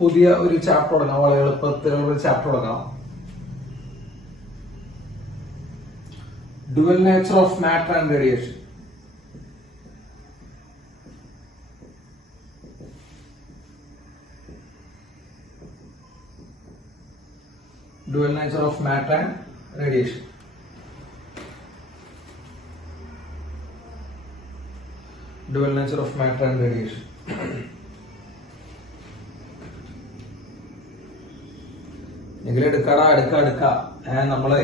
പുതിയ ഒരു ചാപ്റ്റർ തുടങ്ങാം. വളരെ എളുപ്പത്തിലുള്ള ഒരു ചാപ്റ്റർ തുടങ്ങാം. Dual nature of matter and radiation. Dual nature of matter and radiation. Dual nature of matter and radiation. എങ്കിലും എടുക്ക നമ്മളെ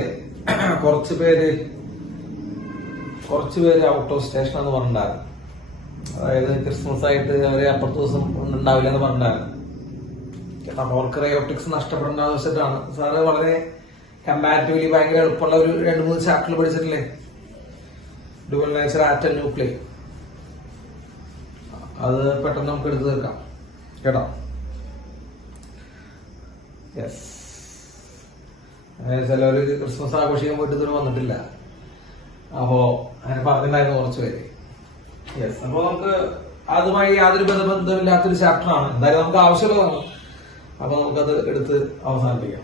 കുറച്ച് പേര് ഔട്ട് ഓഫ് സ്റ്റേഷൻ എന്ന് പറഞ്ഞിട്ടുണ്ടായിരുന്നു. അതായത് ക്രിസ്മസ് ആയിട്ട് അവരെ അപ്പുറത്തെ ദിവസം ഉണ്ടാവില്ല എന്ന് പറഞ്ഞിട്ടുണ്ടായിരുന്നു. അവർക്ക് റേ ഓപ്റ്റിക്സ് നഷ്ടപ്പെടേണ്ട ആവശ്യത്തിലാണ്. സാറ് വളരെ കമ്പാരിറ്റീവ്ലി ഭയങ്കര എളുപ്പമുള്ള ഒരു 2-3 ചാപ്റ്റർ പഠിച്ചിട്ടില്ലേ? Dual nature, atom, nuclear. അത് പെട്ടെന്ന് നമുക്ക് എടുത്തു തീർക്കാം കേട്ടോ. യെസ്, ചിലവര് ക്രിസ്മസ് ആഘോഷിക്കാൻ പോയിട്ട് ഇതുവരെ വന്നിട്ടില്ല. അപ്പോ അങ്ങനെ പറഞ്ഞിട്ടുണ്ടായിരുന്നു കുറച്ച് പേര്. യെസ്, അപ്പൊ നമുക്ക് അതുമായി യാതൊരു ബന്ധമില്ലാത്തൊരു ചാപ്റ്റർ ആണ്. എന്തായാലും നമുക്ക് ആവശ്യമുള്ളതാണ്. അപ്പൊ നമുക്കത് എടുത്ത് അവസാനിപ്പിക്കാം.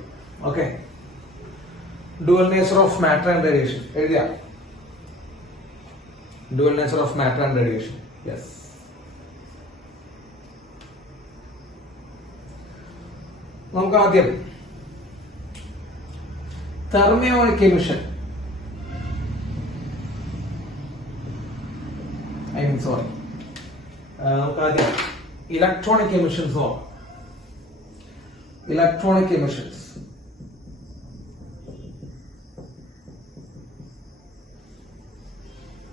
Okay, dual nature of matter and radiation എഴുതിയ. Dual nature of matter and radiation. Yes, നമുക്ക് ആദ്യം തെർമിയോണിക് എമിഷൻ, നമുക്ക് ആദ്യം ഇലക്ട്രോണിക് എമിഷൻസ് നോക്കാം. Electronic emissions.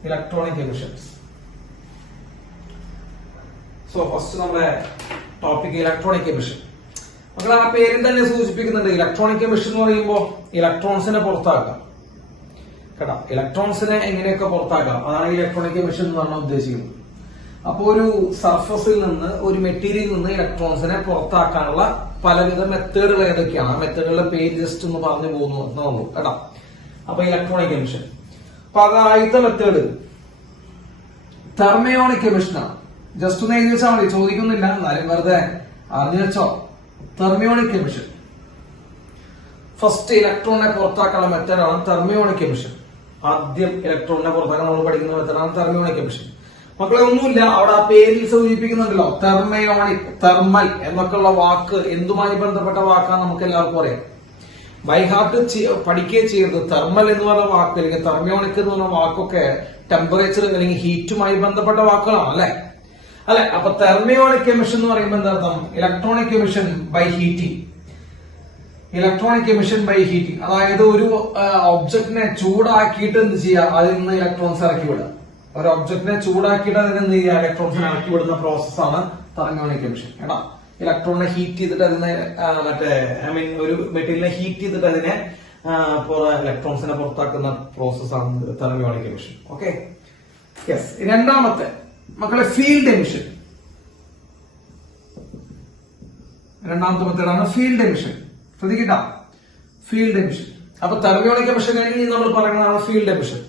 Electronic emissions. So first നമ്മുടെ ടോപ്പിക് ഇലക്ട്രോണിക് എമിഷൻ. മക്കളെ, ആ പേരിൽ തന്നെ സൂചിപ്പിക്കുന്നുണ്ട്. ഇലക്ട്രോണിക് എമിഷൻ എന്ന് പറയുമ്പോൾ ഇലക്ട്രോൺസിനെ പുറത്താക്കാം കേട്ടോ. ഇലക്ട്രോൺസിനെ എങ്ങനെയൊക്കെ പുറത്താക്കാം, അതാണ് ഇലക്ട്രോണിക് എമിഷൻ എന്ന് പറഞ്ഞാൽ ഉദ്ദേശിക്കുന്നത്. അപ്പോൾ ഒരു സർഫസിൽ നിന്ന്, ഒരു മെറ്റീരിയലിൽ നിന്ന് ഇലക്ട്രോൺസിനെ പുറത്താക്കാനുള്ള പലവിധ മെത്തേഡുകൾ ഏതൊക്കെയാണ്, ആ മെത്തേഡുകളുടെ പേര് ജസ്റ്റ് ഒന്ന് പറഞ്ഞു പോകുന്നു കേട്ടോ. അപ്പൊ ഇലക്ട്രോണിക് എമിഷൻ, അപ്പൊ അത് ആദ്യത്തെ മെത്തേഡ് തെർമിയോണിക് എമിഷനാണ്. ജസ്റ്റ് ഒന്ന് എഴുതി വെച്ചാൽ മതി, ചോദിക്കുന്നില്ല, എന്നാലും വെറുതെ അറിഞ്ഞു വെച്ചോ. തെർമിയോണിക് എമിഷൻ ഫസ്റ്റ് ഇലക്ട്രോണിനെ പുറത്താക്കാനുള്ള മെത്തേഡാണ് തെർമിയോണിക് എമിഷൻ. ആദ്യം ഇലക്ട്രോണിനെ പുറത്താക്കാൻ നമ്മൾ പഠിക്കുന്ന മെത്തേഡാണ് തെർമിയോണിക് എമിഷൻ. മക്കളെ, ഒന്നുമില്ല, അവിടെ ആ പേരിൽ സൂചിപ്പിക്കുന്നുണ്ടല്ലോ തെർമിയോണിക്, തെർമൽ എന്നൊക്കെയുള്ള വാക്ക് എന്തുമായി ബന്ധപ്പെട്ട വാക്കാണ് നമുക്ക് എല്ലാവർക്കും അറിയാം. ബൈഹാർട്ട് പഠിക്കുകയും ചെയ്യരുത്. തെർമൽ എന്ന് പറഞ്ഞ വാക്ക് അല്ലെങ്കിൽ തെർമിയോണിക് എന്ന് പറഞ്ഞ വാക്കൊക്കെ ടെമ്പറേച്ചർ അല്ലെങ്കിൽ ഹീറ്റുമായി ബന്ധപ്പെട്ട വാക്കുകളാണ് അല്ലെ. അപ്പൊ തെർമിയോണിക് എമിഷൻ എന്ന് പറയുമ്പോൾ എന്താർത്ഥം? Electronic emission by heating. Electronic emission by heating, അതായത് ഒരു ഒബ്ജക്റ്റിനെ ചൂടാക്കിയിട്ട് എന്ത് ചെയ്യുക, അതിൽ നിന്ന് ഇലക്ട്രോൺസ് ഇറക്കി വിടുക. ഒരു ഒബ്ജക്റ്റിനെ ചൂടാക്കിയിട്ട് അതിന് എന്ത് ചെയ്യുക, ഇലക്ട്രോൺസിനെ ഇറക്കി വിടുന്ന പ്രോസസ്സാണ് തെർമിയോണിക് എമിഷൻ കേട്ടോ. ഇലക്ട്രോണിനെ ഹീറ്റ് ചെയ്തിട്ട് അതിനെ ഒരു മെറ്റീരിയലിനെ ഹീറ്റ് ചെയ്തിട്ട് അതിനെ ഇലക്ട്രോൺസിനെ പുറത്താക്കുന്ന പ്രോസസ്സാണ് തെർമിയോണിക് എമിഷൻ. Okay, yes. രണ്ടാമത്തെ മക്കളെ ഫീൽഡ് എമിഷൻ. രണ്ടാമത്തെ മെത്തേഡാണ് ഫീൽഡ് എമിഷൻ. ശ്രദ്ധിക്കട്ട, ഫീൽഡ് എമിഷൻ. അപ്പൊ തെർമിയോണിക് എമിഷൻ കഴിഞ്ഞ് നമ്മൾ പറയുന്നതാണ് ഫീൽഡ് എമിഷൻ.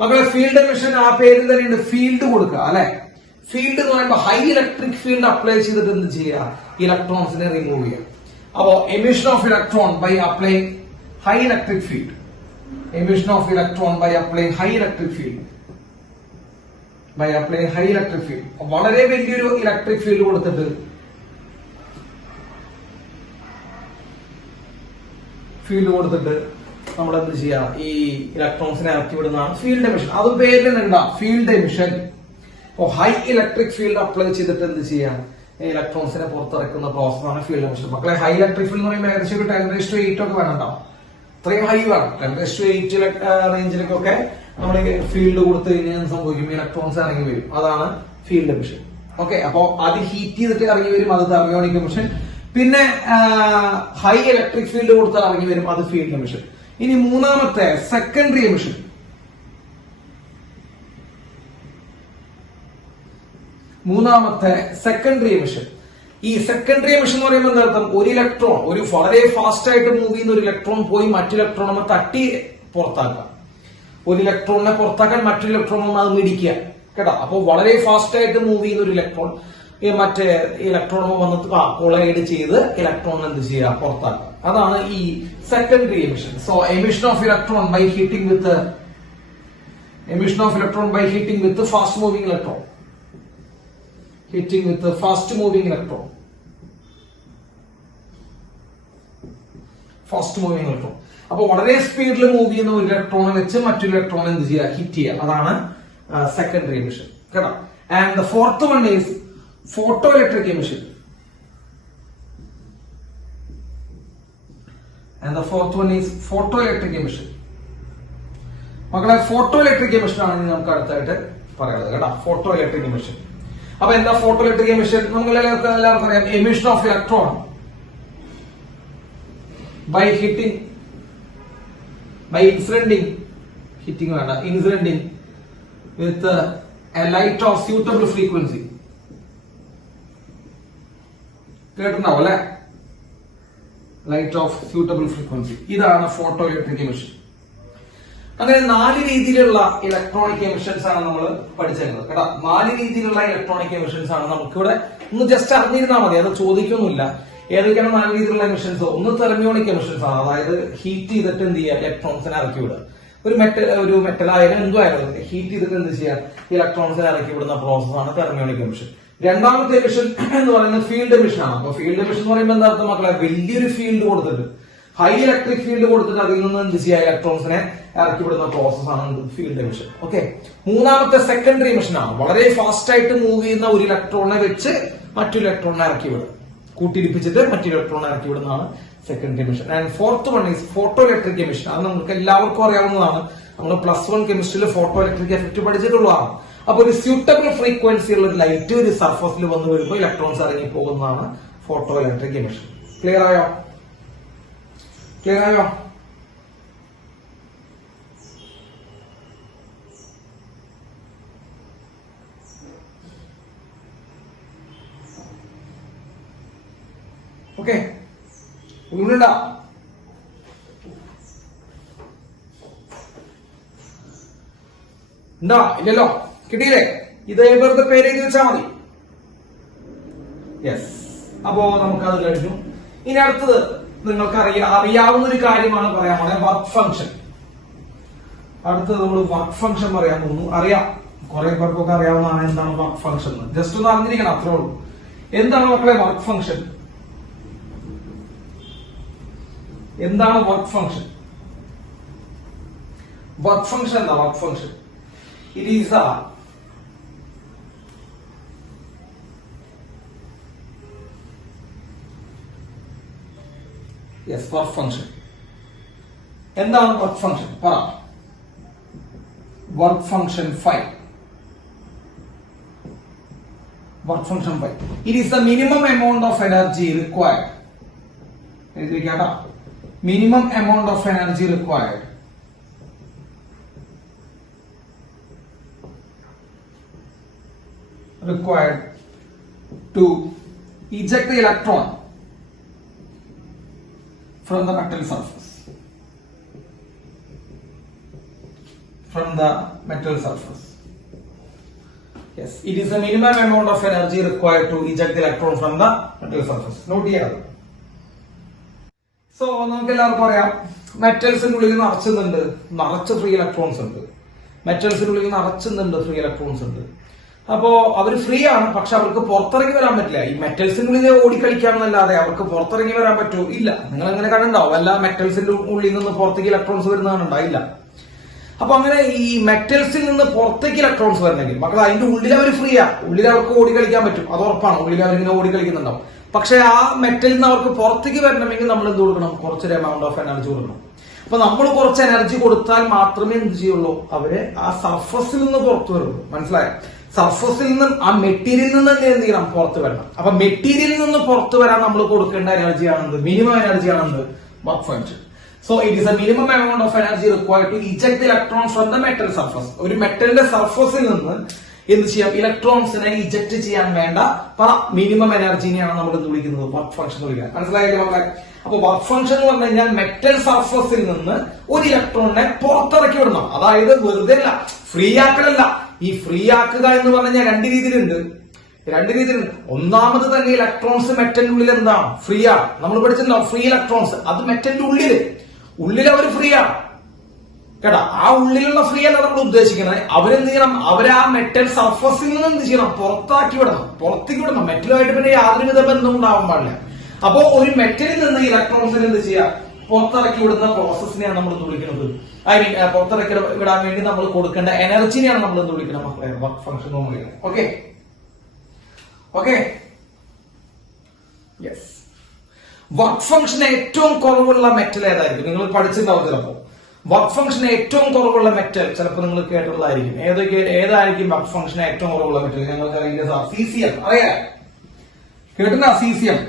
മക്കളെ, ഫീൽഡ് എമിഷൻ ആ പേരിൽ തന്നെയുണ്ട്, ഫീൽഡ് കൊടുക്കുക അല്ലെ. ഫീൽഡ് എന്ന് പറയുമ്പോൾ ഹൈ ഇലക്ട്രിക് ഫീൽഡ് അപ്ലൈ ചെയ്തിട്ട് എന്ത് ചെയ്യുക, ഇലക്ട്രോൺസിനെ റിമൂവ് ചെയ്യുക. അപ്പോ emission of electron by applying high electric field. Emission of electron by applying high electric field. By applying high electric field, വളരെ വലിയൊരു ഇലക്ട്രിക് ഫീൽഡ് കൊടുത്തിട്ട് നമ്മൾ എന്ത് ചെയ്യാം, ഈ ഇലക്ട്രോൺസിനെ ഇറക്കി വിടുന്നതാണ് ഫീൽഡ് എമിഷൻ. അതും പേരിൽ നിന്നുണ്ടാ ഫീൽഡ് എമിഷൻ. അപ്പോ ഹൈ ഇലക്ട്രിക് ഫീൽഡ് അപ്ലൈ ചെയ്തിട്ട് എന്ത് ചെയ്യാം, ഇലക്ട്രോൺസിനെ പുറത്തിറക്കുന്ന പ്രോസസ്സാണ് ഫീൽഡ് എമിഷൻ. മക്കളെ, ഹൈ ഇലക്ട്രിക് ഫീൽഡ് എന്ന് പറയുമ്പോൾ ഏകദേശം ഒരു 10⁸8 ഒക്കെ വേണം. അത്രയും ഹൈ വേണം. 10⁸8 റേഞ്ചിലേക്കൊക്കെ നമ്മൾ ഫീൽഡ് കൊടുത്തു കഴിഞ്ഞാൽ സംഭവിക്കും, ഇലക്ട്രോൺസ് ഇറങ്ങി വരും. അതാണ് ഫീൽഡ് എമിഷൻ. ഓക്കെ, അപ്പോ അത് ഹീറ്റ് ചെയ്തിട്ട് ഇറങ്ങി വരും, അത് തെർമിയോണിക് എമിഷൻ. പിന്നെ ഹൈ ഇലക്ട്രിക് ഫീൽഡ് കൊടുത്താൽ ഇറങ്ങി വരും, അത് ഫീൽഡ് എമിഷൻ. ഇനി മൂന്നാമത്തെ സെക്കൻഡറി എമിഷൻ. ഈ സെക്കൻഡറി എമിഷൻ എന്ന് പറയുമ്പോൾ എന്താർത്ഥം, ഒരു ഇലക്ട്രോൺ, ഒരു വളരെ ഫാസ്റ്റ് ആയിട്ട് മൂവ് ചെയ്യുന്ന ഒരു ഇലക്ട്രോൺ പോയി മറ്റു ഇലക്ട്രോണും തട്ടി പുറത്താക്കാം. ഒരു ഇലക്ട്രോണിനെ പുറത്താക്കാൻ മറ്റൊരു ഇലക്ട്രോണും അത് മിടിക്കുക കേട്ടോ. അപ്പോൾ വളരെ ഫാസ്റ്റ് ആയിട്ട് മൂവ് ചെയ്യുന്ന ഒരു ഇലക്ട്രോൺ മറ്റേ ഇലക്ട്രോൺ വന്ന് കൊളൈഡ് ചെയ്ത് ഇലക്ട്രോൺ എന്ത് ചെയ്യുക, പുറത്താക്കുക. അതാണ് ഈ secondary emission. So emission of electron by heating with fast moving electron. അപ്പൊ വളരെ സ്പീഡിൽ മൂവ് ചെയ്യുന്ന ഒരു ഇലക്ട്രോണെ വെച്ച് മറ്റൊരു ഇലക്ട്രോൺ എന്ത് ചെയ്യുക, ഹിറ്റ് ചെയ്യുക. അതാണ് സെക്കൻഡറി എമിഷൻ കേട്ടോ. And the fourth one is photo electric emission. മക്കളെ ഫോട്ടോ ഇലക്ട്രിക് എമിഷൻ ആണ് നമുക്ക് അടുത്തായിട്ട് പറയുന്നത് കേട്ടോ. Photo electric emission. അപ്പൊ എന്താ ഫോട്ടോ ഇലക്ട്രിക് എമിഷൻ? നമുക്ക് എല്ലാവർക്കും അറിയാം, emission of electron by incidenting with a light of suitable frequency. കേട്ടിട്ടുണ്ടാവും അല്ലെ? Light of suitable frequency. ഇതാണ് ഫോട്ടോ ഇലക്ട്രിക് എമിഷൻ. അങ്ങനെ 4 രീതിയിലുള്ള ഇലക്ട്രോണിക് എമിഷൻസ് ആണ് നമ്മൾ പഠിച്ചിരുന്നത് കേട്ടോ. 4 രീതിയിലുള്ള ഇലക്ട്രോണിക് എമിഷൻസ് ആണ് നമുക്കിവിടെ ഒന്ന് ജസ്റ്റ് അറിഞ്ഞിരുന്നാൽ മതി, അത് ചോദിക്കൊന്നുമില്ല. ഏതൊക്കെയാണ് 4 രീതിയിലുള്ള എമിഷൻസ്? ഒന്ന് തെർമിയോണിക് എമിഷൻസ് ആണ്, അതായത് ഹീറ്റ് ചെയ്തിട്ട് എന്ത് ചെയ്യുക, ഇലക്ട്രോൺസിനെ ഇറക്കി വിടുക. ഒരു മെറ്റൽ ആയാലും എന്തോ ആയാലും ഹീറ്റ് ചെയ്തിട്ട് എന്ത് ചെയ്യുക, ഇലക്ട്രോൺസിനെ ഇറക്കി വിടുന്ന പ്രോസസ്സാണ് തെർമിയോണിക് എമിഷൻ. രണ്ടാമത്തെ എമിഷൻ എന്ന് പറയുന്നത് ഫീൽഡ് എമിഷൻ ആണ്. അപ്പൊ ഫീൽഡ് എമിഷൻ എന്ന് പറയുമ്പോൾ എന്താ അർത്ഥം മക്കളെ? വലിയൊരു ഫീൽഡ് കൊടുത്തിട്ട്, ഹൈ ഇലക്ട്രിക് ഫീൽഡ് കൊടുത്തിട്ട് അതിൽ നിന്ന് എന്ത് ചെയ്യുക, ഇലക്ട്രോൺസിനെ ഇറക്കി വിടുന്ന പ്രോസസ്സാണ് ഫീൽഡ് എമിഷൻ. ഓക്കെ. മൂന്നാമത്തെ സെക്കൻഡറി എമിഷൻ ആണ്. വളരെ ഫാസ്റ്റ് ആയിട്ട് മൂവ് ചെയ്യുന്ന ഒരു ഇലക്ട്രോണിനെ വെച്ച് മറ്റൊരു ഇലക്ട്രോണിനെ ഇറക്കി വിടുക, കൂട്ടിരിപ്പിച്ചിട്ട് മറ്റൊരു ഇലക്ട്രോണിനെ ഇറക്കി വിടുന്നതാണ് secondary emission. And fourth one is photo electric emission. അത് നമുക്ക് എല്ലാവർക്കും അറിയാവുന്നതാണ്. നമ്മൾ +1 കെമിസ്ട്രിയിൽ ഫോട്ടോ ഇലക്ട്രിക് എഫക്ട് പഠിച്ചിട്ടുള്ളതാണ്. അപ്പൊ ഒരു സ്യൂട്ടബിൾ ഫ്രീക്വൻസി ഉള്ള ഒരു ലൈറ്റ് ഒരു സർഫസിൽ വന്ന് വരുമ്പോൾ ഇലക്ട്രോൺസ് ഇറങ്ങി പോകുന്നതാണ് ഫോട്ടോ ഇലക്ട്രിക് എമിഷൻ. ക്ലിയർ ആയോ? ഓക്കെ. ഇല്ലല്ലോ? കിട്ടിയില്ലേ? ഇത് വെറുതെ പേര് എഴുതി വെച്ചാൽ മതി. യെസ്. അപ്പോ നമുക്കത് കഴിഞ്ഞു. ഇനി അടുത്തത് നിങ്ങൾക്ക് അറിയാവുന്ന ഒരു കാര്യമാണ് പറയാൻ പോകുന്നത്, വർക്ക് ഫംഗ്ഷൻ. അടുത്തത് നമ്മൾ വർക്ക് ഫംഗ്ഷൻ പറയാൻ പോകുന്നു. അറിയാം, കുറെ പേർക്കൊക്കെ അറിയാവുന്നതാണ് എന്താണ് വർക്ക് ഫംഗ്ഷൻ. ജസ്റ്റ് ഒന്ന് അറിഞ്ഞിരിക്കണം, അത്രേ ഉള്ളൂ. എന്താണ് മക്കളെ വർക്ക് ഫംഗ്ഷൻ? എന്താണ് വർക്ക് ഫംഗ്ഷൻ? വർക്ക് ഫംഗ്ഷൻ എന്താ? Work function it is work function. എന്താണ് വർക്ക് ഫംഗ്ഷൻ? പറ. Work function 5. Work function 5. It is the minimum amount of energy required. എഴുതിയിരിക്കാട്ടോ. Minimum amount of energy required to eject the electron from the metal surface. Yes, it is the minimum amount of energy required to eject the electron from the metal surface. Note here. So നമുക്ക് എല്ലാവർക്കും അറിയാം, മെറ്റൽസിനുള്ളിൽ നിറച്ച് free electrons ഉണ്ട്. മെറ്റൽസിനുള്ളിൽ നിറച്ചുന്നുണ്ട് free electrons ഉണ്ട്. അപ്പോ അവർ free ആണ്, പക്ഷെ അവർക്ക് പുറത്തിറങ്ങി വരാൻ പറ്റില്ല. ഈ മെറ്റൽസിനുള്ളിൽ ഓടിക്കളിക്കാമെന്നല്ലാതെ അവർക്ക് പുറത്തിറങ്ങി വരാൻ പറ്റുമോ? ഇല്ല. നിങ്ങൾ അങ്ങനെ കണ്ടുണ്ടാവും, എല്ലാ മെറ്റൽസിന്റെ ഉള്ളിൽ നിന്ന് പുറത്തേക്ക് ഇലക്ട്രോൺസ് വരുന്നതാണുണ്ടായില്ല. അപ്പൊ അങ്ങനെ ഈ മെറ്റൽസിൽ നിന്ന് പുറത്തേക്ക് ഇലക്ട്രോൺസ് വരണമെങ്കിൽ മക്കൾ അതിന്റെ ഉള്ളിൽ അവർ ഫ്രീയാ, ഉള്ളിൽ അവർക്ക് ഓടിക്കളിക്കാൻ പറ്റും, അത് ഉറപ്പാണ്. ഉള്ളിൽ അവരിങ്ങനെ ഓടിക്കളിക്കുന്നുണ്ടാവും. പക്ഷെ ആ മെറ്റലിൽ നിന്ന് അവർക്ക് പുറത്തേക്ക് വരണമെങ്കിൽ നമ്മൾ എന്ത് കൊടുക്കണം? കുറച്ചൊരു എമൗണ്ട് ഓഫ് എനർജി കൊടുക്കണം. അപ്പൊ നമ്മൾ കുറച്ച് എനർജി കൊടുത്താൽ മാത്രമേ എന്ത് ചെയ്യുള്ളൂ? അവര് ആ സർഫസിൽ നിന്ന് പുറത്തു വരുള്ളൂ. മനസ്സിലായോ? സർഫസിൽ നിന്നും ആ മെറ്റീരിയലിൽ നിന്ന് തന്നെ എന്ത് ചെയ്യണം? പുറത്ത് വരണം. അപ്പൊ മെറ്റീരിയലിൽ നിന്ന് പുറത്ത് വരാൻ നമ്മൾ കൊടുക്കേണ്ട എനർജിയാണെന്ത്? മിനിമം എനർജിയാണെന്ത്? Work function. So it is a minimum amount of energy required to eject electrons from the metal surface. ഒരു മെറ്റലിന്റെ സർഫസിൽ നിന്ന് എന്ത് ചെയ്യാം? ഇലക്ട്രോൺസിനെ ഇജക്ട് ചെയ്യാൻ വേണ്ട മിനിമം എനർജിനെയാണ് നമ്മൾ എന്ത് വിളിക്കുന്നത്? വർക്ക് ഫംഗ്ഷൻ വിളിക്കുന്നത്. മനസ്സിലായില്ലേ മക്കളെ? അപ്പൊ വർക്ക് ഫംഗ്ഷൻ എന്ന് പറഞ്ഞു കഴിഞ്ഞാൽ മെറ്റൽ സർഫസിൽ നിന്ന് ഒരു ഇലക്ട്രോണിനെ പുറത്തിറക്കി വിടണം. അതായത് വെറുതെ അല്ല, ഫ്രീ ആക്കലല്ല. ഈ ഫ്രീ ആക്കുക എന്ന് പറഞ്ഞാൽ 2 രീതിയിലുണ്ട്. രണ്ട് രീതിയിലുണ്ട്. ഒന്നാമത് തന്നെ ഇലക്ട്രോൺസ് മെറ്റലിന്റെ ഉള്ളിൽ എന്താണ്? ഫ്രീ ആണ്. നമ്മൾ പഠിച്ചല്ലോ ഫ്രീ ഇലക്ട്രോൺസ്, അത് മെറ്റലിന്റെ ഉള്ളിൽ അവർ ഫ്രീ ആണ് കേട്ടാ. ആ ഉള്ളിലുള്ള ഫ്രീ അല്ല നമ്മൾ ഉദ്ദേശിക്കുന്നത്. അവരെന്ത് ചെയ്യണം? അവര് ആ മെറ്റൽ സർഫസിൽ നിന്ന് എന്ത് ചെയ്യണം? പുറത്തേക്ക് വിടണം. മെറ്റലുമായിട്ട് പിന്നെ യാതൊരു വിധ ബന്ധവും ഉണ്ടാവാൻ പാടില്ല. അപ്പോ ഒരു മെറ്റലിൽ നിന്ന് ഇലക്ട്രോൺസിന് എന്ത് ചെയ്യാം? പുറത്തിറക്കി വിടുന്ന പ്രോസസ്സിനെയാണ് നമ്മൾ വിളിക്കുന്നത്. ഐ മീൻ പുറത്തിറക്കി വിടാൻ വേണ്ടി നമ്മൾ കൊടുക്കേണ്ട എനർജിനെയാണ് നമ്മൾ എന്ത് വിളിക്കുന്നത് മക്കളെ? വർക്ക് ഫംഗ്ഷൻ എന്ന് വിളിക്കുന്നത്. Okay okay yes. Work function ഏറ്റവും കുറവുള്ള മെറ്റൽ ഏതായിരിക്കും? നിങ്ങൾ പഠിച്ചിട്ടുണ്ടാവും ചിലപ്പോ. വർക്ക് ഫംഗ്ഷൻ ഏറ്റവും കുറവുള്ള മെറ്റൽ ചിലപ്പോൾ നിങ്ങൾ കേട്ടിട്ടുള്ളതായിരിക്കും. ഏതായിരിക്കും വർക്ക് ഫംഗ്ഷൻ ഏറ്റവും കുറവുള്ള മെറ്റൽ? ഞങ്ങൾക്ക് അറിയില്ല. സീസിയം അറിയാം, കേട്ടില്ല? Caesium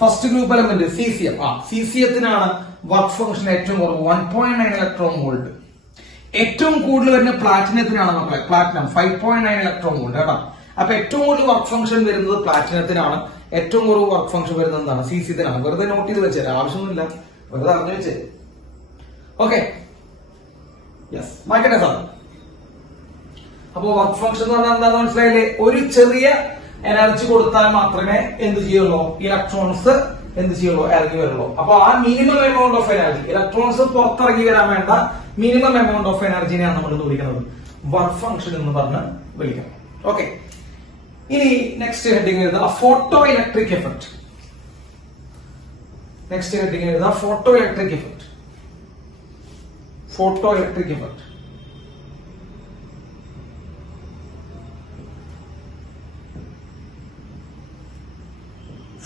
first group element caesium. സീസിയത്തിനാണ് വർക്ക് ഫംഗ്ഷൻ ഏറ്റവും കുറവ്, 1.9 ഇലക്ട്രോൺ വോൾട്ട്. ഏറ്റവും കൂടുതൽ വരുന്ന പ്ലാറ്റിനത്തിനാണ് മക്കളെ. പ്ലാറ്റിനം 5.9 ഇലക്ട്രോൺ വോൾട്ട് കേട്ടോ. അപ്പൊ ഏറ്റവും കൂടുതൽ വർക്ക് ഫംഗ്ഷൻ വരുന്നത് പ്ലാറ്റിനത്തിനാണ്. ഏറ്റവും കുറവ് വർക്ക് ഫംഗ്ഷൻ വരുന്നത് എന്താണ്? സീസിയത്തിനാണ്. വെറുതെ നോട്ട് ചെയ്ത് വെച്ചേരാ, ആവശ്യമൊന്നുമില്ല, വെറുതെ അറിഞ്ഞു വെച്ചേ. ഓക്കെ യെസ്, മാറ്റട്ടെ സാർ. അപ്പോ വർക്ക് ഫംഗ്ഷൻ എന്ന് പറഞ്ഞാൽ എന്താണെന്ന് മനസ്സിലായില്ലേ? ഒരു ചെറിയ എനർജി കൊടുത്താൽ മാത്രമേ എന്ത് ചെയ്യുള്ളൂ? ഇലക്ട്രോൺസ് എന്ത് ചെയ്യുള്ളൂ? ഇറങ്ങി വരുള്ളൂ. അപ്പൊ ആ minimum amount of energy, electrons പുറത്തിറങ്ങി വരാൻ വേണ്ട മിനിമം എമൗണ്ട് ഓഫ് എനർജിനെയാണ് നമ്മൾ വിളിക്കുന്നത് വർക്ക് ഫംഗ്ഷൻ എന്ന് പറഞ്ഞ് വിളിക്കണം. ഓക്കെ, ഇനി നെക്സ്റ്റ് ഹെഡിങ് എഴുതുക photo electric effect. Next heading എഴുതുക photo electric effect. Photo electric effect.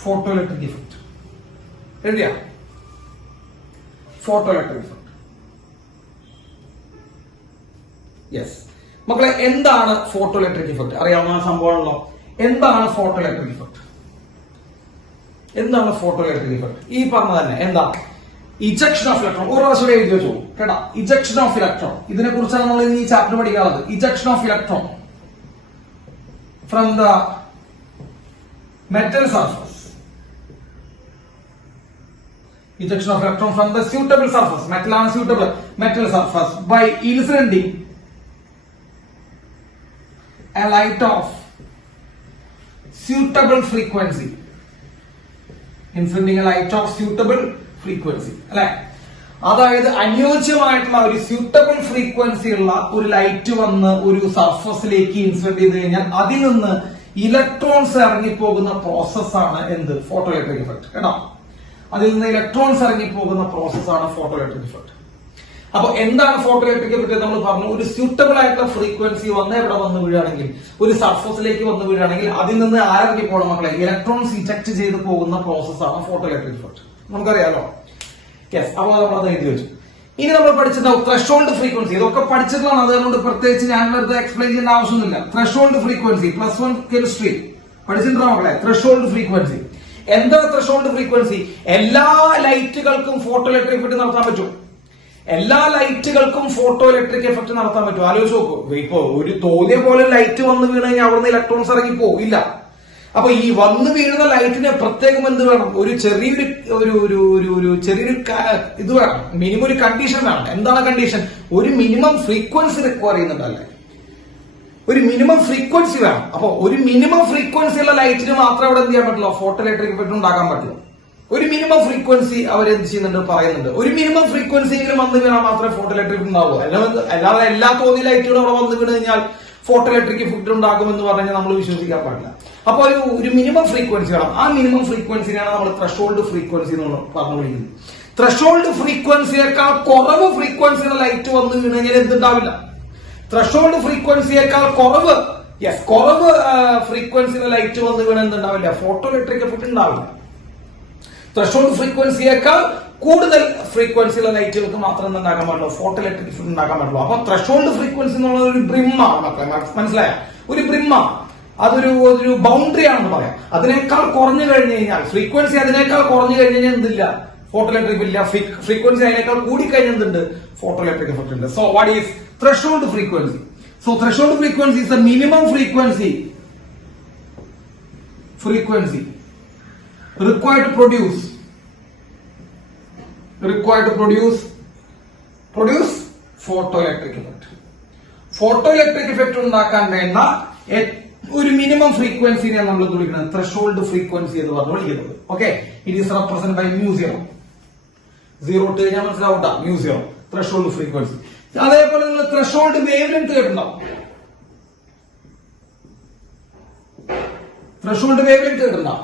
Photo electric effect എഴുതിയ? Photo electric effect. യെസ് മക്കളെ, എന്താണ് ഫോട്ടോ ഇലക്ട്രിക് ഇഫക്റ്റ്? അറിയാവുന്ന സംഭവമാണല്ലോ. എന്താണ് ഫോട്ടോ ഇലക്ട്രിക് ഇഫക്റ്റ്? എന്താണ് ഫോട്ടോ ഇലക്ട്രിക് ഇഫക്റ്റ്? ഈ പറഞ്ഞ തന്നെ എന്താ? Ejection of electron. ഒരു പ്രാവശ്യം എഴുതി വെച്ചു കേട്ടാ. ഇജക്ഷൻ ഓഫ് ഇലക്ട്രോൺ, ഇതിനെ കുറിച്ചാണ് നമ്മൾ ഈ ചാപ്റ്റർ പഠിക്കാനുള്ളത്. Ejection of electron from the metal surface. Ejection of electron from the suitable surface. Metal on suitable metal surface by inciding a light of suitable frequency. Inciding a light of suitable frequency. അല്ലെ? അതായത് അനുയോജ്യമായിട്ടുള്ള ഒരു suitable frequency ഉള്ള ഒരു light വന്ന് ഒരു സർഫസിലേക്ക് incident ചെയ്ത് കഴിഞ്ഞാൽ അതിൽ നിന്ന് ഇലക്ട്രോൺസ് ഇറങ്ങിപ്പോകുന്ന പ്രോസസ്സാണ് എന്ത്? ഫോട്ടോ ഇലക്ട്രിക് ഇഫക്റ്റ് കേട്ടോ. അതിൽ നിന്ന് ഇലക്ട്രോൺസ് ഇറങ്ങിപ്പോകുന്ന പ്രോസസ്സാണ് ഫോട്ടോ ഇലക്ട്രിക് ഇഫക്റ്റ്. അപ്പൊ എന്താണ് ഫോട്ടോ ഇലക്ട്രിക് ഇഫക്റ്റ്? നമ്മൾ പറഞ്ഞു, ഒരു സ്യൂട്ടബിൾ ആയിട്ടുള്ള ഫ്രീക്വൻസി വന്ന് എവിടെ വന്ന് വീഴുകയാണെങ്കിൽ, ഒരു സർഫസിലേക്ക് വന്ന് വീഴുകയാണെങ്കിൽ അതിൽ നിന്ന് ആരിറങ്ങി പോകണം മക്കളെ? ഇലക്ട്രോൺസ് ഇജക്ട് ചെയ്ത് പോകുന്ന പ്രോസസ്സാണ് ഫോട്ടോ ഇലക്ട്രിക് ഇഫക്റ്റ്. നമുക്കറിയാലോ. യെസ്, അപ്പോൾ നമ്മളത് എഴുതി വെച്ചു. ഇനി നമ്മൾ പഠിച്ചിട്ടുണ്ടാവും ത്രെഷോൾഡ് ഫ്രീക്വൻസി. ഇതൊക്കെ പഠിച്ചിട്ടുള്ളതാണ്, അതുകൊണ്ട് പ്രത്യേകിച്ച് ഞാൻ വെറുതെ എക്സ്പ്ലെയിൻ ചെയ്യേണ്ട ആവശ്യമൊന്നുമില്ല. ത്രെഷോൾഡ് ഫ്രീക്വൻസി +1 കെമിസ്ട്രി പഠിച്ചിട്ടുണ്ടോ മക്കളെ? ത്രെഷോൾഡ് ഫ്രീക്വൻസി എന്താണ്? ത്രെഷോൾഡ് ഫ്രീക്വൻസി എല്ലാ ലൈറ്റുകൾക്കും ഫോട്ടോ ഇലക്ട്രിക് എഫക്ട് നടത്താൻ പറ്റും. എല്ലാ ലൈറ്റുകൾക്കും ഫോട്ടോ ഇലക്ട്രിക് എഫക്ട് നടത്താൻ പറ്റും. ആലോചിച്ച് നോക്കൂ. ഇപ്പൊ ഒരു തോന്നിയ പോലെ ലൈറ്റ് വന്ന് വീണ് കഴിഞ്ഞാൽ അവിടുന്ന് ഇലക്ട്രോൺസ് ഇറങ്ങി പോകില്ല. അപ്പൊ ഈ വന്ന് വീഴുന്ന ലൈറ്റിന് പ്രത്യേകം എന്ത് വേണം? ഒരു ചെറിയൊരു ഇത് വേണം, മിനിമം ഒരു കണ്ടീഷൻ വേണം. എന്താണ് കണ്ടീഷൻ? ഒരു മിനിമം ഫ്രീക്വൻസി റിക്വയർ ചെയ്യുന്നുണ്ടല്ലേ, ഒരു മിനിമം ഫ്രീക്വൻസി വേണം. അപ്പൊ ഒരു മിനിമം ഫ്രീക്വൻസി ഉള്ള ലൈറ്റിന് മാത്രമേ അവിടെ എന്ത് ചെയ്യാൻ പറ്റുള്ളൂ? ഫോട്ടോ ഇലക്ട്രിക് ഇഫക്ട് ഉണ്ടാക്കാൻ പറ്റുള്ളൂ. ഒരു മിനിമം ഫ്രീക്വൻസി അവരെന്ത് ചെയ്യുന്നുണ്ട്? പറയുന്നുണ്ട്. ഒരു മിനിമം ഫ്രീക്വൻസിയെങ്കിലും വന്ന് വീണാൽ മാത്രമേ ഫോട്ടോ ഇലക്ട്രിക് ഉണ്ടാവൂ. അല്ലാതെ എല്ലാ തോന്നിയ ലൈറ്റുകളും അവിടെ വന്ന് വീണ് കഴിഞ്ഞാൽ ഫോട്ടോ ഇലക്ട്രിക് ഇഫക്ട് ഉണ്ടാകുമെന്ന് പറഞ്ഞാൽ നമ്മൾ വിശ്വസിക്കാൻ പാടില്ല. അപ്പൊ ഒരു മിനിമം ഫ്രീക്വൻസി വേണം. ആ മിനിമം ഫ്രീക്വൻസിനാണ് നമ്മൾ ത്രെഷോൾഡ് ഫ്രീക്വൻസി എന്ന് പറഞ്ഞു വിളിക്കുന്നത്. ത്രെഷോൾഡ് ഫ്രീക്വൻസിയേക്കാൾ കുറവ് ഫ്രീക്വൻസിയുടെ ലൈറ്റ് വന്ന് വീണ് കഴിഞ്ഞാൽ എന്തുണ്ടാവില്ല? ത്രെഷോൾഡ് ഫ്രീക്വൻസിയേക്കാൾ കുറവ് ഫ്രീക്വൻസിയുടെ ലൈറ്റ് വന്ന് വീണ് എന്തുണ്ടാവില്ല? ഫോട്ടോ ഇലക്ട്രിക് എഫക്ട് ഉണ്ടാവില്ല. ത്രെഷോൾഡ് ഫ്രീക്വൻസിയേക്കാൾ കൂടുതൽ ഫ്രീക്വൻസിയുള്ള ലൈറ്റുകൾക്ക് മാത്രം ഉണ്ടാക്കാൻ പാടുള്ളൂ, ഫോട്ടോ ഇലക്ട്രിക് എഫക്ട് ഉണ്ടാക്കാൻ പാടുള്ളൂ. അപ്പൊ ത്രെഷോൾഡ് ഫ്രീക്വൻസി എന്നുള്ളത് ഒരു ബ്രിമ്മാണ് മക്കളെ, മനസ്സിലായ? ഒരു ബ്രിമ്മാണ്, അതൊരു ബൗണ്ടറി ആണെന്ന് പറയാം. അതിനേക്കാൾ കുറഞ്ഞു കഴിഞ്ഞു കഴിഞ്ഞാൽ, ഫ്രീക്വൻസി അതിനേക്കാൾ കുറഞ്ഞു കഴിഞ്ഞു കഴിഞ്ഞാൽ എന്തില്ല? ഫോട്ടോ ഇലക്ട്രിക് ഇല്ല. ഫ്രീക്വൻസി അതിനേക്കാൾ കൂടിക്കഴിഞ്ഞാൽ എന്തുണ്ട്? ഫോട്ടോ ഇലക്ട്രിക് എഫക്ട് ഉണ്ട്. So what is threshold frequency? So threshold frequency is the minimum frequency required to produce photoelectric effect. Photoelectric effect ഉണ്ടാക്കാൻ വേണ്ട ഒരു മിനിമം ഫ്രീക്വൻസിനെ നമ്മൾ വിളിക്കുന്നത് ത്രെഷോൾഡ് ഫ്രീക്വൻസി എന്ന് പറഞ്ഞു വിളിക്കുന്നത്. Okay, it is represent by മ്യൂസിയം. 0 ഇട്ട് കഴിഞ്ഞാൽ മനസ്സിലാവട്ടാ, മ്യൂസിയം ത്രെഷോൾഡ് ഫ്രീക്വൻസി. അതേപോലെ നിങ്ങൾ ത്രെഷോൾഡ് വേവ് ലെങ്ത് കേട്ടിട്ടുണ്ടാവും. ത്രെഷോൾഡ് വേവ് ലെങ്ത് കേട്ടിട്ടുണ്ടാവും.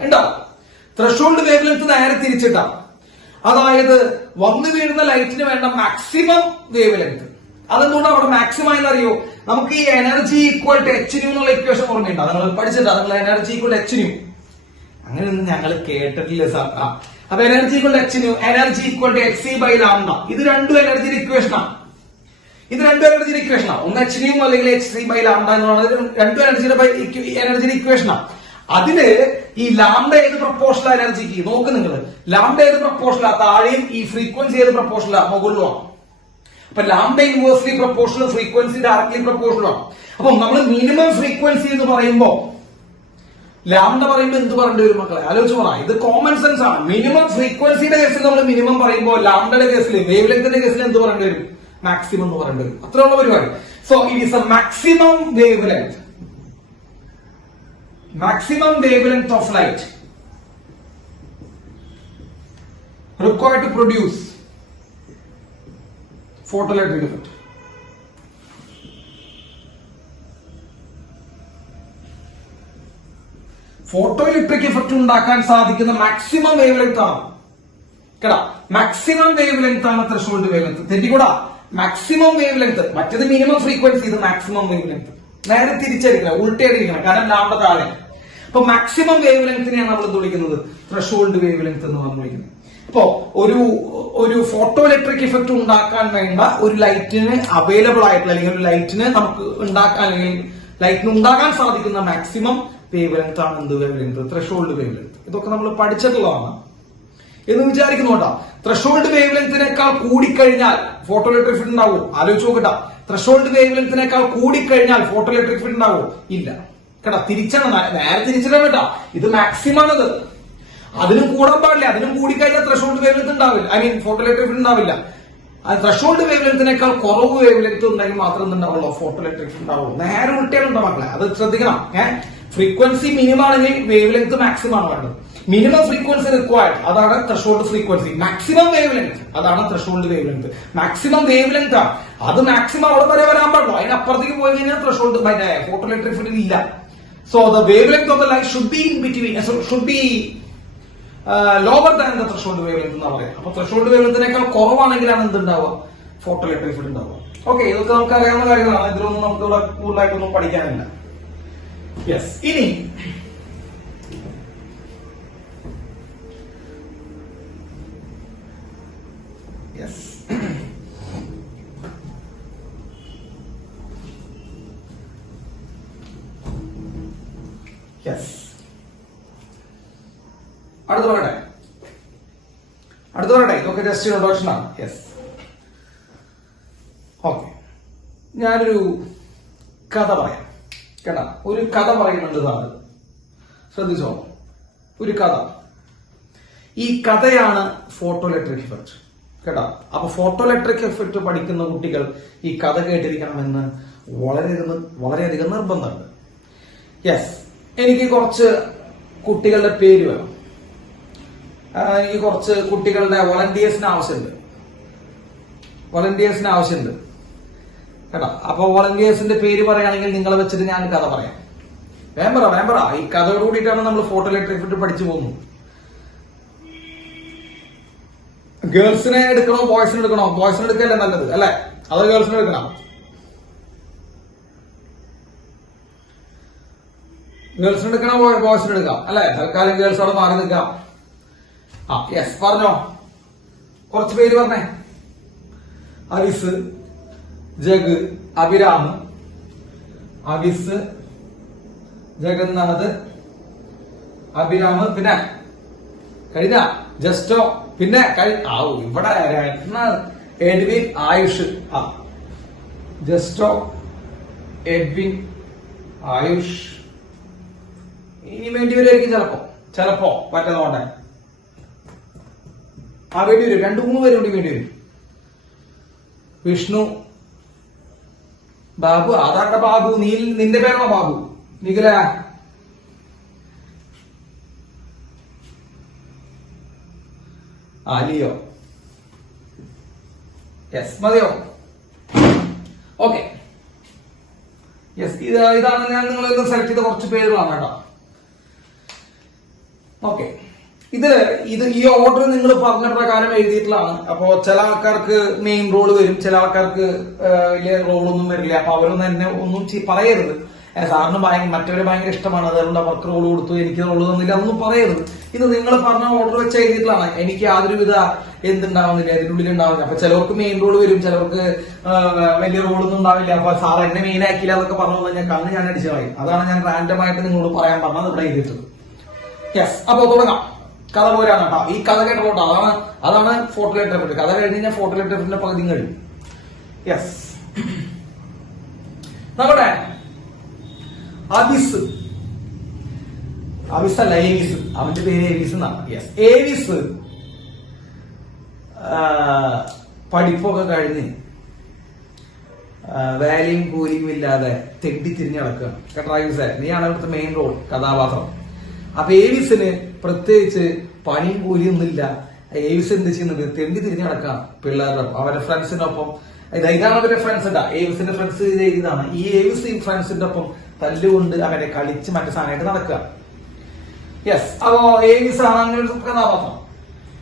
ത്രെഷോൾഡ് വേവ് ലെങ്ത് നേരെ തിരിച്ചിട്ടാ. അതായത് വന്നു വീഴുന്ന ലൈറ്റിന് വേണ്ട മാക്സിമം വേവ് ലെങ്ത്. അതെന്തുകൊണ്ടാണ് അവിടെ മാക്സിമം ആയെന്ന് അറിയോ? നമുക്ക് ഈ energy equal to h nu എന്നുള്ള ഇക്വേഷൻ ഓർമ്മയുണ്ടോ? നിങ്ങൾ പഠിച്ചിട്ടാ, നിങ്ങൾ എനർജി ഈക്വൽ എച്ച് ന്യൂ. അങ്ങനെയൊന്നും ഞങ്ങൾ കേട്ടിട്ടില്ല സാർ. അപ്പൊ energy equal h nu, energy equal to h c by lambda. ഇത് രണ്ടും എനർജിയുടെ ഇക്വേഷനാണ്. ഒന്ന് എച്ച് ന്യൂ അല്ലെങ്കിൽ എച്ച് സി ബൈ ലാംഡ എന്ന് പറയുന്നത് രണ്ടും എനർജിയുടെ ഇക്വേഷനാണ്. അതില് ഈ ലാംഡ ഏത് പ്രപ്പോർഷനാ എനർജിക്ക് നോക്ക് നിങ്ങൾ. ലാംഡ ഏത് പ്രപ്പോർഷനാ? താഴെയും ഈ ഫ്രീക്വൻസി ഏത് പ്രപ്പോർഷനാ? മുകളിലുമാണ്. അപ്പൊ lambda inversely proportional, frequency directly പ്രപ്പോർഷണലാണ്. അപ്പൊ നമ്മൾ മിനിമം ഫ്രീക്വൻസി എന്ന് പറയുമ്പോ ലാംഡ പറയുമ്പോൾ എന്ത് പറയേണ്ടി വരും മക്കളെ? ആലോചിച്ച് പറ. ഇത് കോമൺ സെൻസ് ആണ്. മിനിമം ഫ്രീക്വൻസിയുടെ കേസിൽ നമ്മൾ മിനിമം പറയുമ്പോൾ ലാംഡയുടെ കേസിൽ, വേവ് ലെങ്ത്തിന്റെ കേസിൽ എന്ത് പറയേണ്ടി വരും? മാക്സിമം എന്ന് പറയേണ്ടി വരും. അത്രയുള്ള പരിപാടി. So it is A maximum wave length. Maximum wavelength of light required to produce photoelectric effect. Photoelectric effect ഉണ്ടാക്കാൻ സാധിക്കുന്ന മാക്സിമം വേവ് ലെങ്ത് ആണ് കേടാ. മാക്സിമം വേവ് ലെങ്ത് ആണ് ത്രെഷോൾഡ് വേവ് ലെങ്ത്. തെറ്റിക്കൂടാ, മാക്സിമം വേവ് ലെങ്ത്. മറ്റേത് മിനിമം ഫ്രീക്വൻസി, ഇത് maximum wave length. നേരെ തിരിച്ചടിക്കണം, ഉൾട്ടേടിക്കണം, കാരണം ലാംഡ താഴെ. അപ്പൊ മാക്സിമം വേവ് ലെങ്തിനെയാണ് നമ്മൾ എന്ത് വിളിക്കുന്നത്? ത്രെഷോൾഡ് വേവ് ലെങ്ത് എന്ന് നമ്മൾ വിളിക്കുന്നത്. അപ്പോ ഒരു ഫോട്ടോ ഇലക്ട്രിക് ഇഫക്റ്റ് ഉണ്ടാക്കാൻ വേണ്ട ഒരു ലൈറ്റിന് അവൈലബിൾ ആയിട്ടുള്ള, അല്ലെങ്കിൽ ഒരു ലൈറ്റിന് നമുക്ക് ഉണ്ടാക്കാൻ, അല്ലെങ്കിൽ ലൈറ്റിന് ഉണ്ടാകാൻ സാധിക്കുന്ന മാക്സിമം വേവ് ലെങ്ത് ആണ് എന്ത് wave length? Threshold wave length. ഇതൊക്കെ നമ്മൾ പഠിച്ചിട്ടുള്ളതാണ് എന്ന് വിചാരിക്കുന്നുണ്ടാ. ത്രെഷോൾഡ് വേവ് ലെങ്തിനേക്കാൾ കൂടിക്കഴിഞ്ഞാൽ ഫോട്ടോ ഇലക്ട്രിക് ഇഫക്റ്റ് ഉണ്ടാവോ? ആലോചിച്ച് നോക്കട്ടാ. ത്രെഷോൾഡ് വേവ് ലെങ്തിനേക്കാൾ കൂടിക്കഴിഞ്ഞാൽ ഫോട്ടോ ഇലക്ട്രിക് ഇഫക്റ്റ് ഉണ്ടാവോ? ഇല്ല കേട്ടാ. തിരിച്ചാണ്, നേരെ തിരിച്ചിടാൻ കേട്ടാ. ഇത് മാക്സിമം ആണത്. അതിനും കൂടാൻ പാടില്ല. അതിനും കൂടിക്കഴിഞ്ഞാൽ ത്രെഷോൾഡ് വേവ് ലെങ്ത് ഉണ്ടാവില്ല, I mean photo electric effect ഉണ്ടാവില്ല. ത്രെഷോൾഡ് വേവ് ലെങ്തിനേക്കാൾ കുറവ് വേവ് ലെങ്ത് ഉണ്ടെങ്കിൽ മാത്രം എന്തുണ്ടാവുള്ളൂ? ഫോട്ടോ ഇലക്ട്രിക് ഉണ്ടാവുള്ളൂ. നേരെ ഉൾട്ടേലുണ്ടോ മക്കളെ? അത് ശ്രദ്ധിക്കണം. ഫ്രീക്വൻസി മിനിമം ആണെങ്കിൽ വേവ് ലെങ്ത് മാക്സിമം ആണ് വേണ്ടത്. മിനിമം ഫ്രീക്വൻസി റിക്വയർഡ്, അതാണ് threshold frequency. Maximum wave length, അതാണ് threshold wave length. Maximum wave length ആണ് അത്. മാക്സിമം അവിടെ വരെ വരാൻ പാടുള്ളൂ. അതിനപ്പുറത്തേക്ക് പോയി കഴിഞ്ഞാൽ ത്രെഷോൾഡ് ഫോട്ടോ ഇലക്ട്രിക് ഫീൽഡ് ഇല്ല. So the wave length of the light should be in between, should be lower than the threshold wave length എന്ന് പറയാം. അപ്പൊ ത്രെഷോൾഡ് വേവ് ലെങ്തിനേക്കാൾ കുറവാണെങ്കിലാണ് എന്തുണ്ടാവുക? ഫോട്ടോ ഇലക്ട്രിക് ഫീൽഡ് ഉണ്ടാവുക. ഓക്കെ, ഇതൊക്കെ നമുക്ക് അറിയാവുന്ന കാര്യങ്ങളാണ്. ഇതിലൊന്നും നമുക്ക് ഇവിടെ കൂടുതലായിട്ടൊന്നും പഠിക്കാനില്ല. യെസ്, ഇനി അടുത്ത പറയട്ടെ. ഇതൊക്കെ ജസ്റ്റ് ഇൻട്രൊഡക്ഷൻ ആണ്. Yes, okay. ഞാനൊരു കഥ പറയാം കേട്ടാ. ഒരു കഥ പറയുന്നുണ്ട് സാറ്, ശ്രദ്ധിച്ചോ. ഒരു കഥ. ഈ കഥയാണ് ഫോട്ടോ ഇലക്ട്രിക് ഇഫക്റ്റ് കേട്ടാ. അപ്പൊ ഫോട്ടോ ഇലക്ട്രിക് ഇഫക്റ്റ് പഠിക്കുന്ന കുട്ടികൾ ഈ കഥ കേട്ടിരിക്കണമെന്ന് വളരെയധികം നിർബന്ധമുണ്ട്. യെസ്, എനിക്ക് കുറച്ച് കുട്ടികളുടെ പേര് വേണം. എനിക്ക് കുറച്ച് കുട്ടികളുടെ വോളണ്ടിയേഴ്സിന് ആവശ്യമുണ്ട് കേട്ടോ. അപ്പൊ വോളണ്ടിയേഴ്സിന്റെ പേര് പറയുകയാണെങ്കിൽ നിങ്ങളെ വെച്ചിട്ട് ഞാൻ കഥ പറയാം. വേമ്പറ ഈ കഥയോട് കൂടിയിട്ടാണ് നമ്മൾ ഫോട്ടോ ഇലക്ട്രിക് ഇഫക്റ്റ് പഠിച്ചു പോകുന്നത്. ഗേൾസിനെ എടുക്കണോ ബോയ്സിനെ എടുക്കണോ? ബോയ്സിനെ എടുക്കല്ലേ നല്ലത് അല്ലെ? അതോ ഗേൾസിനെ എടുക്കണം? ഗേൾസിനെ എടുക്കണോ ബോയ്സിനെ എടുക്കാം അല്ലെ? തൽക്കാലം ഗേൾസോടെ മാറി നിൽക്കാം. യെസ്, പറഞ്ഞോ. കുറച്ച് പേര് പറഞ്ഞേ. Avis, jug, Abhiram, Avis, Jagannath, Abhiram, പിന്നെ കഴിഞ്ഞ ജസ്റ്റോ, പിന്നെ ഇവിടെ Edwin, Ayush. Justo, Edwin, Ayush. ഇനി വേണ്ടി വരുമായിരിക്കും ചിലപ്പോ പറ്റുന്നോട്ടെ. വേണ്ടി വരും. 2-3 പേര് വേണ്ടി വരും. വിഷ്ണു, ബാബു. അതാണ്ട ബാബു. നിന്റെ പേരാണോ ബാബു? നിഖില ലിയോ. യെസ്, മതിയോ? ഓക്കെ. യെസ്, ഇതാണ് ഞാൻ നിങ്ങളിൽ സെലക്ട് ചെയ്ത കുറച്ച് പേരുകളാണ് കേട്ടോ. ഓക്കെ, ഇത് ഈ ഓർഡർ നിങ്ങൾ പറഞ്ഞ പ്രകാരം എഴുതിയിട്ടുള്ളതാണ്. അപ്പോ ചില ആൾക്കാർക്ക് മെയിൻ റോൾ വരും, ചില ആൾക്കാർക്ക് വലിയ റോളൊന്നും വരില്ല. അപ്പൊ അവരൊന്നും എന്നെ ഒന്നും പറയരുത്. സാറിന് മറ്റവരെ ഭയങ്കര ഇഷ്ടമാണ്, അതുകൊണ്ട് അവർക്ക് റോൾ കൊടുത്തു, എനിക്ക് റോൾ തന്നില്ല, അതൊന്നും പറയരുത്. ഇത് നിങ്ങൾ പറഞ്ഞ ഓർഡർ വെച്ച് എഴുതിയിട്ടുള്ളതാണ്. എനിക്ക് യാതൊരുവിധ എന്തുണ്ടാവുന്നില്ല, ഇതിന്റെ ഉള്ളിൽ ഉണ്ടാവില്ല. അപ്പൊ ചിലർക്ക് മെയിൻ റോൾ വരും, ചിലർക്ക് വലിയ റോളൊന്നും ഉണ്ടാവില്ല. അപ്പൊ സാർ എന്നെ മെയിൻ ആക്കിയില്ല എന്നൊക്കെ പറഞ്ഞു കഴിഞ്ഞാൽ കണ്ണ് ഞാൻ അടിച്ചു കളയും. അതാണ് ഞാൻ റാൻഡമായിട്ട് നിങ്ങളോട് പറയാൻ പറഞ്ഞത് ഇവിടെ എഴുതിയിട്ടത്. യെസ്, അപ്പൊ തുടങ്ങാം. കഥ പോരാണ് കേട്ടോ. ഈ കഥ കേട്ടോട്ടോ, അതാണ് ഫോർട്ട് ലെറ്റർ എഫക്ട്. കഥ കഴിഞ്ഞ് കഴിഞ്ഞാൽ ഫോർട്ട് ലെറ്റർ എഫക്ടിന്റെ പകുതി കഴിയും. യെസ്, നമ്മുടെ അബിസ് അല്ല ഏവിസ്, അവന്റെ പേര് ഏവിസ് എന്നാണ്. യെസ്, ഏവിസ് പഠിപ്പൊക്കെ കഴിഞ്ഞ് വാല്യൂം കൂലിയും ഇല്ലാതെ തെണ്ടി തിരിഞ്ഞ് നടക്കുകയാണ് കേട്ടോ. ഏവിസ്, നീയാണ് ഇവിടുത്തെ മെയിൻ റോൾ കഥാപാത്രം. അപ്പൊ ഏവിസിന് പ്രത്യേകിച്ച് പണിയും കൂലിയും ഒന്നുമില്ല. ഏവിസ് എന്ത് ചെയ്യുന്നത്? തെണ്ടി തിരിഞ്ഞ് നടക്കാം പിള്ളേരുടെ ഒപ്പം, അവരുടെ ഫ്രണ്ട്സിനൊപ്പം. ഇതാണ് അവരുടെ ഫ്രണ്ട്സ് ഉണ്ടാ, ഏവിസിന്റെ ഫ്രണ്ട്സ് ഇതാണ്. ഈ ഏവിസ് ഈ ഫ്രണ്ട്സിന്റെ ഒപ്പം തല്ലുകൊണ്ട് അവരെ കളിച്ച് മറ്റു സാധനമായിട്ട് നടക്കുക. യെസ്, അപ്പോ ഏവിസ് ആണ് അങ്ങനെ ഒരു കഥാപാത്രം.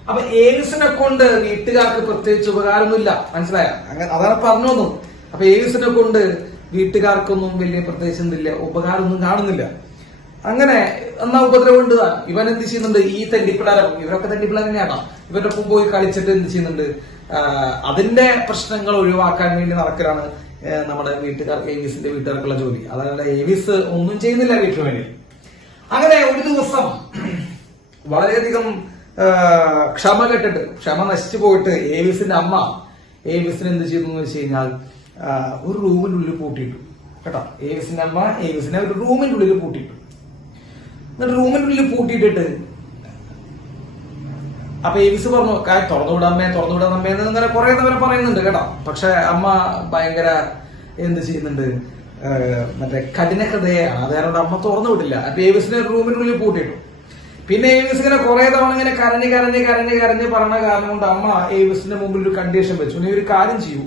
അപ്പൊ ഏവിസിനെ കൊണ്ട് വീട്ടുകാർക്ക് പ്രത്യേകിച്ച് ഉപകാരമൊന്നുമില്ല, മനസ്സിലായ? അതാണ് പറഞ്ഞു വന്നു. അപ്പൊ ഏവിസിനെ കൊണ്ട് വീട്ടുകാർക്കൊന്നും വലിയ പ്രത്യേകിച്ച് എന്തില്ല, ഉപകാരമൊന്നും കാണുന്നില്ല. അങ്ങനെ എന്നാ ഉപദ്രവം ഉണ്ട് താൻ. ഇവൻ എന്ത് ചെയ്യുന്നുണ്ട്? ഈ തെണ്ടിപ്പിള്ളേരെ, ഇവരൊക്കെ തെണ്ടിപ്പിള്ളേർ തന്നെയാണോ, ഇവരുടെ ഒപ്പം പോയി കളിച്ചിട്ട് എന്ത് ചെയ്യുന്നുണ്ട്? അതിന്റെ പ്രശ്നങ്ങൾ ഒഴിവാക്കാൻ വേണ്ടി നടക്കലാണ് നമ്മുടെ ഏവിസിന്റെ വീട്ടുകാർക്കുള്ള ജോലി. അതല്ല, ഏവിസ് ഒന്നും ചെയ്യുന്നില്ല വീട്ടിന് വേണ്ടി. അങ്ങനെ ഒരു ദിവസം വളരെയധികം ക്ഷമ കെട്ടിട്ട്, ക്ഷമ നശിച്ചു പോയിട്ട് ഏവിസിന്റെ അമ്മ ഏവിസിന് എന്ത് ചെയ്തു എന്ന് വെച്ച് കഴിഞ്ഞാൽ ഒരു റൂമിനുള്ളിൽ പൂട്ടിയിട്ടു കേട്ടോ. ഏവിസിന്റെ അമ്മ ഏവിസിനെ ഒരു റൂമിന്റെ ഉള്ളിൽ പൂട്ടിയിട്ടു. എന്നിട്ട് റൂമിനുള്ളിൽ പൂട്ടിയിട്ടിട്ട് അപ്പൊ ഏവിസ് പറഞ്ഞു, തുറന്നുവിടാമ്മേ തുറന്നുവിടാമ്മേ എന്ന് ഇങ്ങനെ കുറെ തവണ പറയുന്നുണ്ട് കേട്ടോ. പക്ഷെ അമ്മ ഭയങ്കര എന്ത് ചെയ്യുന്നുണ്ട്, മറ്റേ കഠിന ഹൃദയാണ്. അത് കാരണം അമ്മ തുറന്നു വിട്ടില്ല. അപ്പൊ ഏവിസിനെ റൂമിനുള്ളിൽ പൂട്ടിയിട്ടു. പിന്നെ ഏവിസ് ഇങ്ങനെ കുറെ തവണ ഇങ്ങനെ കരഞ്ഞ് പറഞ്ഞ കാരണം കൊണ്ട് അമ്മ ഏവിസിന്റെ മുമ്പിൽ ഒരു കണ്ടീഷൻ വെച്ചു. നീ ഒരു കാര്യം ചെയ്യൂ,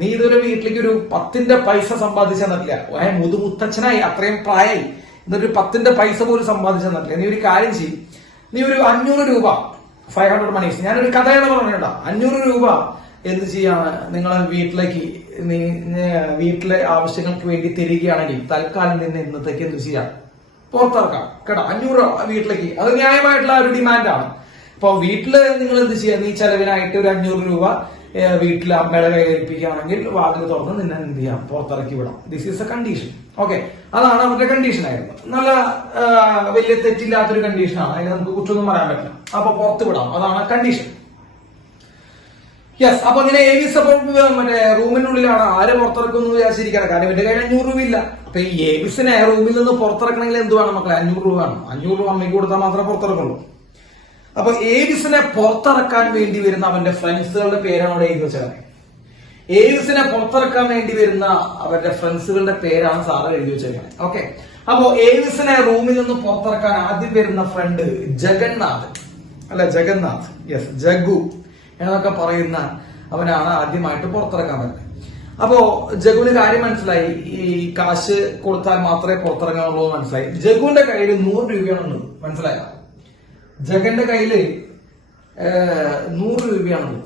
നീ ഇതൊരു വീട്ടിലേക്ക് ഒരു 10 പൈസ സമ്പാദിച്ചാൽ പറ്റില്ല. മുതുമുത്തച്ഛനായി, അത്രയും പ്രായമായി, എന്നിട്ട് 10 പൈസ പോലും സമ്പാദിച്ചാൽ പറ്റില്ല. നീ ഒരു കാര്യം ചെയ്യും, നീ ഒരു 500 രൂപ 500 മണീസ്, ഞാനൊരു കഥയാണ് പറഞ്ഞേട്ടാ, 500 രൂപ എന്ത് ചെയ്യാണ് നിങ്ങളെ വീട്ടിലേക്ക് വീട്ടിലെ ആവശ്യങ്ങൾക്ക് വേണ്ടി തരികയാണെങ്കിൽ തൽക്കാലം നിന്ന് ഇന്നത്തേക്ക് എന്ത് ചെയ്യാം, പുറത്തിറക്കാം കേട്ടോ. 500 രൂപ വീട്ടിലേക്ക്, അത് ന്യായമായിട്ടുള്ള ഒരു ഡിമാൻഡാണ്. അപ്പൊ വീട്ടില് നിങ്ങൾ എന്ത് ചെയ്യാം, നീ ചെലവിനായിട്ട് ഒരു 500 രൂപ വീട്ടിൽ അമ്മയുടെ കൈകരിപ്പിക്കുകയാണെങ്കിൽ വാതിൽ തുറന്ന് നിന്നെ എന്ത് ചെയ്യാം, പുറത്തിറക്കി വിടാം. This is A condition. Okay, അതാണ് അവരുടെ കണ്ടീഷൻ ആയിരുന്നു. നല്ല വലിയ തെറ്റില്ലാത്തൊരു കണ്ടീഷനാണ്, അതിന് നമുക്ക് കുറ്റമൊന്നും പറയാൻ പറ്റില്ല. അപ്പൊ പുറത്ത് വിടാം, അതാണ് കണ്ടീഷൻ. യെസ്, അപ്പൊ ഇങ്ങനെ ഏവിസ് അപ്പോൾ മറ്റേ റൂമിനുള്ളിലാണ്. ആര് പുറത്തിറക്കുമെന്ന് വിചാരിച്ചിരിക്കണം, കാരണം എന്റെ കയ്യിൽ 500 രൂപ ഇല്ല. അപ്പൊ ഈ ഏവിസിനെ റൂമിൽ നിന്ന് പുറത്തിറക്കണമെങ്കിൽ എന്ത് വേണം മക്കളെ? 500 രൂപ വേണം. 500 രൂപ അമ്മയ്ക്ക് കൊടുത്താൽ മാത്രമേ പുറത്തിറക്കുള്ളൂ. അപ്പൊ ഏവിസിനെ പുറത്തിറക്കാൻ വേണ്ടി വരുന്ന അവന്റെ ഫ്രണ്ട്സുകളുടെ പേരാണ് അവിടെ എഴുതി വെച്ചത്. ഏവിസിനെ പുറത്തിറക്കാൻ വേണ്ടി വരുന്ന അവരുടെ ഫ്രണ്ട്സുകളുടെ പേരാണ് സാറ് എഴുതി വെച്ചേക്കുന്നത്. ഓക്കെ, അപ്പോ ഏവിസിനെ റൂമിൽ നിന്ന് പുറത്തിറക്കാൻ ആദ്യം വരുന്ന ഫ്രണ്ട് ജഗന്നാഥ്, യെസ്, ജഗു എന്നൊക്കെ പറയുന്ന അവനാണ് ആദ്യമായിട്ട് പുറത്തിറക്കാൻ പറ്റുന്നത്. അപ്പോ ജഗുവിന് കാര്യം മനസ്സിലായി, ഈ കാശ് കൊടുത്താൽ മാത്രമേ പുറത്തിറങ്ങാനുള്ളൂ മനസ്സിലായി. ജഗുവിന്റെ കയ്യിൽ 100 രൂപയാണുള്ളത്, മനസ്സിലായോ? ജഗന്റെ കയ്യില് 100 രൂപയാണുള്ളത്.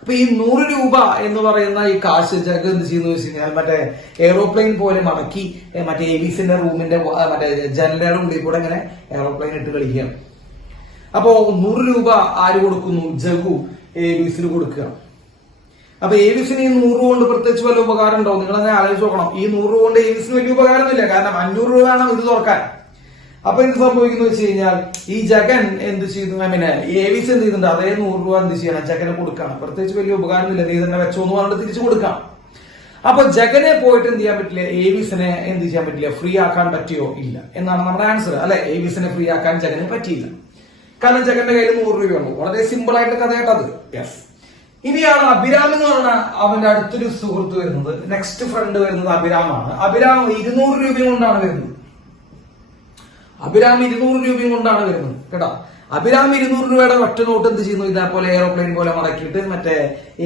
അപ്പൊ ഈ 100 രൂപ എന്ന് പറയുന്ന ഈ കാശ് ജഗ് എന്ത് ചെയ്യുന്നു വെച്ച് കഴിഞ്ഞാൽ മറ്റേ എയറോപ്ലെയിൻ പോലെ മടക്കി മറ്റേ ഏവിസിന്റെ റൂമിന്റെ മറ്റേ ജനലയുടെ ഉള്ളിൽ കൂടെ ഇങ്ങനെ എയറോപ്ലെയിൻ ഇട്ട് കളിക്കുകയാണ്. അപ്പോ 100 രൂപ ആര് കൊടുക്കുന്നു? ജഗു ഏവിസിന് കൊടുക്കുക. അപ്പൊ ഏവിസിന് ഈ 100 കൊണ്ട് പ്രത്യേകിച്ച് വല്ല ഉപകാരം ഉണ്ടാവും? നിങ്ങളങ്ങനെ ആലോചിച്ച് നോക്കണം. ഈ 100 കൊണ്ട് ഏവിസിന് വലിയ ഉപകാരമൊന്നുമില്ല, കാരണം 500 രൂപ വേണം ഇത് തുറക്കാൻ. അപ്പൊ എന്ത് സംഭവിക്കുന്നു വെച്ച് കഴിഞ്ഞാൽ ഈ ജഗൻ എന്ത് ചെയ്തു, പിന്നെ ഏവിസ് എന്ത് ചെയ്യുന്നുണ്ട്, അതേ 100 രൂപ എന്ത് ചെയ്യണം, ജഗനെ കൊടുക്കണം. പ്രത്യേകിച്ച് വലിയ ഉപകാരമില്ല, നീ തന്നെ വെച്ചോന്ന് പറഞ്ഞിട്ട് തിരിച്ചു കൊടുക്കാം. അപ്പൊ ജഗനെ പോയിട്ട് എന്ത് ചെയ്യാൻ പറ്റില്ല, ഏവിസിനെ എന്ത് ചെയ്യാൻ പറ്റില്ല, ഫ്രീ ആക്കാൻ പറ്റിയോ? ഇല്ല എന്നാണ് നമ്മുടെ ആൻസർ, അല്ലെ? ഏവിസിനെ ഫ്രീ ആക്കാൻ ജഗന് പറ്റിയില്ല, കാരണം ജഗന്റെ കയ്യിൽ 100 രൂപയുള്ളൂ. വളരെ സിമ്പിൾ ആയിട്ട് കഥ കേട്ടത്. യെസ്, ഇനിയാണ് അഭിരാം എന്ന് പറഞ്ഞ അവന്റെ അടുത്തൊരു സുഹൃത്ത് വരുന്നത്. നെക്സ്റ്റ് ഫ്രണ്ട് വരുന്നത് അഭിരാമാണ്. അഭിരാം 200 രൂപ കൊണ്ടാണ് വരുന്നത്. അഭിരാമി 200 രൂപയും കൊണ്ടാണ് വരുന്നത് കേട്ടോ. അഭിരാമി 200 രൂപയുടെ ഒറ്റ നോട്ട് എന്ത് ചെയ്യുന്നു, ഇതേപോലെ എയറോപ്ലെയിൻ പോലെ മടക്കിയിട്ട് മറ്റേ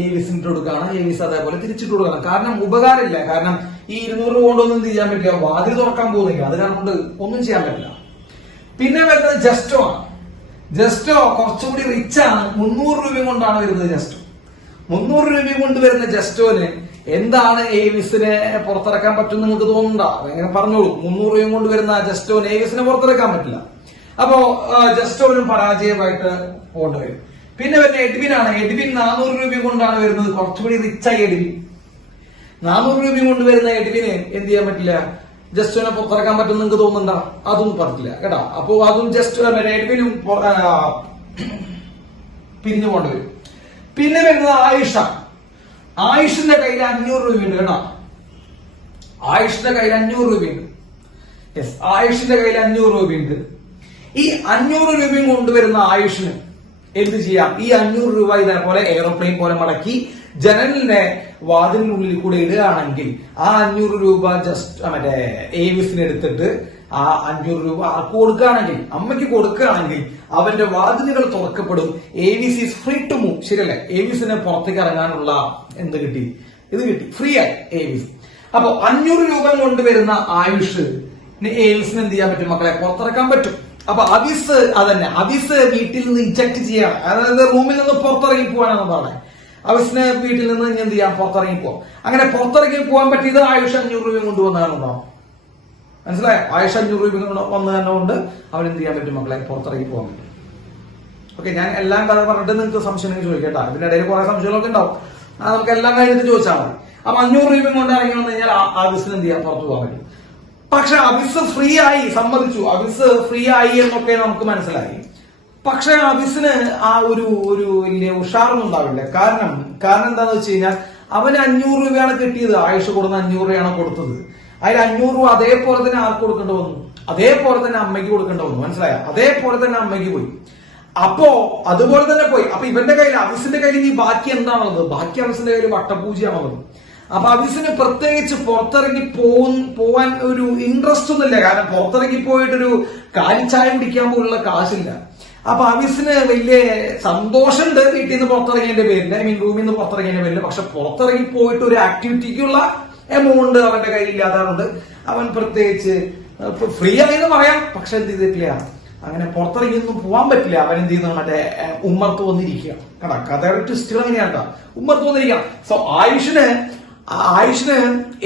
ഏവിസിന് ഇട്ട് കൊടുക്കുകയാണ്. ഏവിസ് അതേപോലെ തിരിച്ചിട്ട് കൊടുക്കണം. കാരണം ഉപകാരമില്ല. കാരണം ഈ 200 രൂപ കൊണ്ടൊന്നും എന്ത് ചെയ്യാൻ പറ്റില്ല, വാതിൽ തുറക്കാൻ പോകുന്നില്ല. അത് കാരണം കൊണ്ട് ഒന്നും ചെയ്യാൻ പറ്റില്ല. പിന്നെ വരുന്നത് ജസ്റ്റോ ആണ്. ജസ്റ്റോ കുറച്ചുകൂടി റിച്ച് ആണ്. 300 രൂപയും കൊണ്ടാണ് വരുന്നത് ജസ്റ്റോ. 300 രൂപയും കൊണ്ട് വരുന്ന ജസ്റ്റോന് എന്താണ് ഏവിസിനെ പുറത്തിറക്കാൻ പറ്റും നിങ്ങൾക്ക് തോന്നുന്നുണ്ടോ? എങ്ങനെ പറഞ്ഞോളൂ. 300 രൂപയും കൊണ്ട് വരുന്ന ജസ്റ്റോന് ഏവിസിനെ പുറത്തിറക്കാൻ പറ്റില്ല. അപ്പോ ജസ്റ്റോനും പരാജയമായിട്ട് പോകേണ്ടി വരും. പിന്നെ വരുന്ന എഡ്വിൻ ആണ്. എഡ്വിൻ 400 രൂപയും കൊണ്ടാണ് വരുന്നത്. കുറച്ചുകൂടി റിച്ചായി എഡ്വിൻ. 400 രൂപയും കൊണ്ട് വരുന്ന എഡ്വിന് എന്ത് ചെയ്യാൻ പറ്റില്ല, ജസ്റ്റോനെ പുറത്തിറക്കാൻ പറ്റും നിങ്ങൾക്ക് തോന്നുന്നുണ്ടോ? അതൊന്നും പറഞ്ഞില്ല കേട്ടോ. അപ്പോ അതും ജസ്റ്റ് എഡ്വിനും പിരിഞ്ഞു പോകേണ്ടി വരും. പിന്നെ വരുന്നത് ആയുഷ. ആയുഷിന്റെ കയ്യിൽ 500 രൂപയുണ്ട് കേട്ടോ. ആയുഷിന്റെ കയ്യിൽ 500 രൂപയുണ്ട്. യെസ്, ആയുഷിന്റെ കയ്യിൽ 500 രൂപയുണ്ട്. ഈ 500 രൂപയും കൊണ്ടുവരുന്ന ആയുഷിന് എന്ത് ചെയ്യാം, ഈ 500 രൂപ ഇതേപോലെ എയറോപ്ലെയിൻ പോലെ മടക്കി ജനലിന്റെ വാതിലിനുള്ളിൽ കൂടെ ഇടുകയാണെങ്കിൽ ആ 500 രൂപ ജസ്റ്റ് മറ്റേ ഏവിസിന് എടുത്തിട്ട് ആ 500 രൂപ ആർക്ക് കൊടുക്കുകയാണെങ്കിൽ, അമ്മയ്ക്ക് കൊടുക്കുകയാണെങ്കിൽ അവന്റെ വാതിലുകൾ തുറക്കപ്പെടും. ഏവിസ് ഈസ് ഫ്രീ ടു മൂവ്. ശരിയല്ലേ? ഏവിസിനെ പുറത്തേക്ക് ഇറങ്ങാനുള്ള എന്ത് കിട്ടി, ഇത് കിട്ടി, ഫ്രീ ആയി ഏവിസ്. അപ്പൊ 500 രൂപ കൊണ്ടുവരുന്ന ആയുഷ് ഏവിസിന് എന്ത് ചെയ്യാൻ പറ്റും മക്കളെ, പുറത്തിറക്കാൻ പറ്റും. അപ്പൊ അവിസ് അതന്നെ, അവിസ് വീട്ടിൽ നിന്ന് ഇൻജക്ട് ചെയ്യാണ്, അതായത് റൂമിൽ നിന്ന് പുറത്തിറങ്ങി പോകാനാണ് പറഞ്ഞത്. അവിസിനെ വീട്ടിൽ നിന്ന് എന്ത് ചെയ്യാം, പുറത്തിറങ്ങി പോവാം. അങ്ങനെ പുറത്തിറങ്ങി പോകാൻ പറ്റിയത് ആയുഷ് 500 രൂപയും കൊണ്ടുവന്നാലുണ്ടാവും. മനസ്സിലായോ? ആയുഷ് 500 രൂപ വന്നു തന്നെ കൊണ്ട് അവൻ എന്ത് ചെയ്യാൻ പറ്റും മക്കളെ, പുറത്തിറങ്ങി പോകാൻ പറ്റും. ഓക്കെ, ഞാൻ എല്ലാം കഥ പറഞ്ഞിട്ട് നിങ്ങൾക്ക് സംശയം ചോദിക്കട്ടോ. ഇതിന്റെ ഇടയിൽ കുറെ സംശയങ്ങളൊക്കെ ഉണ്ടാവും. നമുക്ക് എല്ലാം കഴിഞ്ഞിട്ട് ചോദിച്ചാൽ മതി. അപ്പൊ 500 രൂപയും കൊണ്ട് ഇറങ്ങി വന്നു കഴിഞ്ഞാൽ അവിസിന് എന്ത് ചെയ്യാം, പുറത്തു പോകാൻ പറ്റും. പക്ഷെ അവിസ് ഫ്രീ ആയി, സമ്മതിച്ചു, അവിസ് ഫ്രീ ആയി എന്നൊക്കെ നമുക്ക് മനസ്സിലായി. പക്ഷെ അവിസിന് ആ ഒരു വലിയ ഉഷാറൊന്നും ഉണ്ടാവില്ല. കാരണം എന്താന്ന് വെച്ച് കഴിഞ്ഞാൽ അവന് 500 രൂപയാണ് കിട്ടിയത്. ആയുഷ് കൊടുക്കുന്ന 500 രൂപയാണ് കൊടുത്തത്. അതിൽ 500 രൂപ അതേപോലെ തന്നെ ആർക്ക് കൊടുക്കേണ്ടി വന്നു, അതേപോലെ തന്നെ അമ്മയ്ക്ക് കൊടുക്കേണ്ടി വന്നു. മനസ്സിലായോ? അതേപോലെ തന്നെ അമ്മയ്ക്ക് പോയി. അപ്പോ അതുപോലെ തന്നെ പോയി. അപ്പൊ ഇവന്റെ കയ്യിൽ, അവിസിന്റെ കയ്യിൽ ഇനി ബാക്കി എന്താണുള്ളത്? ബാക്കി അവിസിന്റെ കയ്യിൽ വട്ടപൂജയാണുള്ളത്. അപ്പൊ അവിസിന് പ്രത്യേകിച്ച് പുറത്തിറങ്ങി പോവാൻ ഒരു ഇൻട്രസ്റ്റ് ഒന്നുമില്ല. കാരണം പുറത്തിറങ്ങി പോയിട്ടൊരു കാലിച്ചായ കുടിക്കാൻ പോലുള്ള കാശില്ല. അപ്പൊ അവിസിന് വലിയ സന്തോഷമുണ്ട് വീട്ടിൽ നിന്ന് പുറത്തിറങ്ങിയതിന്റെ പേരിൽ, ഐ മീൻ റൂമിൽ നിന്ന് പുറത്തിറങ്ങിയതിന്റെ പേരിൽ. പക്ഷെ പുറത്തിറങ്ങി പോയിട്ട് ഒരു ആക്ടിവിറ്റിക്കുള്ള എമൗണ്ട് അവന്റെ കയ്യിൽ ഇല്ലാതാറുണ്ട്. അവൻ പ്രത്യേകിച്ച് ഫ്രീ ആയെന്ന് പറയാം, പക്ഷെ എന്ത് ചെയ്തിട്ടില്ല, അങ്ങനെ പുറത്തിറങ്ങിയൊന്നും പോകാൻ പറ്റില്ല. അവൻ എന്ത് ചെയ്യുന്നു, മറ്റേ ഉമ്മർത്ത് വന്നിരിക്കുക. കടാ, കഥയുടെ ട്വിസ്റ്റുകൾ എങ്ങനെയാണ്ടാ, ഉമ്മർത്ത് വന്നിരിക്കുക. സോ ആയുഷിന്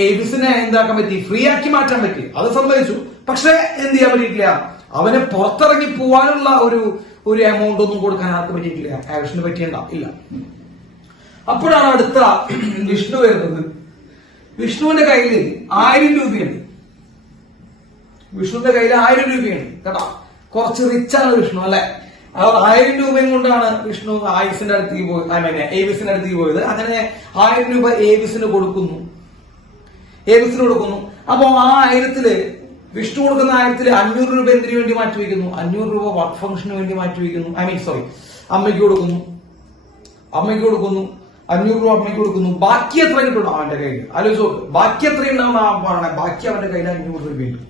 ഏവിസിനെ എന്താക്കാൻ പറ്റി, ഫ്രീ ആക്കി മാറ്റാൻ പറ്റി, അത് സംഭവിച്ചു. പക്ഷെ എന്ത് ചെയ്യാൻ പറ്റിയിട്ടില്ല, അവനെ പുറത്തിറങ്ങി പോവാനുള്ള ഒരു എമൗണ്ട് ഒന്നും കൊടുക്കാൻ ആർക്ക് പറ്റിയിട്ടില്ല, ആയുഷിന് പറ്റിയുണ്ടാവില്ല. അപ്പോഴാണ് അടുത്ത വിഷ്ണു വരുന്നത്. വിഷ്ണുവിന്റെ കയ്യിൽ 1000 രൂപയുണ്ട്. വിഷ്ണുവിന്റെ കയ്യിൽ 1000 രൂപയുണ്ട് കേട്ടോ. കുറച്ച് റിച്ചാണ് വിഷ്ണു അല്ലെ. 1000 രൂപയും കൊണ്ടാണ് വിഷ്ണു ആയുസിന്റെ അടുത്തേക്ക് പോയി, ഏവിസിന്റെ അടുത്തേക്ക് പോയത്. അങ്ങനെ 1000 രൂപ ഏവിസിന് കൊടുക്കുന്നു. അപ്പൊ ആ 1000-ല് വിഷ്ണു കൊടുക്കുന്ന 1000-ല് 500 രൂപ എന്തിനു വേണ്ടി മാറ്റിവെക്കുന്നു, 500 രൂപ വർക്ക് ഫംഗ്ഷന് വേണ്ടി മാറ്റിവെക്കുന്നു. അമ്മയ്ക്ക് കൊടുക്കുന്നു. 500 രൂപ അമ്മയ്ക്ക് കൊടുക്കുന്നു. ബാക്കി എത്ര കിട്ടും അവന്റെ കയ്യിൽ? ആലോചിച്ച് നോക്ക്, ബാക്കി എത്ര ഉണ്ടാവുന്ന ബാക്കി അവന്റെ കയ്യിൽ 500 രൂപയുണ്ട്.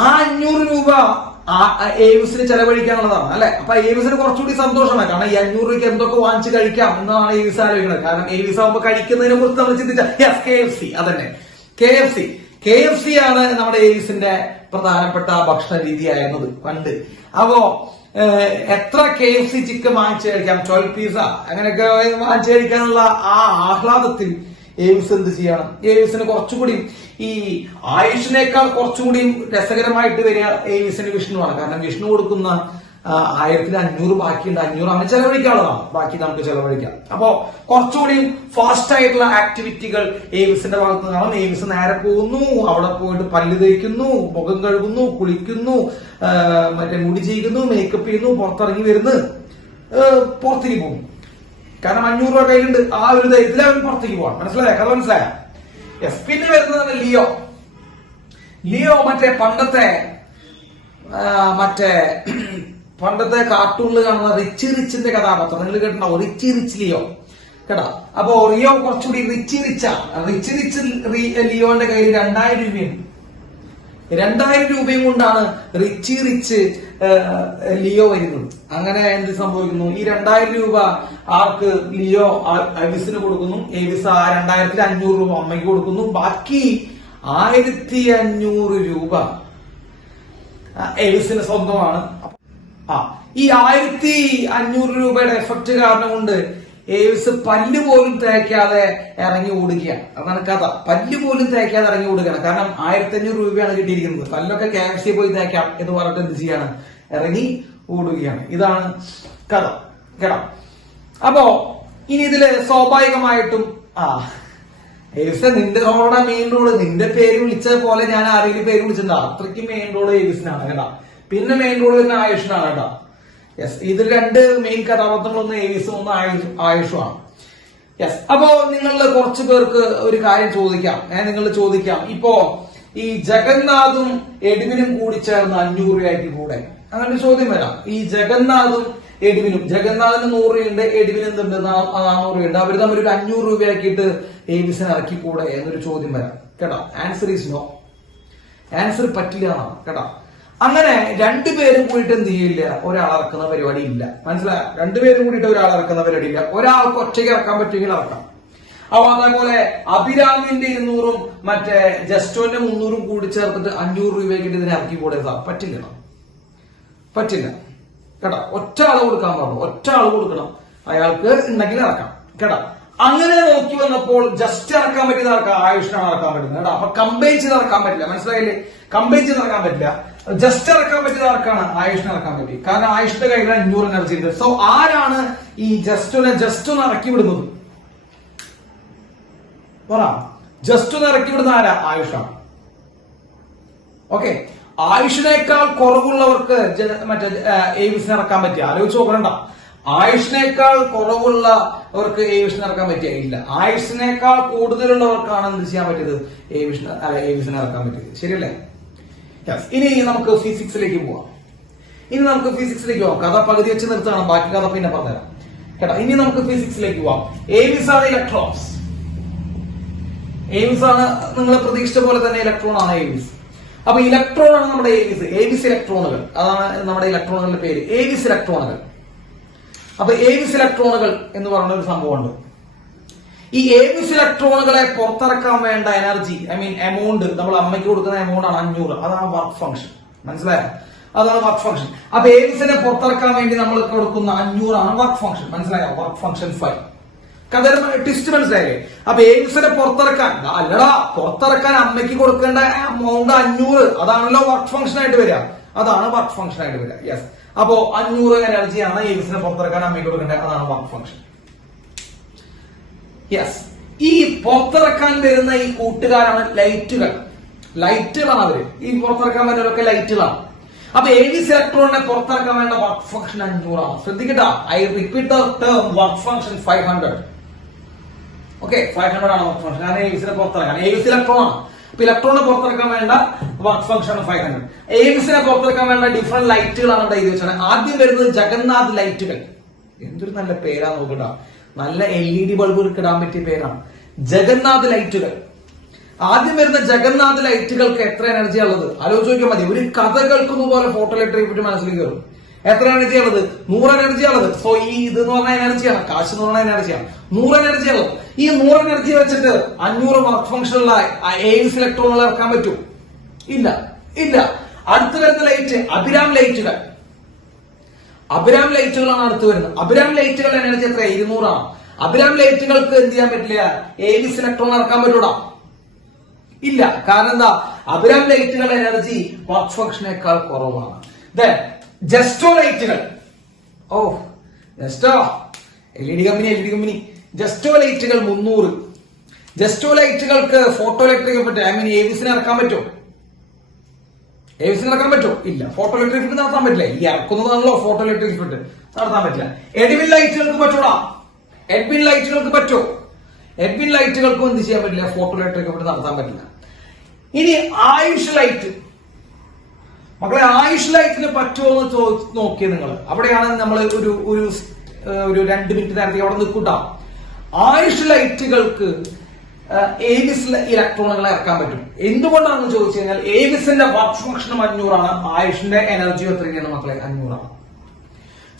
ആ 500 രൂപ ഏവിസിന് ചെലവഴിക്കാനുള്ളതാണ് അല്ലെ. അപ്പൊ ഏവിസിന് കുറച്ചുകൂടി സന്തോഷമാണ്. കാരണം ഈ 500 രൂപയ്ക്ക് എന്തൊക്കെ വാങ്ങിച്ച് കഴിക്കാം എന്നാണ് ഏവിസ് ആലോചിക്കുന്നത്. കാരണം ഏവിസ് ആകുമ്പോ കഴിക്കുന്നതിനെ കുറിച്ച് നമ്മൾ ചിന്തിച്ചാൽ KFC, അതന്നെ KFC ആണ് നമ്മുടെ ഏവിസിന്റെ പ്രധാനപ്പെട്ട ഭക്ഷണ രീതിയായിരുന്നത് പണ്ട്. അപ്പോ എത്ര KFC ചിക്കൻ വാങ്ങിച്ചു കഴിക്കാം, 12 പീസ അങ്ങനെയൊക്കെ വാങ്ങിച്ചു കഴിക്കാനുള്ള ആ ആഹ്ലാദത്തിൽ ഏവിസ് എന്ത് ചെയ്യണം, ഏവിസിന് കുറച്ചുകൂടി ഈ ആയുഷിനേക്കാൾ കുറച്ചുകൂടി രസകരമായിട്ട് വരിക ഏവിസിന് വിഷ്ണുവാണ്. കാരണം വിഷ്ണു കൊടുക്കുന്ന 1500 ബാക്കിയുണ്ട്. 500 അവന് ചെലവഴിക്കാനുള്ളതാണ്, ബാക്കി നമുക്ക് ചെലവഴിക്കാം. അപ്പോ കുറച്ചുകൂടി ഫാസ്റ്റ് ആയിട്ടുള്ള ആക്ടിവിറ്റികൾ ഏവിസിന്റെ ഭാഗത്ത് നിന്ന് കാണാം. ഏവിസ് നേരെ പോകുന്നു, അവിടെ പോയിട്ട് പല്ല് തേക്കുന്നു, മുഖം കഴുകുന്നു, കുളിക്കുന്നു, മറ്റേ മുടി ചെയ്യുന്നു, മേക്കപ്പ് ചെയ്യുന്നു, പുറത്തിറങ്ങി വരുന്നു, പുറത്തേക്ക് പോകുന്നു. കാരണം 500 രൂപ കയ്യിലുണ്ട്. ആ ഒരു ധൈര്യത്തിൽ അവൻ പുറത്തേക്ക് പോവാൻ. മനസ്സിലായ കഥ മനസ്സിലായ? യെസ്. പിന്നെ വരുന്നതാണ് ലിയോ പണ്ടത്തെ കാർട്ടൂണിൽ കാണുന്ന റിച്ചിന്റെ കഥാപാത്രം നിങ്ങൾ കേട്ടോ, റിച്ച് ലിയോ കേട്ടാ. അപ്പോ റിയോ കുറച്ചുകൂടി റിച്ച് ലിയോന്റെ കയ്യിൽ 2000 രൂപയുണ്ട്. 2000 രൂപയും കൊണ്ടാണ് റിച്ച് ലിയോ വരുന്നത്. അങ്ങനെ എന്ത് സംഭവിക്കുന്നു? ഈ 2000 രൂപ ആർക്ക്? ലിയോ ഏവിസിന് കൊടുക്കുന്നു. ഏവിസ് ആ 2500 രൂപ അമ്മയ്ക്ക് കൊടുക്കുന്നു. ബാക്കി 1500 രൂപ ഏവിസിന് സ്വന്തമാണ്. ഈ 1500 രൂപയുടെ എഫക്ട് കാരണം കൊണ്ട് ഏവിസ് പല്ല് പോലും തേക്കാതെ ഇറങ്ങി ഓടുകയാണ്. അതാണ് കഥ. പല്ല് പോലും തേക്കാതെ ഇറങ്ങി ഓടുകയാണ്. കാരണം 1500 രൂപയാണ് കിട്ടിയിരിക്കുന്നത്. പല്ലൊക്കെ KFC പോയി തേക്കാം എന്ന് പറഞ്ഞിട്ട് എന്ത് ചെയ്യാണ്? ഇറങ്ങി ഓടുകയാണ്. ഇതാണ് കഥ കേട്ടോ. അപ്പോ ഇനി ഇതില് സ്വാഭാവികമായിട്ടും ഏവിസ് നിന്റെ റോഡാ മെയിൻ റോഡ്. നിന്റെ പേര് വിളിച്ച പോലെ ഞാൻ ആരെങ്കിലും പേര് വിളിച്ചിട്ടുണ്ടോ? അത്രയ്ക്ക് മെയിൻ റോഡ് ഏവിസിനാണ് കേട്ടോ. പിന്നെ മെയിൻ റോഡ് തന്നെ ആയുഷിനാണ് കേട്ടോ. യെസ്, ഇതിൽ 2 മെയിൻ കഥാപാത്രങ്ങളൊന്ന് ഏവിസും ഒന്ന് ആയുഷുമാണ്. യെസ്, അപ്പോ നിങ്ങളിൽ കുറച്ചു പേർക്ക് ഒരു കാര്യം ചോദിക്കാം. നിങ്ങൾ ചോദിക്കാം, ഇപ്പോ ഈ ജഗന്നാഥും എഡ്വിനും കൂടി ചേർന്ന് 500 രൂപയ്ക്ക് കൂടെ? അങ്ങനെ ഒരു ചോദ്യം വരാം. ഈ ജഗന്നാഥും എഡ്വിനും, ജഗന്നാഥിന് 100 രൂപയുണ്ട്, എഡ്വിന് എന്തുണ്ട്? 400 രൂപയുണ്ട്. അവർ തമ്മിൽ ഒരു 500 രൂപയാക്കിയിട്ട് ഏവിസിന് ഇറക്കി കൂടെ എന്നൊരു ചോദ്യം വരാം കേട്ടോ. Answer is no. ആൻസർ പറ്റില്ല എന്നാണ് കേട്ടോ. അങ്ങനെ 2 പേരും കൂടിയിട്ട് എന്ത് ചെയ്യില്ല? ഒരാൾ ഇറക്കുന്ന പരിപാടി ഇല്ല. മനസ്സിലായോ? 2 പേരും കൂടിയിട്ട് ഒരാൾ ഇറക്കുന്ന പരിപാടി ഇല്ല. ഒരാൾക്ക് ഒറ്റയ്ക്ക് ഇറക്കാൻ പറ്റുമെങ്കിൽ ഇറക്കാം. അപ്പൊ അതേപോലെ അഭിരാമിന്റെ 200ഉം മറ്റേ ജസ്റ്റോന്റെ 300ഉം കൂടി ചേർത്തിട്ട് 500 രൂപയ്ക്ക് ഇതിനെ ഇറക്കി കൂടെ? പറ്റില്ല, പറ്റില്ല കേട്ടോ. ഒറ്റ ആള് കൊടുക്കാൻ പാടുള്ളൂ. ഒറ്റ ആള് കൊടുക്കണം. അയാൾക്ക് ഉണ്ടെങ്കിൽ ഇറക്കാം കേട്ടോ. അങ്ങനെ നോക്കി വന്നപ്പോൾ ജസ്റ്റ് ഇറക്കാൻ പറ്റിയത് ആർക്കാ? ആയുഷിനാണ് ഇറക്കാൻ പറ്റുന്നത് കേട്ടോ. അപ്പൊ കമ്പൈൻ ചെയ്ത് ഇറക്കാൻ പറ്റില്ല. മനസ്സിലായില്ലേ? കമ്പൈൻ ചെയ്ത് ഇറക്കാൻ പറ്റില്ല. ജസ്റ്റ് ഇറക്കാൻ പറ്റിയത് ആർക്കാണ്? ആയുഷിനെ ഇറക്കാൻ പറ്റി. കാരണം ആയുഷിന്റെ കയ്യിൽ 500 എനർജി ഉണ്ട്. സോ ആരാണ് ഈ ജസ്റ്റ് ഒന്ന് ഇറക്കി വിടുന്നത്? പറ. ജസ്റ്റ് ഒന്ന് ഇറക്കി വിടുന്ന ആരാ? ആയുഷാണ്. ഓക്കെ, ആയുഷിനേക്കാൾ കുറവുള്ളവർക്ക് മറ്റേ ഏവിസിനെ ഇറക്കാൻ പറ്റിയ? ആലോചിച്ച് നോക്കണ്ട. ആയുഷിനേക്കാൾ കുറവുള്ളവർക്ക് ഏവിസിനെ ഇറക്കാൻ പറ്റിയ? ഇല്ല. ആയുഷിനേക്കാൾ കൂടുതലുള്ളവർക്കാണ് എന്ത് ചെയ്യാൻ പറ്റിയത്? ഏവിസിനെ ഇറക്കാൻ പറ്റിയത്. ശരിയല്ലേ? ഇനി നമുക്ക് ഫിസിക്സിലേക്ക് പോവാം. കഥ പകുതി വെച്ച് നിർത്തണം. ബാക്കി കഥ പിന്നെ പറഞ്ഞുതരാം കേട്ടോ. ഇനി നമുക്ക് ഫിസിക്സിലേക്ക് പോവാം. ഏവിസ് ആണ് ഇലക്ട്രോൺസ്. ഏവിസ് ആണ് നിങ്ങൾ പ്രതീക്ഷിച്ച പോലെ തന്നെ ഇലക്ട്രോൺ ആണ് ഏവിസ്. അപ്പൊ ഇലക്ട്രോൺ ആണ് നമ്മുടെ ഏവിസ്. ഏവിസ് ഇലക്ട്രോണുകൾ, അതാണ് നമ്മുടെ ഇലക്ട്രോണുകളുടെ പേര്. ഏവിസ് ഇലക്ട്രോണുകൾ. അപ്പൊ ഏവിസ് ഇലക്ട്രോണുകൾ എന്ന് പറയുന്ന ഒരു സംഭവമുണ്ട്. ഈ ഏവിസ് ഇലക്ട്രോണുകളെ പുറത്തിറക്കാൻ വേണ്ട എനർജി, എമൗണ്ട്, നമ്മൾ അമ്മയ്ക്ക് കൊടുക്കുന്ന എമൗണ്ട് ആണ് 500. അതാണ് വർക്ക് ഫംഗ്ഷൻ. മനസ്സിലായോ? അതാണ് വർക്ക് ഫംഗ്ഷൻ. അപ്പൊ ഏവിസിനെ പുറത്തിറക്കാൻ വേണ്ടി നമ്മൾ കൊടുക്കുന്ന 500 ആണ് വർക്ക് ഫംഗ്ഷൻ. മനസ്സിലായോ? Work function 5. കഥ ട്വിസ്റ്റ് മനസ്സിലായില്ലേ? അപ്പൊ ഏവിസിനെ പുറത്തിറക്കാൻ പുറത്തിറക്കാൻ അമ്മയ്ക്ക് കൊടുക്കേണ്ട എമൗണ്ട് 500. അതാണല്ലോ വർക്ക് ഫംഗ്ഷൻ ആയിട്ട് വരിക. അതാണ് വർക്ക് ഫംഗ്ഷൻ ആയിട്ട് വരിക. യെസ്, അപ്പോ 500 എനർജിയാണ് ഏവിസിനെ പുറത്തിറക്കാൻ അമ്മയ്ക്ക് കൊടുക്കേണ്ടത്. അതാണ് വർക്ക് ഫംഗ്ഷൻ. യെസ്, ഈ പുറത്തിറക്കാൻ വരുന്ന ഈ കൂട്ടുകാരാണ് ലൈറ്റുകളാണ് അവര്. ഈ പുറത്തിറക്കാൻ വരുന്നവരൊക്കെ ലൈറ്റുകളാണ്. അപ്പൊ ഏവിസ് ഇലക്ട്രോണിനെ പുറത്തിറക്കാൻ വേണ്ട വർക്ക് ഫംഗ്ഷൻ 500 ആണ്. ശ്രദ്ധിക്കട്ടാ, I repeat the term work function 500. Okay, 500 ആണ് വർക്ക് ഫംഗ്ഷൻ. കാരണം ഏവിസിനെ പുറത്തിറക്കാൻ, ഏവിസ് ഇലക്ട്രോൺ ആണ്. അപ്പൊ ഇലക്ട്രോണിനെ പുറത്തിറക്കാൻ വേണ്ട വർക്ക് ഫംഗ്ഷൻ 500. ഏവിസിനെ പുറത്തിറക്കാൻ വേണ്ട ഡിഫറെന്റ് ലൈറ്റുകളാണ് ഇവിടെ എഴുതി വെച്ചാണ്. ആദ്യം വരുന്നത് ജഗന്നാഥ് ലൈറ്റുകൾ. എന്തൊരു നല്ല പേരാ നോക്കട്ടാ. നല്ല LED ബൾബ് ഇടാൻ പറ്റിയ പേരാണ് ജഗന്നാഥ് ലൈറ്റുകൾ. ആദ്യം വരുന്ന ജഗന്നാഥ് ലൈറ്റുകൾക്ക് എത്ര എനർജിയാണ് ഉള്ളത്? ആലോചിച്ച് നോക്കിയാൽ മതി. ഒരു കഥ കേൾക്കുന്ന പോലെ ഫോട്ടോ ഇലക്ട്രിക് പറ്റി മനസ്സിലേക്ക് കയറും. എത്ര എനർജിയാണ് ഉള്ളത്? 100 എനർജിയാണ് ഉള്ളത്. സോ ഈ ഇത് എന്ന് പറഞ്ഞ എനർജിയാണ്, കാശ് എന്ന് പറഞ്ഞ എനർജിയാണ്. 100 എനർജിയാണ് ഉള്ളത്. ഈ 100 എനർജി വെച്ചിട്ട് 500 വർക്ക് ഫംഗ്ഷനുള്ള ഏവിസ് ഇലക്ട്രോണുകൾ ഇറക്കാൻ പറ്റും? ഇല്ല. അടുത്ത് വരുന്ന ലൈറ്റ് അഭിരാം ലൈറ്റുകൾ. അഭിരാം ലൈറ്റുകളാണ് അടുത്ത് വരുന്നത്. അഭിരാം ലൈറ്റുകളുടെ എനർജി എത്ര? 200 ആണ്. അഭിരാം ലൈറ്റുകൾക്ക് എന്ത് ചെയ്യാൻ പറ്റില്ല? ഏവിസ് ഇലക്ട്രോൺ ഇറക്കാൻ പറ്റൂടാ? ഇല്ല. കാരണം എന്താ? അഭിരാം ലൈറ്റുകളുടെ എനർജി വർക്ക് ഫംഗ്ഷനേക്കാൾ കുറവാണ്. ജസ്റ്റോ ലൈറ്റുകൾ. Justo LED company. ജസ്റ്റോ ലൈറ്റുകൾ 300. ജസ്റ്റോ ലൈറ്റുകൾക്ക് ഫോട്ടോ ഇലക്ട്രിക് പറ്റും. ഏവിസിനെ ഇറക്കാൻ പറ്റുമോ? ഏവിസിനെ ഇറക്കാൻ പറ്റുമോ? ഇല്ല. ഫോട്ടോ ഇലക്ട്രിക് ഫിറ്റ് നടത്താൻ പറ്റില്ല. ഈ ഇറക്കുന്നതാണല്ലോ ഫോട്ടോ ഇലക്ട്രിക് ഫിറ്റ്. നടത്താൻ പറ്റില്ല. എഡ്വിൻ ലൈറ്റുകൾക്ക് പറ്റൂടാ? എഡ്വിൻ ലൈറ്റുകൾക്ക് പറ്റുമോ? എഡ്വിൻ ലൈറ്റുകൾക്കും എന്ത് ചെയ്യാൻ പറ്റില്ല? ഫോട്ടോ ഇലക്ട്രിക് ഫിറ്റ് നടത്താൻ പറ്റില്ല. ഇനി ആയുഷ് ലൈറ്റ്. മക്കളെ, ആയുഷ് ലൈറ്റിന് പറ്റുമോ എന്ന് നോക്കിയത് നിങ്ങൾ. അവിടെയാണ് നമ്മൾ ഒരു 2 മിനിറ്റ് നേരത്തേക്ക് അവിടെ നിൽക്കൂട്ടാ. ആയുഷ് ലൈറ്റുകൾക്ക് ഏവിസിൽ ഇലക്ട്രോണുകളെ ഇറക്കാൻ പറ്റും. എന്തുകൊണ്ടാണെന്ന് ചോദിച്ചു കഴിഞ്ഞാൽ ഏവിസിന്റെ വർക്ക് ഫംഗ്ഷനും 500 ആണ്, ആയുഷിന്റെ എനർജി എത്രയാണ് മക്കളെ? 500 ആണ്.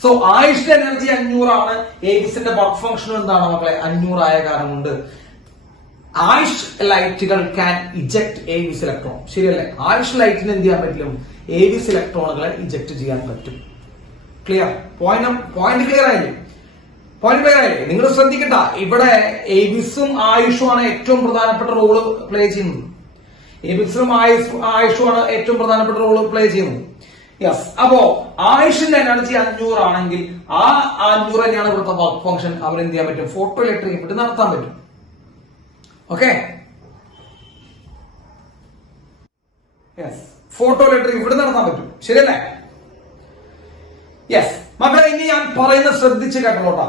സോ ആയുഷിന്റെ എനർജി 500 ആണ്, ഏവിസിന്റെ വർക്ക് ഫംഗ്ഷനും എന്താണ് മക്കളെ? 500 ആയ കാരണം കൊണ്ട് ആയുഷ് ലൈറ്റുകൾ ക്യാൻ ഇജക്ട് ഏവിസ് ഇലക്ട്രോൺ. ശരിയല്ലേ? ആയുഷ് ലൈറ്റിന് എന്ത് ചെയ്യാൻ പറ്റും? ഏവിസ് ഇലക്ട്രോണുകളെ ഇജക്ട് ചെയ്യാൻ പറ്റും. ക്ലിയർ? പോയിന്റ് ക്ലിയർ ആയില്ലേ? നിങ്ങൾ ശ്രദ്ധിക്കട്ട, ഇവിടെ ഏവിസും ആയുഷുമാണ് ഏറ്റവും പ്രധാനപ്പെട്ട റോള് പ്ലേ ചെയ്യുന്നത്. ഏവിസും ആയുഷുമാണ് ഏറ്റവും പ്രധാനപ്പെട്ട റോള് പ്ലേ ചെയ്യുന്നത്. യെസ്. അപ്പോ ആയുഷിന്റെ എനർജി 500 ആണെങ്കിൽ ആ 500 തന്നെയാണ് ഇവിടുത്തെ വർക്ക് ഫംഗ്ഷൻ. അവർ എന്ത് ചെയ്യാൻ പറ്റും? ഫോട്ടോ ഇലക്ട്രിക് ഇഫക്റ്റ് നടത്താൻ പറ്റും. Okay, yes, photo electric effect നടത്താൻ പറ്റും. ശരിയല്ലേ? യെസ് മക്കളെ, ഇനി ഞാൻ പറയുന്നത് ശ്രദ്ധിച്ച് കേട്ടോട്ടാ.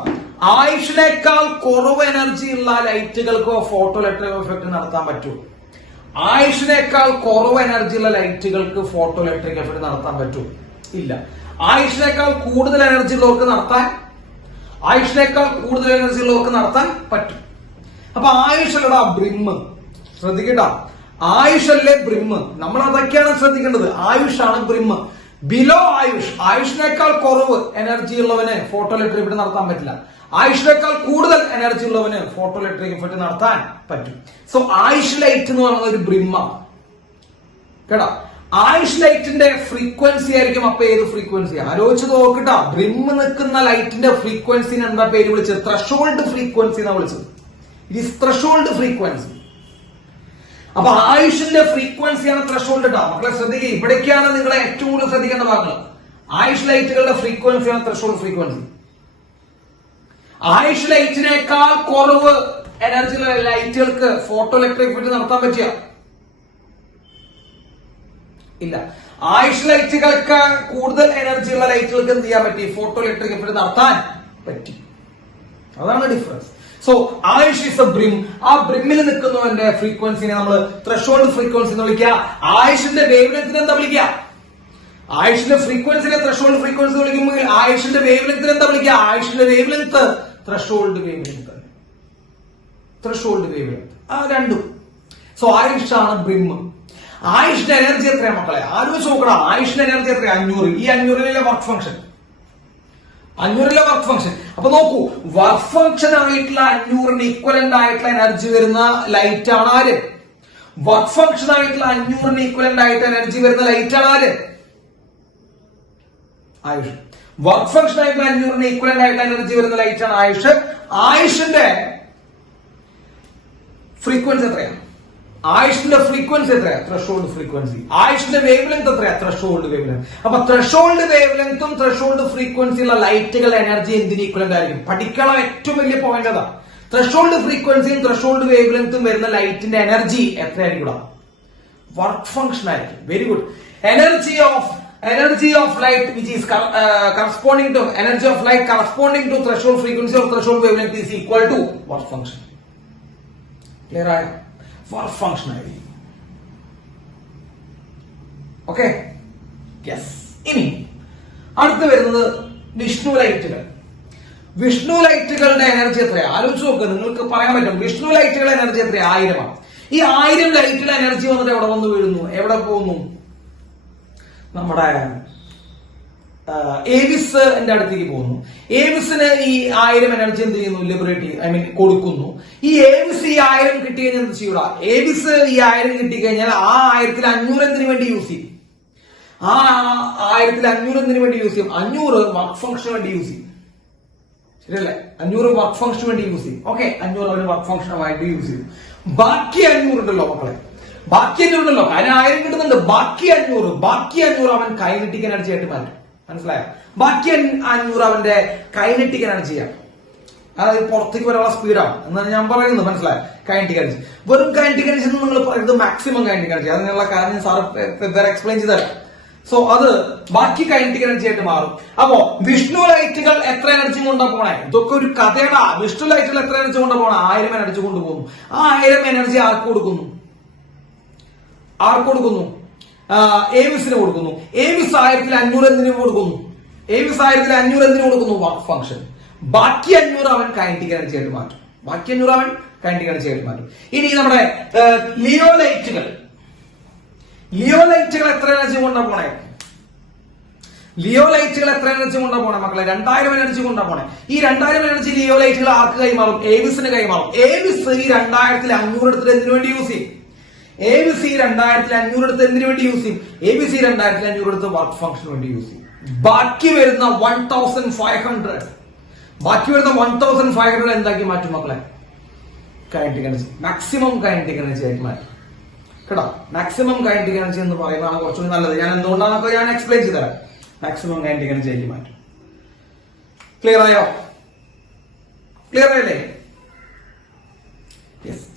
ആയുഷിനേക്കാൾ കുറവ് എനർജി ഉള്ള ലൈറ്റുകൾക്ക് ഫോട്ടോ ഇലക്ട്രിക് എഫക്ട് നടത്താൻ പറ്റൂ. ആയുഷിനേക്കാൾ കുറവ് എനർജി ഉള്ള ലൈറ്റുകൾക്ക് ഫോട്ടോ ഇലക്ട്രിക് എഫക്ട് നടത്താൻ പറ്റൂ? ഇല്ല. ആയുഷിനേക്കാൾ കൂടുതൽ എനർജി ഉള്ളവർക്ക് നടത്താൻ പറ്റും. അപ്പൊ ആയുഷല്ലടാ ബ്രിമ്മ്. ശ്രദ്ധിക്കട്ടാ, ആയുഷല്ലേ ബ്രിമ്മ്. നമ്മൾ അതൊക്കെയാണ് ശ്രദ്ധിക്കേണ്ടത്. ആയുഷാണ് ബ്രിമ്മ്. ബിലോ ആയുഷിനേക്കാൾ കുറവ് എനർജി ഉള്ളവന് ഫോട്ടോ ഇലക്ട്രിക് ഇഫക്റ്റ് നടത്താൻ പറ്റില്ല. ആയുഷിനേക്കാൾ കൂടുതൽ എനർജി ഉള്ളവന് ഫോട്ടോ ഇലക്ട്രിക് ഇഫക്റ്റ് നടത്താൻ പറ്റും. സോ ആയുഷ് ലൈറ്റ് എന്ന് പറയുന്നത് ഒരു ബ്രിമ്മാണ് കേട്ടോ. ആയുഷ് ലൈറ്റിന്റെ ഫ്രീക്വൻസി ആയിരിക്കും. അപ്പൊ ഏത് ഫ്രീക്വൻസി ആലോചിച്ച് നോക്കിട്ടാ. ബ്രിമ്മ് നിൽക്കുന്ന ലൈറ്റിന്റെ ഫ്രീക്വൻസിന് എന്താ പേര് വിളിച്ചത്? ത്രഷോൾഡ് ഫ്രീക്വൻസി എന്നാ വിളിച്ചത്. It is threshold frequency. അപ്പൊ ആയുഷിന്റെ ഫ്രീക്വൻസിയാണ് ത്രഷോൾഡ് ഇട്ടാ. മക്കളെ ശ്രദ്ധിക്കുക, ഇവിടേക്കാണ് നിങ്ങളെ ഏറ്റവും കൂടുതൽ ശ്രദ്ധിക്കേണ്ട ഭാഗങ്ങൾ. ആയുഷ് ലൈറ്റുകളുടെ ഫ്രീക്വൻസിയാണ് ത്രഷോൾഡ് ഫ്രീക്വൻസി. ആയുഷ് ലൈറ്റിനേക്കാൾ കുറവ് എനർജി ലൈറ്റുകൾക്ക് ഫോട്ടോ ഇലക്ട്രിക് ഇഫക്റ്റ് നടത്താൻ പറ്റിയ ഇല്ല. ആയുഷ് ലൈറ്റുകൾക്ക് കൂടുതൽ എനർജി ഉള്ള ലൈറ്റുകൾക്ക് എന്ത് ചെയ്യാൻ പറ്റി? ഫോട്ടോ ഇലക്ട്രിക് ഇഫക്റ്റ് നടത്താൻ പറ്റി. അതാണ് difference. So Ayush is A brim. ആ ബ്രിമ്മിൽ നിൽക്കുന്നവന്റെ ഫ്രീക്വൻസിനെ നമ്മൾ ത്രഷോൾഡ് ഫ്രീക്വൻസി എന്ന് വിളിക്കുക. ആയുഷിന്റെ വേവ് ലെങ്തിനെ എന്താ വിളിക്കുക? ആയുഷിന്റെ ഫ്രീക്വൻസിനെ ത്രഷോൾഡ് ഫ്രീക്വൻസി വിളിക്കുമ്പോൾ ആയുഷിന്റെ വേവ് ലെങ്തിനെ എന്താ വിളിക്കുക? ആയുഷിന്റെ wave length threshold wave length. ആ രണ്ടും. സോ ആയുഷാണ് ബ്രിം. ആയുഷിന്റെ എനർജി എത്രയാണ് മക്കളെ? ആലോചിച്ച് നോക്കണം. ആയുഷിന്റെ എനർജി എത്രയാണ്? 500. ഈ 500 വർക്ക് ഫംഗ്ഷൻ. അപ്പൊ നോക്കൂ, വർക്ക് ഫംഗ്ഷൻ ആയിട്ടുള്ള 500 ഈക്വലന്റ് ആയിട്ടുള്ള എനർജി വരുന്ന ലൈറ്റ് ആണ് ആര്? വർക്ക് ഫംഗ്ഷൻ ആയിട്ടുള്ള 500 ഈക്വലന്റ് ആയിട്ട് എനർജി വരുന്ന ലൈറ്റ് ആണ് ആര്? ആയുഷ്. വർക്ക് ഫംഗ്ഷൻ ആയിട്ടുള്ള 500 ഈക്വലന്റ് ആയിട്ടുള്ള എനർജി വരുന്ന ലൈറ്റ് ആണ് ആയുഷ്. ആയുഷിന്റെ ഫ്രീക്വൻസി എത്രയാണ്? ആയുഷിന്റെ ഫ്രീക്വൻസി എത്രയാ? Threshold frequency. ആയുഷിന്റെ വേവ് ലെങ്ത് എത്രയാ? Threshold wave length. അപ്പൊ ത്രഷോൾഡ് വേവ് ലെങ്ത്തും ത്രഷോൾഡ് ഫ്രീക്വൻസിയുള്ള ലൈറ്റുകൾ എനർജി എന്തിന് ഈക്വലന്റ് ആയിരിക്കും? പഠിക്കണം. ഏറ്റവും വലിയ പോയിന്റ് അതാ. ത്രഷോൾഡ് ഫ്രീക്വൻസിയും ത്രഷോൾഡ് വേവ് ലെങ്ത്തും വരുന്ന ലൈറ്റിന്റെ എനർജി എത്രയായിരിക്കും? വർക്ക് ഫംഗ്ഷൻ ആയിരിക്കും. Very good. Energy of light which is corresponding to energy of light corresponding to threshold frequency or threshold wavelength is equal to work function. Clear ആയോ? Work function ആയിരിക്കും. Okay, yes. ഇനി അടുത്ത് വരുന്നത് വിഷ്ണു ലൈറ്റുകൾ. Vishnu ലൈറ്റുകളുടെ energy എത്രയാ? ആലോചിച്ച് നോക്കുക. നിങ്ങൾക്ക് പറയാൻ പറ്റും വിഷ്ണു ലൈറ്റുകളുടെ എനർജി എത്രയാ? 1000 ഈ 1000 ലൈറ്റുകളുടെ എനർജി വന്നിട്ട് എവിടെ വന്ന് വീഴുന്നു? എവിടെ പോകുന്നു? നമ്മുടെ ഏവിസിന്റെ അടുത്തേക്ക് പോകുന്നു. ഏവിസിന് ഈ 1000 എനർജി എന്ത് ചെയ്യുന്നു? ലിബറേറ്റ്, കൊടുക്കുന്നു. ഈ ഏവിസ് ഈ 1000 കിട്ടിക്കഴിഞ്ഞാൽ എന്ത് ചെയ്യൂടാ? ഏവിസ് ഈ 1000 കിട്ടിക്കഴിഞ്ഞാൽ ആ 1500 എന്തിനു വേണ്ടി യൂസ് ചെയ്യും? 500 വർക്ക് ഫംഗ്ഷന് വേണ്ടി യൂസ് ചെയ്യും. ശരിയല്ലേ? 500 വർക്ക് ഫംഗ്ഷന് വേണ്ടി യൂസ് ചെയ്യും. ഓക്കെ, 500 അവന് വർക്ക് ഫംഗ്ഷനായിട്ട് യൂസ് ചെയ്യും. ബാക്കി 500 ഉണ്ടല്ലോ മക്കളെ, കാര്യം 1000 കിട്ടുന്നുണ്ട്. ബാക്കി 500 അവൻ കൈനറ്റിക് എനർജി ആയിട്ട് മാറ്റും. മനസ്സിലായോ? ബാക്കി 500 അവന്റെ കൈനറ്റിക് എനർജിയാണ്. അതായത് പുറത്തേക്ക് വരാനുള്ള സ്പീഡാണ് എന്നാണ് ഞാൻ പറയുന്നത്. മനസ്സിലായോ? Kinetic energy. വെറും കൈനറ്റിക് എനർജി എന്ന് നിങ്ങൾ പറയുന്നത് മാക്സിമം കൈനറ്റിക് എനർജി. അതിനുള്ള കാര്യം സാർ വേറെ എക്സ്പ്ലെയിൻ ചെയ്തരാം. സോ അത് ബാക്കി കൈനറ്റിക് എനർജി ആയിട്ട് മാറും. അപ്പോ വിഷ്ണു ലൈറ്റുകൾ എത്ര എനർജി കൊണ്ടാ പോണേ? ഇതൊക്കെ ഒരു കഥയടാ. വിഷ്ണു ലൈറ്റുകൾ എത്ര എനർജി കൊണ്ടാ പോണേ? 1000 എനർജി കൊണ്ടുപോകുന്നു. ആ 1000 എനർജി ആർക്ക് കൊടുക്കുന്നു? ഏവിസിന് കൊടുക്കുന്നു. ഏവിസ് 1500 എന്തിനു കൊടുക്കുന്നു? Work function. ബാക്കി 500 അവൻ കൈനറ്റിക് എനർജി ആയിട്ട് മാറ്റും. ബാക്കി 500 അവൻ കൈനറ്റിക് എനർജി ആയിട്ട് മാറ്റും. ഇനി നമ്മുടെ ലിയോലൈറ്റുകൾ എത്ര എനർജി കൊണ്ടാ പോണേ? ലിയോലൈറ്റുകൾ എത്ര എനർജി കൊണ്ടാ പോണേ മക്കളെ? 2000 എനർജി കൊണ്ടാ പോണേ. ഈ 2000 എനർജി ലിയോലൈറ്റുകൾ ആർക്ക് കൈമാറും? ഏവിസിന് കൈമാറും. ഏവിസ് ഈ 2500 എടുത്തിട്ട് എന്തിനു വേണ്ടി യൂസ് ചെയ്യും? ABC 2500 എടുത്ത് എന്തിനു വേണ്ടി യൂസ് ചെയ്യും? ABC 2500 എടുത്ത് വർക്ക് ഫംഗ്ഷന് വേണ്ടി യൂസ് ചെയ്യും. ബാക്കി വരുന്ന 1500 എന്താക്കി മാറ്റും മക്കളെ? Kinetic energy, maximum kinetic energy ആയിട്ട് മാറ്റും കേട്ടോ. മാക്സിമം കൈനറ്റിക് എനർജി എന്ന് പറയുന്നതാണ് കുറച്ചുകൂടി നല്ലത്. ഞാൻ എന്തുകൊണ്ടാണെന്നൊക്കെ ഞാൻ എക്സ്പ്ലെയിൻ ചെയ്തുതരാം. മാക്സിമം കൈനറ്റിക് എനർജി ആയിട്ട് മാറ്റും. ക്ലിയർ ആയോ? ക്ലിയർ ആയില്ലേ?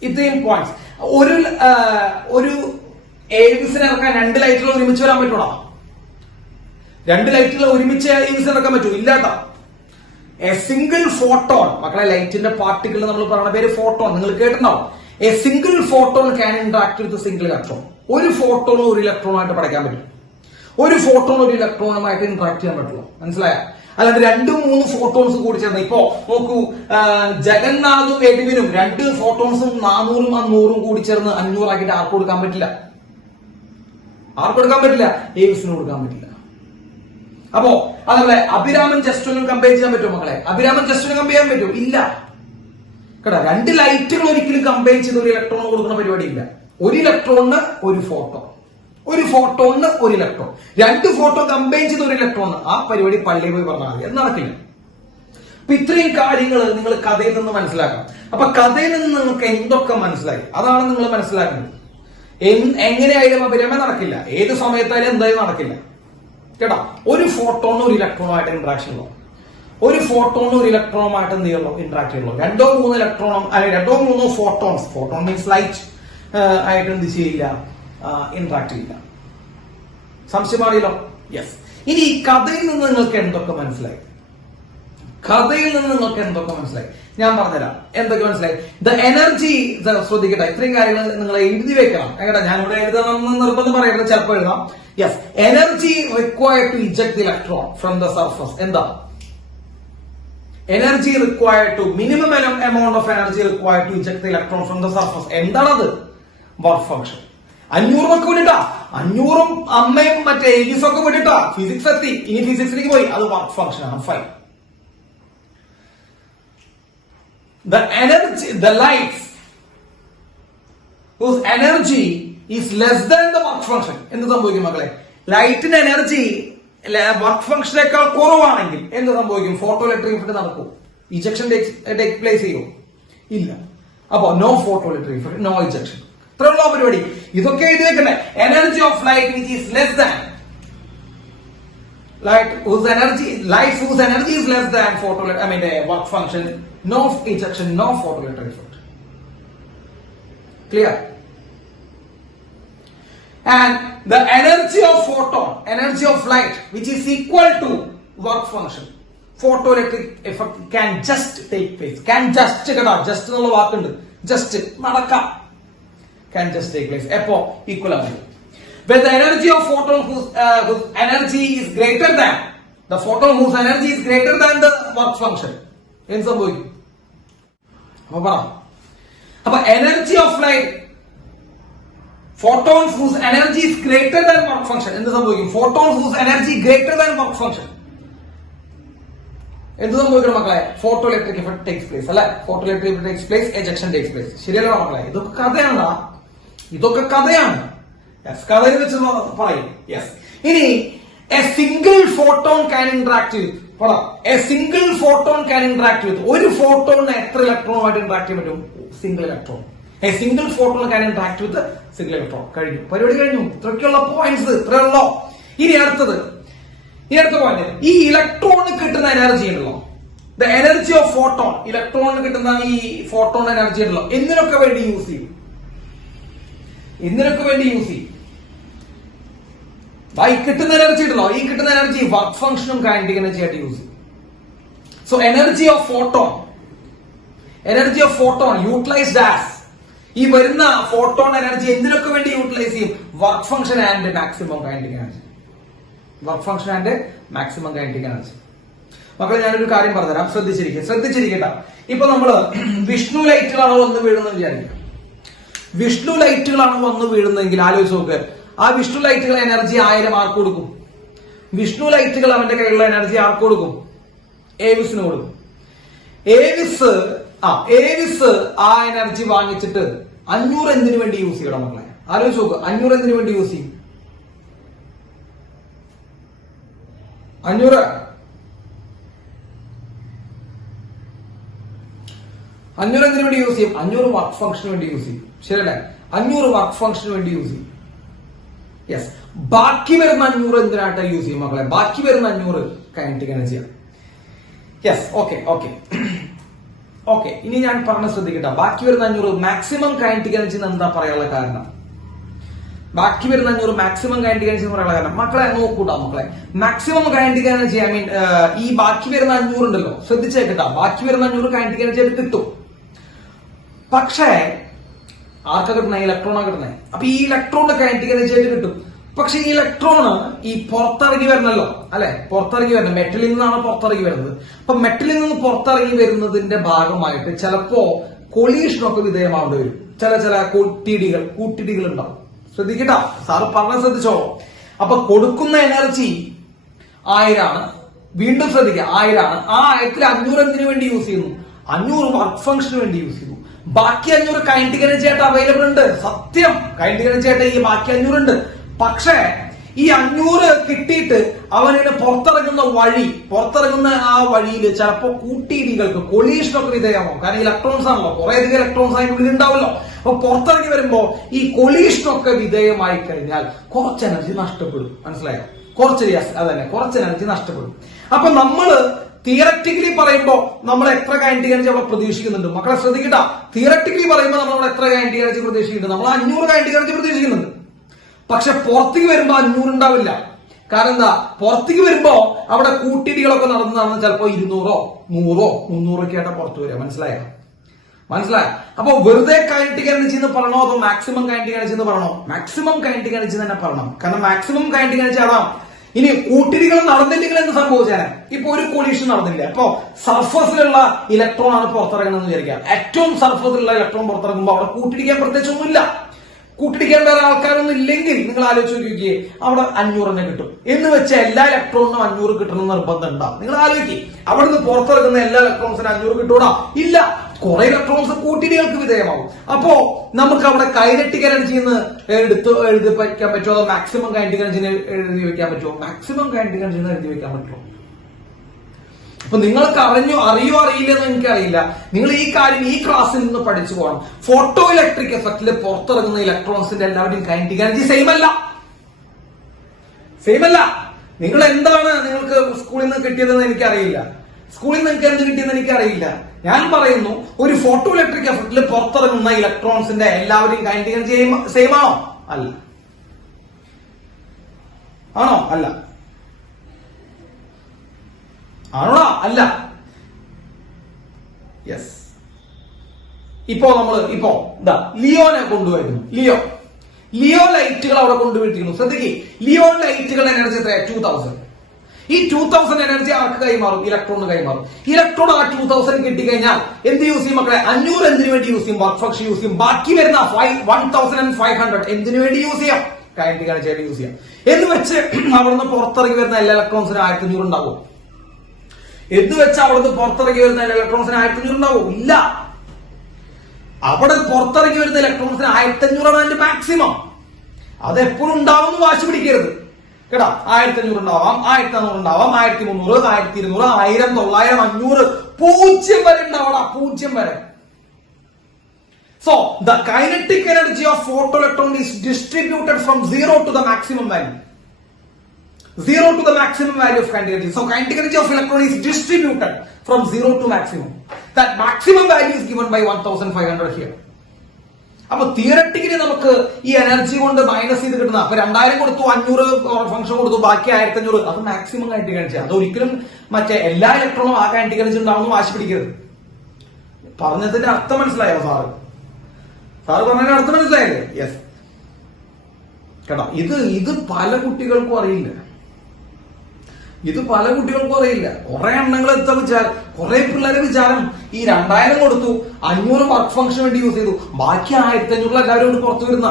ഇത്രയും പോയിന്റ്സ്. ഒരു ഏവിസിനെ ഇറക്കാൻ 2 ലൈറ്റുകൾ ഒരുമിച്ച് വരാൻ പറ്റൂടാ? 2 ലൈറ്റുകൾ ഒരുമിച്ച് ഏവിസിനെ ഇറക്കാൻ പറ്റൂ? ഇല്ലാട്ടോ. എ സിംഗിൾ ഫോട്ടോൺ, മക്കളെ ലൈറ്റിന്റെ പാർട്ടിക്കിൾ നമ്മൾ പറയുന്ന പേര് ഫോട്ടോൺ, നിങ്ങൾ കേട്ടിട്ടുണ്ടാവും. A single photon can interact with single electron. ഒരു ഫോട്ടോണോ ഒരു ഇലക്ട്രോണായിട്ട് പഠിക്കാൻ പറ്റും. ഒരു ഫോട്ടോൺ ഒരു ഇലക്ട്രോണുമായിട്ട് ഇന്ററാക്ട് ചെയ്യാൻ പറ്റുള്ളൂ. മനസ്സിലായോ? അല്ലാണ്ട് 2-3 ഫോട്ടോൺസ് കൂടി ചേർന്ന്. ഇപ്പോ നോക്കൂ, ജഗന്നാഥും എഡ്വിനും 2 ഫോട്ടോൺസും 400-ഉം 100-ഉം കൂടി ചേർന്ന് 500 ആക്കിയിട്ട് ആർക്ക് കൊടുക്കാൻ പറ്റില്ല? ഏവിസിന് കൊടുക്കാൻ പറ്റില്ല. അപ്പോ അതല്ലേ അഭിരാമൻ ജസ്റ്റിനും കമ്പയർ ചെയ്യാൻ പറ്റുമോ മക്കളെ? അഭിരാമൻ ജസ്റ്റിനും കമ്പയർ ചെയ്യാൻ പറ്റുമോ? ഇല്ല കേട്ടോ. 2 ലൈറ്റുകൾ ഒരിക്കലും കമ്പയർ ചെയ്ത് ഒരു ഇലക്ട്രോൺ കൊടുക്കുന്ന പരിപാടി ഇല്ല. ഒരു ഇലക്ട്രോണിന് ഒരു ഫോട്ടോ, ഒരു ഫോട്ടോണിന് ഒരു ഇലക്ട്രോൺ, 2 ഫോട്ടോ കമ്പയർ ചെയ്ത് ഒരു ഇലക്ട്രോൺ. ആ പരിപാടി പള്ളിയിൽ പോയി പറഞ്ഞാൽ മതി, അത് നടക്കില്ല. അപ്പൊ ഇത്രയും കാര്യങ്ങൾ നിങ്ങൾ കഥയിൽ നിന്ന് മനസ്സിലാക്കണം. അപ്പൊ കഥയിൽ നിന്ന് നിങ്ങൾക്ക് എന്തൊക്കെ മനസ്സിലായി അതാണ് നിങ്ങൾ മനസ്സിലാക്കുന്നത്. എങ്ങനെയായാലും അഭിരാമം നടക്കില്ല, ഏത് സമയത്തായാലും എന്തായാലും നടക്കില്ല കേട്ടോ. ഒരു ഫോട്ടോണും ഒരു ഇലക്ട്രോണുമായിട്ട് ഇന്ററാക്ഷൻ ഉള്ളൂ. ഒരു ഫോട്ടോണും ഒരു ഇലക്ട്രോണുമായിട്ട് എന്ത് ചെയ്യുള്ളൂ? ഇന്ററാക്ട് ചെയ്യുള്ളൂ. 2-3 ഇലക്ട്രോണും അല്ലെങ്കിൽ 2-3 ഫോട്ടോൺസ്, ഫോട്ടോൺ മീൻസ് ലൈറ്റ് ആയിട്ട് എന്ത് ചെയ്യില്ല? ഇന്ററാക്ട് ചെയ്യില്ല. സംശയം മാറിയല്ലോ? യെസ്. ഇനി ഈ കഥയിൽ നിന്ന് നിങ്ങൾക്ക് എന്തൊക്കെ മനസ്സിലായി? ഞാൻ പറഞ്ഞുതരാം എന്തൊക്കെ മനസ്സിലായി. ദ എനർജി, ശ്രദ്ധിക്കട്ടെ, ഇത്രയും കാര്യങ്ങൾ നിങ്ങൾ എഴുതി വെക്കണം കേട്ടോ. ഞാനിവിടെ എഴുതണമെന്ന് നിർബന്ധം പറയരുത്, ചിലപ്പോൾ എഴുതാം. Yes. Energy required to eject electron from the surface. എന്താ energy required to? Minimum amount of energy required to eject electron from the surface. എന്താണത്? Work function. 500 ഒക്കെ വിട്ടിട്ടാ, 500-ഉം അമ്മയും മറ്റേ ഏവിസൊക്കെ വിട്ടിട്ടാ ഫിസിക്സ് എത്തി. ഇനി ഫിസിക്സിലേക്ക് പോയി, അത് വർക്ക് ഫംഗ്ഷൻ ആണ്. Fine. The energy, the lights whose energy is less than the work function. എന്ത് സംഭവിക്കും മക്കളെ? ലൈറ്റിന്റെ എനർജി വർക്ക് ഫംഗ്ഷനേക്കാൾ കുറവാണെങ്കിൽ എന്ത് സംഭവിക്കും? ഫോട്ടോ ഇലക്ട്രിക് ഇഫക്ട് നടക്കും. ഇജക്ഷൻ ടേക്ക് പ്ലേസ് ചെയ്യും? ഇല്ല. അപ്പോ no photo electric effect, no ejection. ഇത്രയുള്ള പരിപാടി. ഇതൊക്കെ എഴുതി വെക്കണ്ടേ? Energy of light which is less than light whose energy is less than work function, no ejection, no photoelectric effect. Clear? And the energy of photon, energy of light, which is equal to work function, photoelectric effect can just take place. Just എന്നുള്ള വാക്കുണ്ട്. just നടക്കാം. can just take place. എപ്പോ? equal ആവും. When the energy of photon whose energy is greater than the photon whose energy is greater than the work function, എന്ത് സംഭവിക്കും? അപ്പൊ energy of light, photons whose energy is greater than work function, എന്ത് സംഭവിക്കും? photons whose energy greater than work function എന്ത് സംഭവിക്കണം മക്കളെ? Photo electric effect takes place അല്ലെ? Photo electric effect takes place, ejection takes place. ശരിയല്ലോ മക്കളെ? ഇതൊക്കെ കഥയാണ്. കഥയിൽ വെച്ച് പറയും. യെസ്. ഇനി a single photon can interact with, a single photon can interact with, ഒരു ഫോട്ടോണിന് എത്ര ഇലക്ട്രോണുമായിട്ട് ഇന്ററാക്ട് ചെയ്യാൻ പറ്റും? Single electron. A single photon can interact with single electron. കഴിഞ്ഞു, പരിപാടി കഴിഞ്ഞു. ഇത്രയ്ക്കുള്ള പോയിന്റ്സ്, ഇത്രയുള്ളോ. ഇനി അടുത്ത പോയിന്റ്, ഈ ഇലക്ട്രോണിന് കിട്ടുന്ന എനർജി ഉണ്ടല്ലോ, ദ എനർജി ഓഫ് ഫോട്ടോൺ, ഇലക്ട്രോണിന് കിട്ടുന്ന ഈ ഫോട്ടോൺ എനർജി ഉണ്ടല്ലോ, എന്തിനൊക്കെ വേണ്ടി യൂസ് ചെയ്യും? ഈ കിട്ടുന്ന എനർജി ഉണ്ടല്ലോ, ഈ കിട്ടുന്ന എനർജി വർക്ക് ഫംഗ്ഷനും കൈനറ്റിക് എനർജി ആയിട്ട് യൂസ് ചെയ്യും. So energy of photon utilised as, ഈ വരുന്ന ഫോട്ടോൺ എനർജി എന്തിനൊക്കെ വേണ്ടി യൂട്ടിലൈസ് ചെയ്യും? Work function and maximum kinetic energy. മക്കളെ ഞാനൊരു കാര്യം പറഞ്ഞുതരാം, ശ്രദ്ധിച്ചിരിക്കട്ടെ. ഇപ്പൊ നമ്മള് വിഷ്ണു ലൈറ്റുകളാണോ വന്ന് വീഴുന്നത് വിചാരിക്കുക. വിഷ്ണു ലൈറ്റുകളാണ് വന്ന് വീഴുന്നതെങ്കിൽ ആലോചിച്ച് നോക്ക്, ആ വിഷ്ണു ലൈറ്റുകൾ എനർജി 1000 ആർക്ക് കൊടുക്കും? വിഷ്ണു ലൈറ്റുകൾ അവന്റെ കയ്യിലുള്ള എനർജി ആർക്ക് കൊടുക്കും? ഏവിസിന് കൊടുക്കും. ഏവിസ് ആ എനർജി വാങ്ങിച്ചിട്ട് 500 എന്തിനു വേണ്ടി യൂസ് ചെയ്യണം മക്കളെ? ആലോചിച്ച് നോക്ക്, 500 എന്തിനു വേണ്ടി യൂസ് ചെയ്യും? 500 എന്തിനു വേണ്ടി യൂസ് ചെയ്യും? 500 വർക്ക് ഫംഗ്ഷന് വേണ്ടി യൂസ് ചെയ്യും. ശരിയല്ലേ? 500 വർക്ക് ഫംഗ്ഷന് വേണ്ടി യൂസ് ചെയ്യും. യെസ്. ബാക്കി വരുന്ന 500 എന്തിനായിട്ട് യൂസ് ചെയ്യും മക്കളെ? ബാക്കി വരുന്ന 500 കൈനറ്റിക് എനർജിയാണ്. യെസ്. ഓക്കെ ഇനി ഞാൻ പറഞ്ഞ ശ്രദ്ധിക്കട്ടെ. ബാക്കി വരുന്ന 500 മാക്സിമം കൈനറ്റിക് എനർജി എന്താ പറയാനുള്ള കാരണം? ബാക്കി വരുന്ന 500 മാക്സിമം കൈനറ്റിക് എനർജി എന്ന് പറയാനുള്ള കാരണം മക്കളെ നോക്കൂട്ടാ മക്കളെ, മാക്സിമം കൈനറ്റിക് എനർജി ഈ ബാക്കി വരുന്ന 500 ഉണ്ടല്ലോ, ശ്രദ്ധിച്ചേക്കട്ടാ, ബാക്കി വരുന്ന 500 കൈനറ്റിക് എനർജി അത് കിട്ടും. പക്ഷേ ആർക്കാ കിട്ടുന്നത്? ഇലക്ട്രോണാ കിട്ടുന്നത്. അപ്പൊ ഈ ഇലക്ട്രോണിന്റെ കൈനറ്റിക് എനർജി ആയിട്ട് കിട്ടും. പക്ഷെ ഈ ഇലക്ട്രോണ് ഈ പുറത്തിറങ്ങി വരണല്ലോ, അല്ലെ? പുറത്തിറങ്ങി വരണം, മെറ്റലിൽ നിന്നാണ് പുറത്തിറങ്ങി വരുന്നത്. അപ്പൊ മെറ്റലിൽ നിന്ന് പുറത്തിറങ്ങി വരുന്നതിന്റെ ഭാഗമായിട്ട് ചിലപ്പോ കൊളീഷനൊക്കെ വിധേയമാവേണ്ടി വരും. ചില കൂട്ടിടികൾ ഉണ്ടാവും. ശ്രദ്ധിക്കട്ടോ, സാറ് പറഞ്ഞ ശ്രദ്ധിച്ചോ. അപ്പൊ കൊടുക്കുന്ന എനർജി 1000 ആണ്. വീണ്ടും ശ്രദ്ധിക്കുക, 1000 ആണ്. ആ 1000ൽ 500 എന്തിനു വേണ്ടി യൂസ് ചെയ്യുന്നു? 500 വർക്ക് ഫംഗ്ഷന് വേണ്ടി യൂസ് ചെയ്യുന്നു. ബാക്കി 500 കൈനറ്റിക് എനർജി ആയിട്ട് അവൈലബിൾ ഉണ്ട്. സത്യം, കൈനറ്റിക് എനർജി ആയിട്ട് ഈ ബാക്കി 500 ഉണ്ട്. പക്ഷേ ഈ 500 കിട്ടിയിട്ട് അവനിങ്ങനെ പുറത്തിറങ്ങുന്ന ആ വഴിയിൽ ചിലപ്പോ കൂട്ടിയിടികൾക്ക് കൊളീഷനൊക്കെ വിധേയമാവും. കാരണം ഇലക്ട്രോൺസ് ആണല്ലോ, കുറേയധികം ഇലക്ട്രോൺസ് അതിന്റെ ഉള്ളിൽ ഉണ്ടാവല്ലോ. അപ്പൊ പുറത്തിറങ്ങി വരുമ്പോ ഈ കൊളീഷനൊക്കെ വിധേയമായി കഴിഞ്ഞാൽ കുറച്ച് എനർജി നഷ്ടപ്പെടും. മനസ്സിലായോ? കുറച്ച് എനർജി നഷ്ടപ്പെടും. അപ്പൊ നമ്മള് തിയററ്റിക്കലി പറയുമ്പോ നമ്മൾ എത്ര കൈനറ്റിക് എനർജി അവിടെ പ്രതീക്ഷിക്കുന്നുണ്ട് മക്കളെ? ശ്രദ്ധിക്കട്ടാ, തിയററ്റിക്കലി പറയുമ്പോൾ നമ്മൾ അവിടെ എത്ര കൈനറ്റിക് എനർജി പ്രതീക്ഷിക്കുന്നുണ്ട്? നമ്മൾ 500 കൈനറ്റിക് എനർജി പ്രതീക്ഷിക്കുന്നുണ്ട്. പക്ഷെ പുറത്തേക്ക് വരുമ്പോ 500 ഉണ്ടാവില്ല. കാരണം എന്താ? പുറത്തേക്ക് വരുമ്പോ അവിടെ കൂട്ടിടികളൊക്കെ നടന്ന് ചിലപ്പോ 200, 100, 300 ഒക്കെ ആയിട്ട് പുറത്തു വരിക. മനസ്സിലായോ? അപ്പൊ വെറുതെ കൈനറ്റിക് എനർജി എന്ന് പറയണോ അതോ മാക്സിമം കൈനറ്റിക് എനർജി എന്ന് പറയണോ? മാക്സിമം കൈനറ്റിക് എനർജി തന്നെ പറയണം. കാരണം മാക്സിമം കൈനറ്റിക് എനർജി ആവാം. ഇനി കൂട്ടിടികൾ നടന്നില്ലെങ്കിൽ എന്ത് സംഭവിച്ചാൽ? ഇപ്പൊ ഒരു കൊളീഷൻ നടന്നില്ല, അപ്പൊ സർഫസിലുള്ള ഇലക്ട്രോൺ ആണ് പുറത്തിറങ്ങണമെന്ന് വിചാരിക്കുക. ഏറ്റവും സർഫസിലുള്ള ഇലക്ട്രോൺ പുറത്തിറങ്ങുമ്പോൾ അവിടെ കൂട്ടിടിക്കാൻ പ്രത്യേകിച്ചൊന്നുമില്ല. കൂട്ടിടിക്കാൻ വേറെ ആൾക്കാരൊന്നും ഇല്ലെങ്കിൽ നിങ്ങൾ ആലോചിച്ച് നോക്കിയേ, അവിടെ 500 തന്നെ കിട്ടും. എന്ന് വെച്ചാൽ എല്ലാ ഇലക്ട്രോണിനും 500 കിട്ടണം നിർബന്ധം ഉണ്ടാവും. നിങ്ങൾ ആലോചിക്കേ, അവിടെ നിന്ന് പുറത്തിറങ്ങുന്ന എല്ലാ ഇലക്ട്രോൺസിനും 500 കിട്ടൂടാ? ഇല്ല. കുറെ ഇലക്ട്രോൺസ് കൂട്ടിടികൾക്ക് വിധേയമാവും. അപ്പോ നമുക്ക് അവിടെ കൈനറ്റിക് എനർജി എന്ന് എഴുതി വയ്ക്കാൻ പറ്റുമോ അതോ മാക്സിമം കൈനറ്റിക് എനർജിനെ എഴുതി വെക്കാൻ പറ്റുമോ? മാക്സിമം കൈനറ്റിക് എനർജി എഴുതി വെക്കാൻ പറ്റുമോ? അപ്പൊ നിങ്ങൾക്ക് അറിയോ അറിയില്ലെന്ന് എനിക്കറിയില്ല. നിങ്ങൾ ഈ കാര്യം ഈ ക്ലാസ്സിൽ നിന്ന് പഠിച്ചു പോകണം. ഫോട്ടോ ഇലക്ട്രിക് എഫക്റ്റില് പുറത്തിറങ്ങുന്ന ഇലക്ട്രോൺസിന്റെ എല്ലാവരുടെയും കൈനറ്റിക് എനർജി സെയിം അല്ല. നിങ്ങൾ എന്താണ് നിങ്ങൾക്ക് സ്കൂളിൽ നിന്ന് കിട്ടിയതെന്ന് എനിക്കറിയില്ല. സ്കൂളിൽ നിന്ന് നിങ്ങൾക്ക് എന്ത് കിട്ടിയെന്ന് എനിക്കറിയില്ല. ഞാൻ പറയുന്നു, ഒരു ഫോട്ടോ ഇലക്ട്രിക് എഫക്റ്റിൽ പുറത്തിറങ്ങുന്ന ഇലക്ട്രോൺസിന്റെ എല്ലാവരുടെയും കൈനറ്റിക് എനർജി സെയിം ആണോ? അല്ല. ആണോ? അല്ല. ആണോ? അല്ല. യെസ്. ഇപ്പോ ലിയോനെ കൊണ്ടുവരുന്നു. ലിയോ ലൈറ്റുകൾ അവിടെ കൊണ്ടുവരുന്നു. ശ്രദ്ധിക്കേ, ലിയോ ലൈറ്റുകൾ എനർജി എത്രയാ? 2000. ഈ 2000 എനർജി ആർക്ക് കൈമാറും? ഇലക്ട്രോണിന് കൈമാറും. ഇലക്ട്രോൺ ആ 2000 കിട്ടിക്കഴിഞ്ഞാൽ എന്ത് യൂസ് ചെയ്യും മക്കളെ? 500 എന്തിനു വേണ്ടി യൂസ് ചെയ്യും? വർക്ക് ഫംഗ്ഷൻ യൂസ് ചെയ്യും. ബാക്കി വരുന്ന 1500 എന്തിനു വേണ്ടി യൂസ് ചെയ്യാം? കൈനറ്റിക് എനർജി ആയിട്ട് യൂസ് ചെയ്യാം. എന്ന് വെച്ച് അവിടുന്ന് പുറത്തിറങ്ങി വരുന്ന എല്ലാ ഇലക്ട്രോൺസിനും 1500 ഉണ്ടാവും. എന്ന് വെച്ച് അവിടുന്ന് പുറത്തിറങ്ങി വരുന്ന ഇലക്ട്രോൺസിന് 1500 ഉണ്ടാവും? ഇല്ല. അവിടെ പുറത്തിറങ്ങി വരുന്ന ഇലക്ട്രോൺസിന് 1500 ആണ് അതിന്റെ മാക്സിമം. അതെപ്പോഴും ഉണ്ടാവും എന്ന് വാശി പിടിക്കരുത് കേട്ടോ. 1500 ഉണ്ടാവാം, 1400 ഉണ്ടാവാം, 1300, 1200, 1000, 900, 500, 0 വരെ ഉണ്ടാവണം. 0 വരെ. So the kinetic energy of photoelectron is distributed from 0 to the maximum value. 0 to the maximum value of kinetic energy. So kinetic energy of electron is distributed from 0 to maximum. That maximum value is given by 1500 here. അപ്പൊ theoretically നമുക്ക് ഈ energy കൊണ്ട് minus ചെയ്ത് കിട്ടുന്ന, അപ്പൊ 2000 കൊടുത്തു, 500 function കൊടുത്തു, ബാക്കി 1500, അത് മാക്സിമം കൈനറ്റിക് എനർജി. അതൊരിക്കലും മറ്റേ എല്ലാ ഇലക്ട്രോണും ആ കൈനറ്റിക് എനർജി ഉണ്ടാവുമെന്ന് വാശി പിടിക്കരുത്. പറഞ്ഞതിന്റെ അർത്ഥം മനസ്സിലായോ സാറ് പറഞ്ഞതിന്റെ അർത്ഥം മനസ്സിലായില്ലേ? യെസ് കേട്ടോ. ഇത് പല കുട്ടികൾക്കും അറിയില്ല. ഇത് പല കുട്ടികൾക്കും അറിയില്ല. കുറെ എണ്ണങ്ങൾ എത്താ വിചാരം, കുറെ പിള്ളേരെ വിചാരം ഈ 2000 കൊടുത്തു, 500 വർക്ക് ഫംഗ്ഷൻ വേണ്ടി യൂസ് ചെയ്തു, ബാക്കി 1500 എല്ലാവരും കൊണ്ട് പുറത്തു വരുന്ന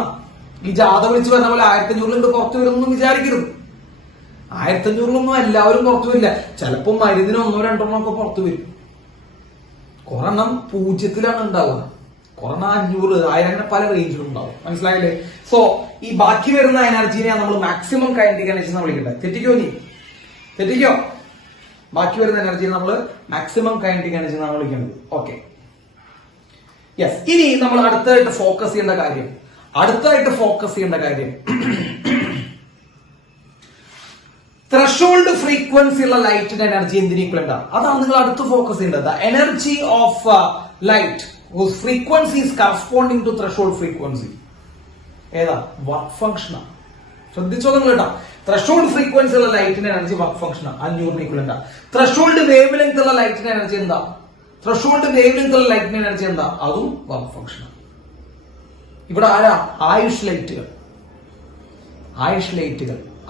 ഈ ജാഥ വിളിച്ച് വരുന്ന പോലെ 1500 പുറത്തു വരുമെന്നും വിചാരിക്കരുത്. 1500 എല്ലാവരും പുറത്തു വരില്ല. ചിലപ്പോ മരുന്നിന് 1-2 ഒക്കെ പുറത്തു വരും. കൊറെണ്ണം 0 ഉണ്ടാവുക, കൊറോണ 500, 1000 അങ്ങനെ പല റേഞ്ചിലും ഉണ്ടാവും. മനസ്സിലായില്ലേ? സോ ഈ ബാക്കി വരുന്ന എനർജിനെ നമ്മൾ മാക്സിമം കൈനറ്റിക് എനർജി എന്ന് വിളിക്കട്ടെ. തെറ്റിക്കോ? ബാക്കി വരുന്ന എനർജിനെ നമ്മൾ മാക്സിമം കൈനറ്റിക് എനർജി എന്നാണ് വിളിക്കുന്നത്. Okay, yes. ഇനി നമ്മൾ അടുത്തായിട്ട് ഫോക്കസ് ചെയ്യേണ്ട കാര്യം ത്രഷോൾഡ് ഫ്രീക്വൻസി ഉള്ള ലൈറ്റിന്റെ എനർജി എന്തിന് ഈക്വലന്റ് ആണ്? അതാണ് നിങ്ങൾ അടുത്ത് ഫോക്കസ് ചെയ്യേണ്ടത്. Energy of light whose frequency is corresponding to threshold frequency. ഏതാ? Work function. ശ്രദ്ധിച്ചോ നിങ്ങൾ കേട്ടോ. ത്രഷോൾഡ് ഫ്രീക്വൻസി ഉള്ള ലൈറ്റിന്റെ energy work function 500 equivalent. Threshold wave length ഉള്ള ലൈറ്റിന്റെ എനർജി എന്താ? അതും വർക്ക് ഫംഗ്ഷൻ. ഇവിടെ ആരാ? ആയുഷ് ലൈറ്റുകൾ.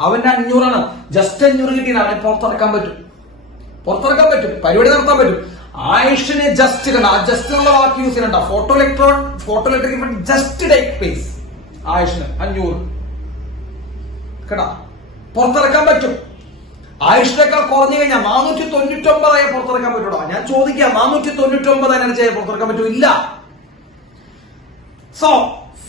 അവന്റെ 500 ജസ്റ്റ് 500 കിട്ടിയാൽ അവനെ പുറത്തിറക്കാൻ പറ്റും, പരിപാടി നടത്താൻ പറ്റും. ആയുഷിനെ ജസ്റ്റ് എന്നുള്ള വാക്ക് യൂസ് ചെയ്യണ്ട. Photo electric just take place. ആയുഷിന് 500 കേട്ടാ പുറത്തിറക്കാൻ പറ്റും. ആയുഷിനേക്കാൾ കുറഞ്ഞു കഴിഞ്ഞാൽ 499 പുറത്തിറക്കാൻ പറ്റൂടാ. ഞാൻ ചോദിക്കാം, 499 എനർജിയായി പുറത്തിറക്കാൻ പറ്റൂ? ഇല്ല. So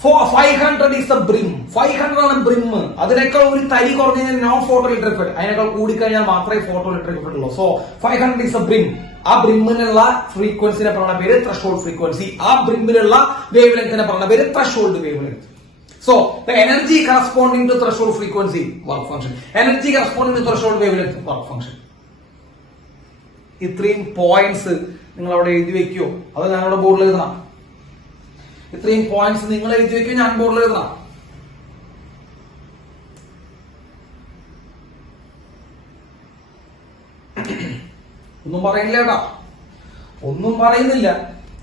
500 is the brim. 500 ആണ് ബ്രിം. അതിനേക്കാൾ ഒരു തരി കുറഞ്ഞു കഴിഞ്ഞാൽ നോ ഫോട്ടോ ഇലക്ട്രിക് എഫക്ട്. അതിനേക്കാൾ കൂടിക്കഴിഞ്ഞാൽ മാത്രമേ ഫോട്ടോ ഇലക്ട്രിക് എഫക്ട് ഉള്ളൂ. So 500 is the brim. ആ ബ്രിമ്മിനുള്ള ഫ്രീക്വൻസിനെ പറയുന്ന പേര് ത്രഷോൾഡ് ഫ്രീക്വൻസി. ആ ബ്രിമ്മിലുള്ള വേവ് ലെങ്തിനെ പറയുന്ന പേര് threshold wave length. So the energy corresponding to threshold frequency, work function. Energy corresponding to threshold wavelength, work function. ഇത്രയും പോയിന്റ്സ് നിങ്ങൾ അവിടെ എഴുതി വെക്കോ? അത് ഞാനവിടെ ബോർഡിൽ എഴുതണം. ഇത്രയും പോയിന്റ്സ് നിങ്ങൾ എഴുതി വെക്കോ, ഞാൻ ബോർഡിൽ എഴുതണം. ഒന്നും പറയുന്നില്ല കേട്ടാ, ഒന്നും പറയുന്നില്ല.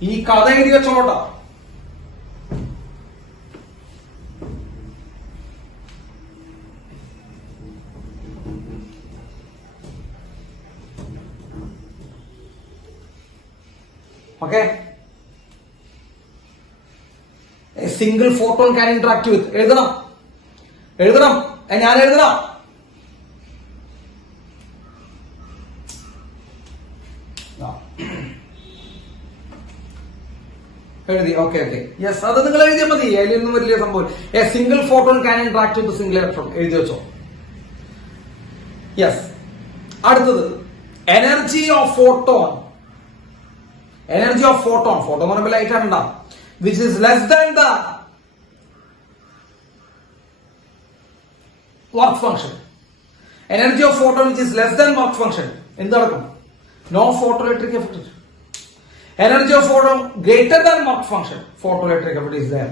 ഈ കഥ എഴുതി വെച്ചോട്ടാ. Okay. A single photon can interact with. എഴുതണം. ഞാൻ എഴുതണം. എഴുതി. ഓക്കെ. യെസ്, അത് നിങ്ങൾ എഴുതിയാൽ മതി. അതിലൊന്നും വലിയ സംഭവം. A single photon can interact with single electron. എഴുതി വെച്ചോ. യെസ്. അടുത്തത് energy of photon. Energy of photon എന്ന് പറയുമ്പോൾ ലൈറ്റ് ആണ്, which is less than the work function. Energy of photon which is less than work function എന്ത് നടക്കും? No photoelectric effect. Energy of photon greater than work function, photoelectric effect is there.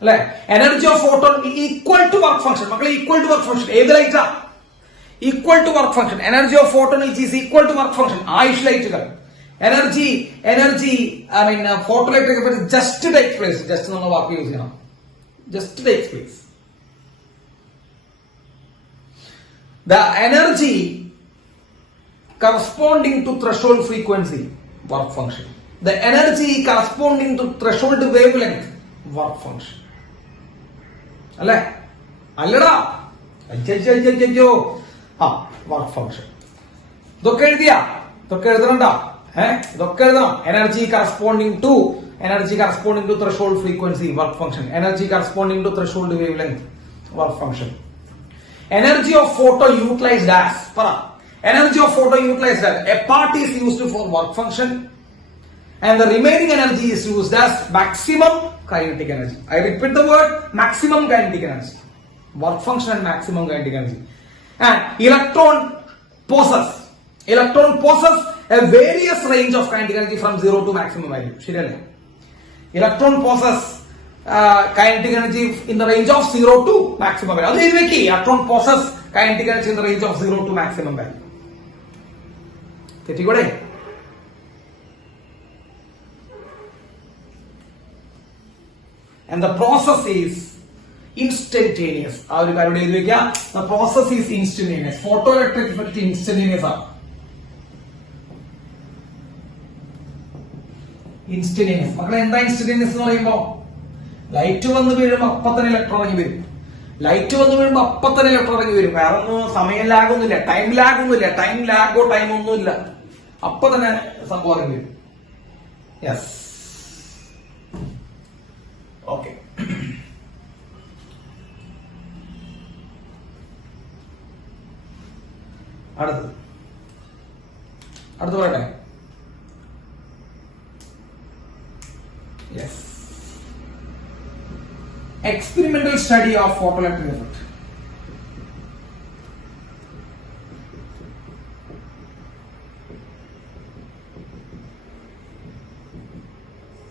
അല്ലെ? Energy of photon equal to work function. മക്കളെ equal to work function ഏത് ലൈറ്റാ? Equal to work function. Energy of photon which is equal to work function. Ayush ലൈറ്റുകൾ. Energy photoelectric effect just takes place. Just എന്നുള്ള വാക്ക് use ചെയ്യണം. Just takes place. The energy corresponding to threshold frequency, work function. The energy corresponding to threshold wavelength, work function. അല്ലടാ അയ്യോ work function. ഇതൊക്കെ എഴുതണ്ട. ഇതൊക്കെ എഴുതണം. Energy corresponding to threshold frequency, work function. Energy corresponding to threshold wave length, work function. Energy of photo utilized as a part is used for work function and the remaining energy is used as maximum kinetic energy. I repeat the word maximum kinetic energy. Work function and maximum kinetic energy. And electron possess a various range of kinetic energy from 0 to maximum value. ശരിയല്ലേ? Electron possess kinetic energy in the range of 0 to maximum value. അത് എഴുതി വെക്കി. Electron possess kinetic energy in the range of 0 to maximum value. തെറ്റിക്കൂടെ? And the process is instantaneous. ആ ഒരു കാര്യം എഴുതി വെക്കുക. The process is instantaneous. Photo electric effect instantaneous ആണ്. Instantaneous. മക്കളെ എന്താ ഇൻസ്റ്റന്റേനിയസ് എന്ന് പറയുമ്പോ ലൈറ്റ് വന്ന് വീഴുമ്പോ അപ്പൊ തന്നെ ഇലക്ട്രോൺ ഇറങ്ങി വരും. ലൈറ്റ് വന്ന് വീഴുമ്പോ അപ്പൊ തന്നെ ഇലക്ട്രോൺ ഇറങ്ങി വരും. വേറെ ഒന്നും സമയം ലാഗൊന്നുമില്ല, ടൈം ലാഗൊന്നുമില്ല, ടൈം ലാഗോ ടൈം ഒന്നുമില്ല, അപ്പൊ തന്നെ സംഭവം ഇറങ്ങി വരും. Yes, okay. അടുത്ത് പറയട്ടെ. Yes, experimental study of photoelectric effect.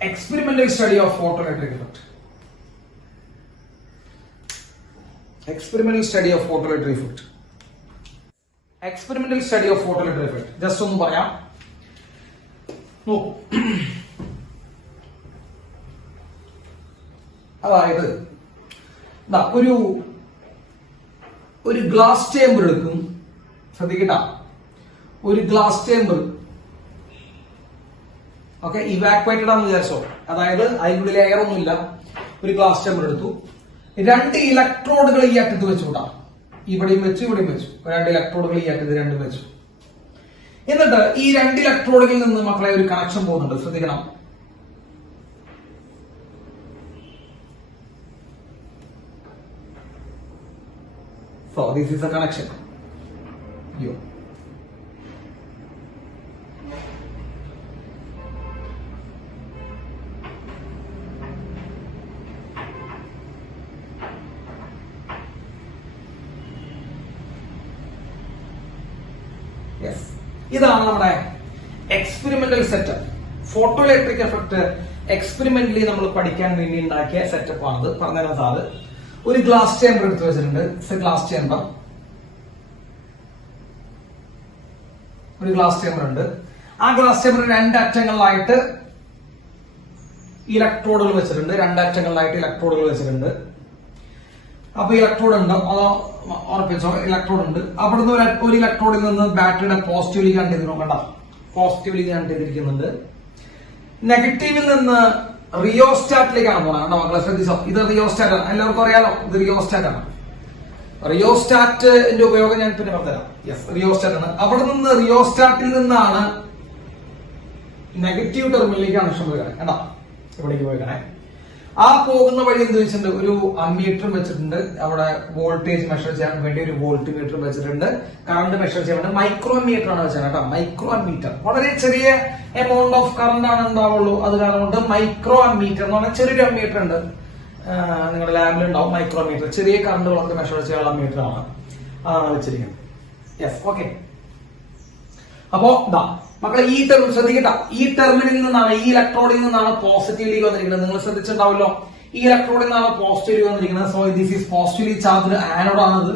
Experimental study of photoelectric effect. Experimental study of photoelectric effect. Experimental study of photoelectric effect. Just ഒന്ന് പറയാം. അതായത് ഒരു ഗ്ലാസ് ചേമ്പർ എടുക്കും. ശ്രദ്ധിക്കട്ട, ഒരു ഗ്ലാസ് ചേമ്പർ, ഓക്കെ, ഇവാക്വേറ്റഡ് ആണെന്ന് വിചാരിച്ചോ. അതായത് അതിനുള്ളിൽ എയർ ഒന്നുമില്ല. ഒരു ഗ്ലാസ് ചേമ്പർ എടുത്തു. 2 ഇലക്ട്രോഡുകൾ ഈ അറ്റത്ത് വെച്ചുകൂടാ. ഇവിടെയും വെച്ചു, ഇവിടെയും വെച്ചു. 2 ഇലക്ട്രോഡുകൾ ഈ അറ്റത്ത് രണ്ടും വെച്ചു. എന്നിട്ട് ഈ 2 ഇലക്ട്രോഡുകളിൽ നിന്ന് മക്കളെ ഒരു കണക്ഷൻ പോകുന്നുണ്ട്. ശ്രദ്ധിക്കണം. So this is a connection. You. Yes. ഇതാണ് നമ്മുടെ experimental setup. Photo electric effect experimentally നമ്മൾ പഠിക്കാൻ വേണ്ടി ഉണ്ടാക്കിയ സെറ്റപ്പ് ആണിത്. പറഞ്ഞുതരാൻ സാറ് ഒരു ഗ്ലാസ് ചേമ്പർ എടുത്ത് വെച്ചിട്ടുണ്ട്. ഗ്ലാസ് ചേമ്പർ, ഒരു ഗ്ലാസ് ചേമ്പർ ഉണ്ട്. ആ ഗ്ലാസ് ചേമ്പർ 2 അറ്റങ്ങളിലായിട്ട് ഇലക്ട്രോഡുകൾ വെച്ചിട്ടുണ്ട്. 2 അറ്റങ്ങളിലായിട്ട് ഇലക്ട്രോഡുകൾ വെച്ചിട്ടുണ്ട്. അപ്പൊ ഇലക്ട്രോഡ് ഉണ്ട്, അതോ ഉറപ്പിച്ചോ, ഇലക്ട്രോഡ് ഉണ്ട്. അവിടുന്ന് ഒരു ഇലക്ട്രോഡിൽ നിന്ന് ബാറ്ററിയുടെ പോസിറ്റീവ്ലി കണക്ട് ചെയ്തിരിക്കുന്നു. കണ്ടോ, പോസിറ്റീവ്ലി കണക്ട് ചെയ്തിരിക്കുന്നുണ്ട്. നെഗറ്റീവിൽ നിന്ന് റിയോസ്റ്റാറ്റിലേക്കാണ് പോകുന്നത്. കണ്ടോ മക്കളെ, ശ്രദ്ധിച്ചോ, ഇത് റിയോസ്റ്റാറ്റ് ആണ്. എല്ലാവർക്കും അറിയാലോ, ഇത് റിയോസ്റ്റാറ്റ് ആണ്. റിയോസ്റ്റാറ്റിന്റെ ഉപയോഗം ഞാൻ പിന്നെ പറഞ്ഞുതരാം. യെസ്, റിയോസ്റ്റാറ്റ് ആണ്. അവിടെ നിന്ന് റിയോസ്റ്റാറ്റിൽ നിന്നാണ് നെഗറ്റീവ് ടെർമിനലിലേക്ക് കണക്ഷൻ പോയി. കണ്ടോ, ഇവിടേക്ക് പോയി. ആ പോകുന്ന വഴി എന്ത് വെച്ചിട്ടുണ്ട്, ഒരു അമ്മീറ്റർ വെച്ചിട്ടുണ്ട്. അവിടെ വോൾട്ടേജ് മെഷർ ചെയ്യാൻ വേണ്ടി ഒരു വോൾട്ട് മീറ്റർ വെച്ചിട്ടുണ്ട്. കറണ്ട് മെഷർ ചെയ്യാൻ വേണ്ടി മൈക്രോ മീറ്റർ ആണ് വെച്ചത് കേട്ടോ. മൈക്രോ മീറ്റർ വളരെ ചെറിയ എമൗണ്ട് ഓഫ് കറണ്ട് ആണ് ഉണ്ടാവുള്ളൂ. അത് കാരണം കൊണ്ട് മൈക്രോ മീറ്റർ എന്ന് പറഞ്ഞാൽ ചെറിയൊരു മീറ്റർ ഉണ്ട്. നിങ്ങളുടെ ലാബിൽ ഉണ്ടാവും മൈക്രോ മീറ്റർ. ചെറിയ കറണ്ടുകളൊക്കെ മെഷർ ചെയ്യാനുള്ള മീറ്റർ ആണ്, അതാണ് വെച്ചിരിക്കുന്നത്. Yes, okay. അപ്പോ മക്കളെ ഈ ടെർം ശ്രദ്ധിക്കട്ട. ഈ ടെർമിനിൽ നിന്നാണ്, ഈ ഇലക്ട്രോഡിൽ നിന്നാണ് പോസിറ്റീവിലേക്ക് വന്നിരിക്കുന്നത്. നിങ്ങൾ ശ്രദ്ധിച്ചിട്ടുണ്ടാവല്ലോ, ഈ ഇലക്ട്രോഡിൽ നിന്നാണ് പോസിറ്റീവ് വന്നിരിക്കുന്നത്. So this is positively charged ആനോഡാണ്.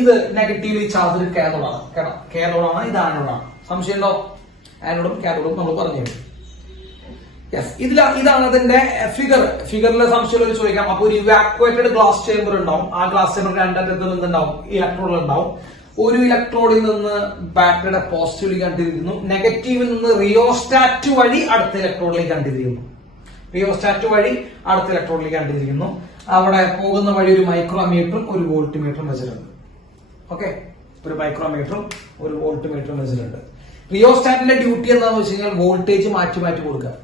ഇത് നെഗറ്റീവ്ലി ചാർജ്ഡ് കാഥോഡാണ്. കേട്ടോ, കാഥോഡാണ്, ഇത് ആനോഡാണ്. സംശയം ഉണ്ടോ? ആനോഡും കാഥോഡും നമ്മൾ പറഞ്ഞു. യെസ്, ഇതാണ് അതിന്റെ ഫിഗറിലെ സംശയം ചോദിക്കാം. അപ്പൊ ഒരു ഇവാക്വേറ്റഡ് ഗ്ലാസ് ചേമ്പർ ഉണ്ടാവും. ആ ഗ്ലാസ് ചേമ്പർ 2 അറ്റത്ത് എന്തുണ്ടാവും, ഇലക്ട്രോഡുകൾ ഉണ്ടാവും. ഒരു ഇലക്ട്രോഡിൽ നിന്ന് ബാറ്ററിയുടെ പോസിറ്റീവിലേക്ക് കണ്ടിരിക്കുന്നു. നെഗറ്റീവിൽ നിന്ന് റിയോസ്റ്റാറ്റ് വഴി അടുത്ത ഇലക്ട്രോഡിലേക്ക് കണ്ടിരിക്കുന്നു. റിയോസ്റ്റാറ്റ് വഴി അടുത്ത ഇലക്ട്രോഡിലേക്ക് കണ്ടിരിക്കുന്നു. അവിടെ പോകുന്ന വഴി ഒരു മൈക്രോമീറ്ററും ഒരു വോൾട്ട് മീറ്ററും വെച്ചിട്ടുണ്ട്. ഓക്കെ, ഒരു മൈക്രോമീറ്ററും ഒരു വോൾട്ട് മീറ്ററും വെച്ചിട്ടുണ്ട്. റിയോസ്റ്റാറ്റിന്റെ ഡ്യൂട്ടി എന്താണെന്ന് വെച്ച് കഴിഞ്ഞാൽ വോൾട്ടേജ് മാറ്റി കൊടുക്കുക.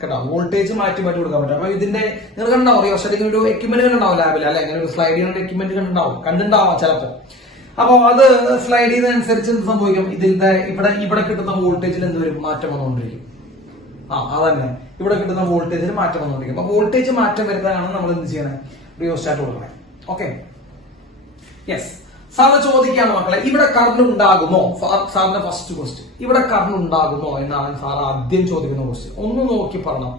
കേട്ടോ, വോൾട്ടേജ് മാറ്റി കൊടുക്കാൻ പറ്റും. അപ്പൊ ഇതിന്റെ നിങ്ങൾ കണ്ടാവും, റിയോസ്റ്റാറ്റിന് ഒരു എക്യുപ്മെന്റ് കണ്ടുണ്ടാവും ലാബിൽ, അല്ലെ? അങ്ങനെ ഒരു സ്ലൈഡ് ചെയ്യുന്ന എക്യുപ്മെന്റ് കണ്ടുണ്ടാവാം ചിലപ്പോ. അപ്പൊ അത് സ്ലൈഡ് ചെയ്യുന്നതനുസരിച്ച് എന്ത് സംഭവിക്കും, ഇതിന്റെ ഇവിടെ കിട്ടുന്ന വോൾട്ടേജിൽ എന്തൊരു മാറ്റം വന്നുകൊണ്ടിരിക്കും. അതന്നെ, ഇവിടെ കിട്ടുന്ന വോൾട്ടേജിൽ മാറ്റം വന്നുകൊണ്ടിരിക്കും. അപ്പൊ വോൾട്ടേജ് മാറ്റം വരുന്നതാണ് നമ്മൾ എന്ത് ചെയ്യണേ, റിയോസ്റ്റാറ്റ് കൊടുക്കണേ. Okay, yes. സാറിന് ചോദിക്കാണ് മക്കളെ, ഇവിടെ കറണ്ട് ഉണ്ടാകുമോ? സാറിന്റെ ഫസ്റ്റ് ക്വസ്റ്റ്യൻ, ഇവിടെ കറണ്ട് ഉണ്ടാകുമോ എന്നാണ് സാർ ആദ്യം ചോദിക്കുന്ന ക്വസ്റ്റ്യൻ. ഒന്ന് നോക്കി പറഞ്ഞോ,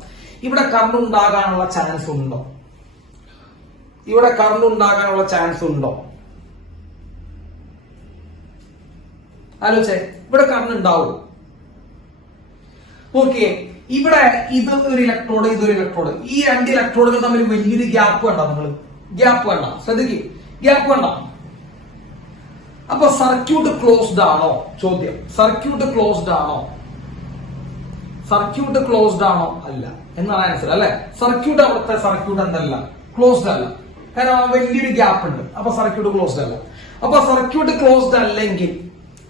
ഇവിടെ കറണ്ട് ഉണ്ടാകാനുള്ള ചാൻസ് ഉണ്ടോ? ഇവിടെ കറണ്ട് ഉണ്ടാകാനുള്ള ചാൻസ് ഉണ്ടോ? ആലോചിച്ചേ, ഇവിടെ കറണ്ട് ഉണ്ടാവും. ഓക്കെ, ഇവിടെ ഇത് ഒരു ഇലക്ട്രോഡ്, ഇതൊരു ഇലക്ട്രോഡ്. ഈ 2 ഇലക്ട്രോഡുകൾ തമ്മിൽ വലിയൊരു ഗ്യാപ്പ് കണ്ടോ നിങ്ങൾ? ഗ്യാപ്പ് വേണ്ട, ശ്രദ്ധിക്കുക, ഗ്യാപ്പ് വേണ്ട. അപ്പൊ സർക്യൂട്ട് ക്ലോസ്ഡ് ആണോ? ചോദ്യം, സർക്യൂട്ട് ക്ലോസ്ഡ് ആണോ? സർക്യൂട്ട് ക്ലോസ്ഡ് ആണോ? അല്ല എന്നാണ് ആൻസർ അല്ലെ. സർക്യൂട്ട് അവിടുത്തെ സർക്യൂട്ട് എന്തല്ല, ക്ലോസ്ഡ് അല്ല. കാരണം വലിയൊരു ഗ്യാപ്പ് ഉണ്ട്. അപ്പൊ സർക്യൂട്ട് ക്ലോസ്ഡ് അല്ല. അപ്പൊ സർക്യൂട്ട് ക്ലോസ്ഡ് അല്ലെങ്കിൽ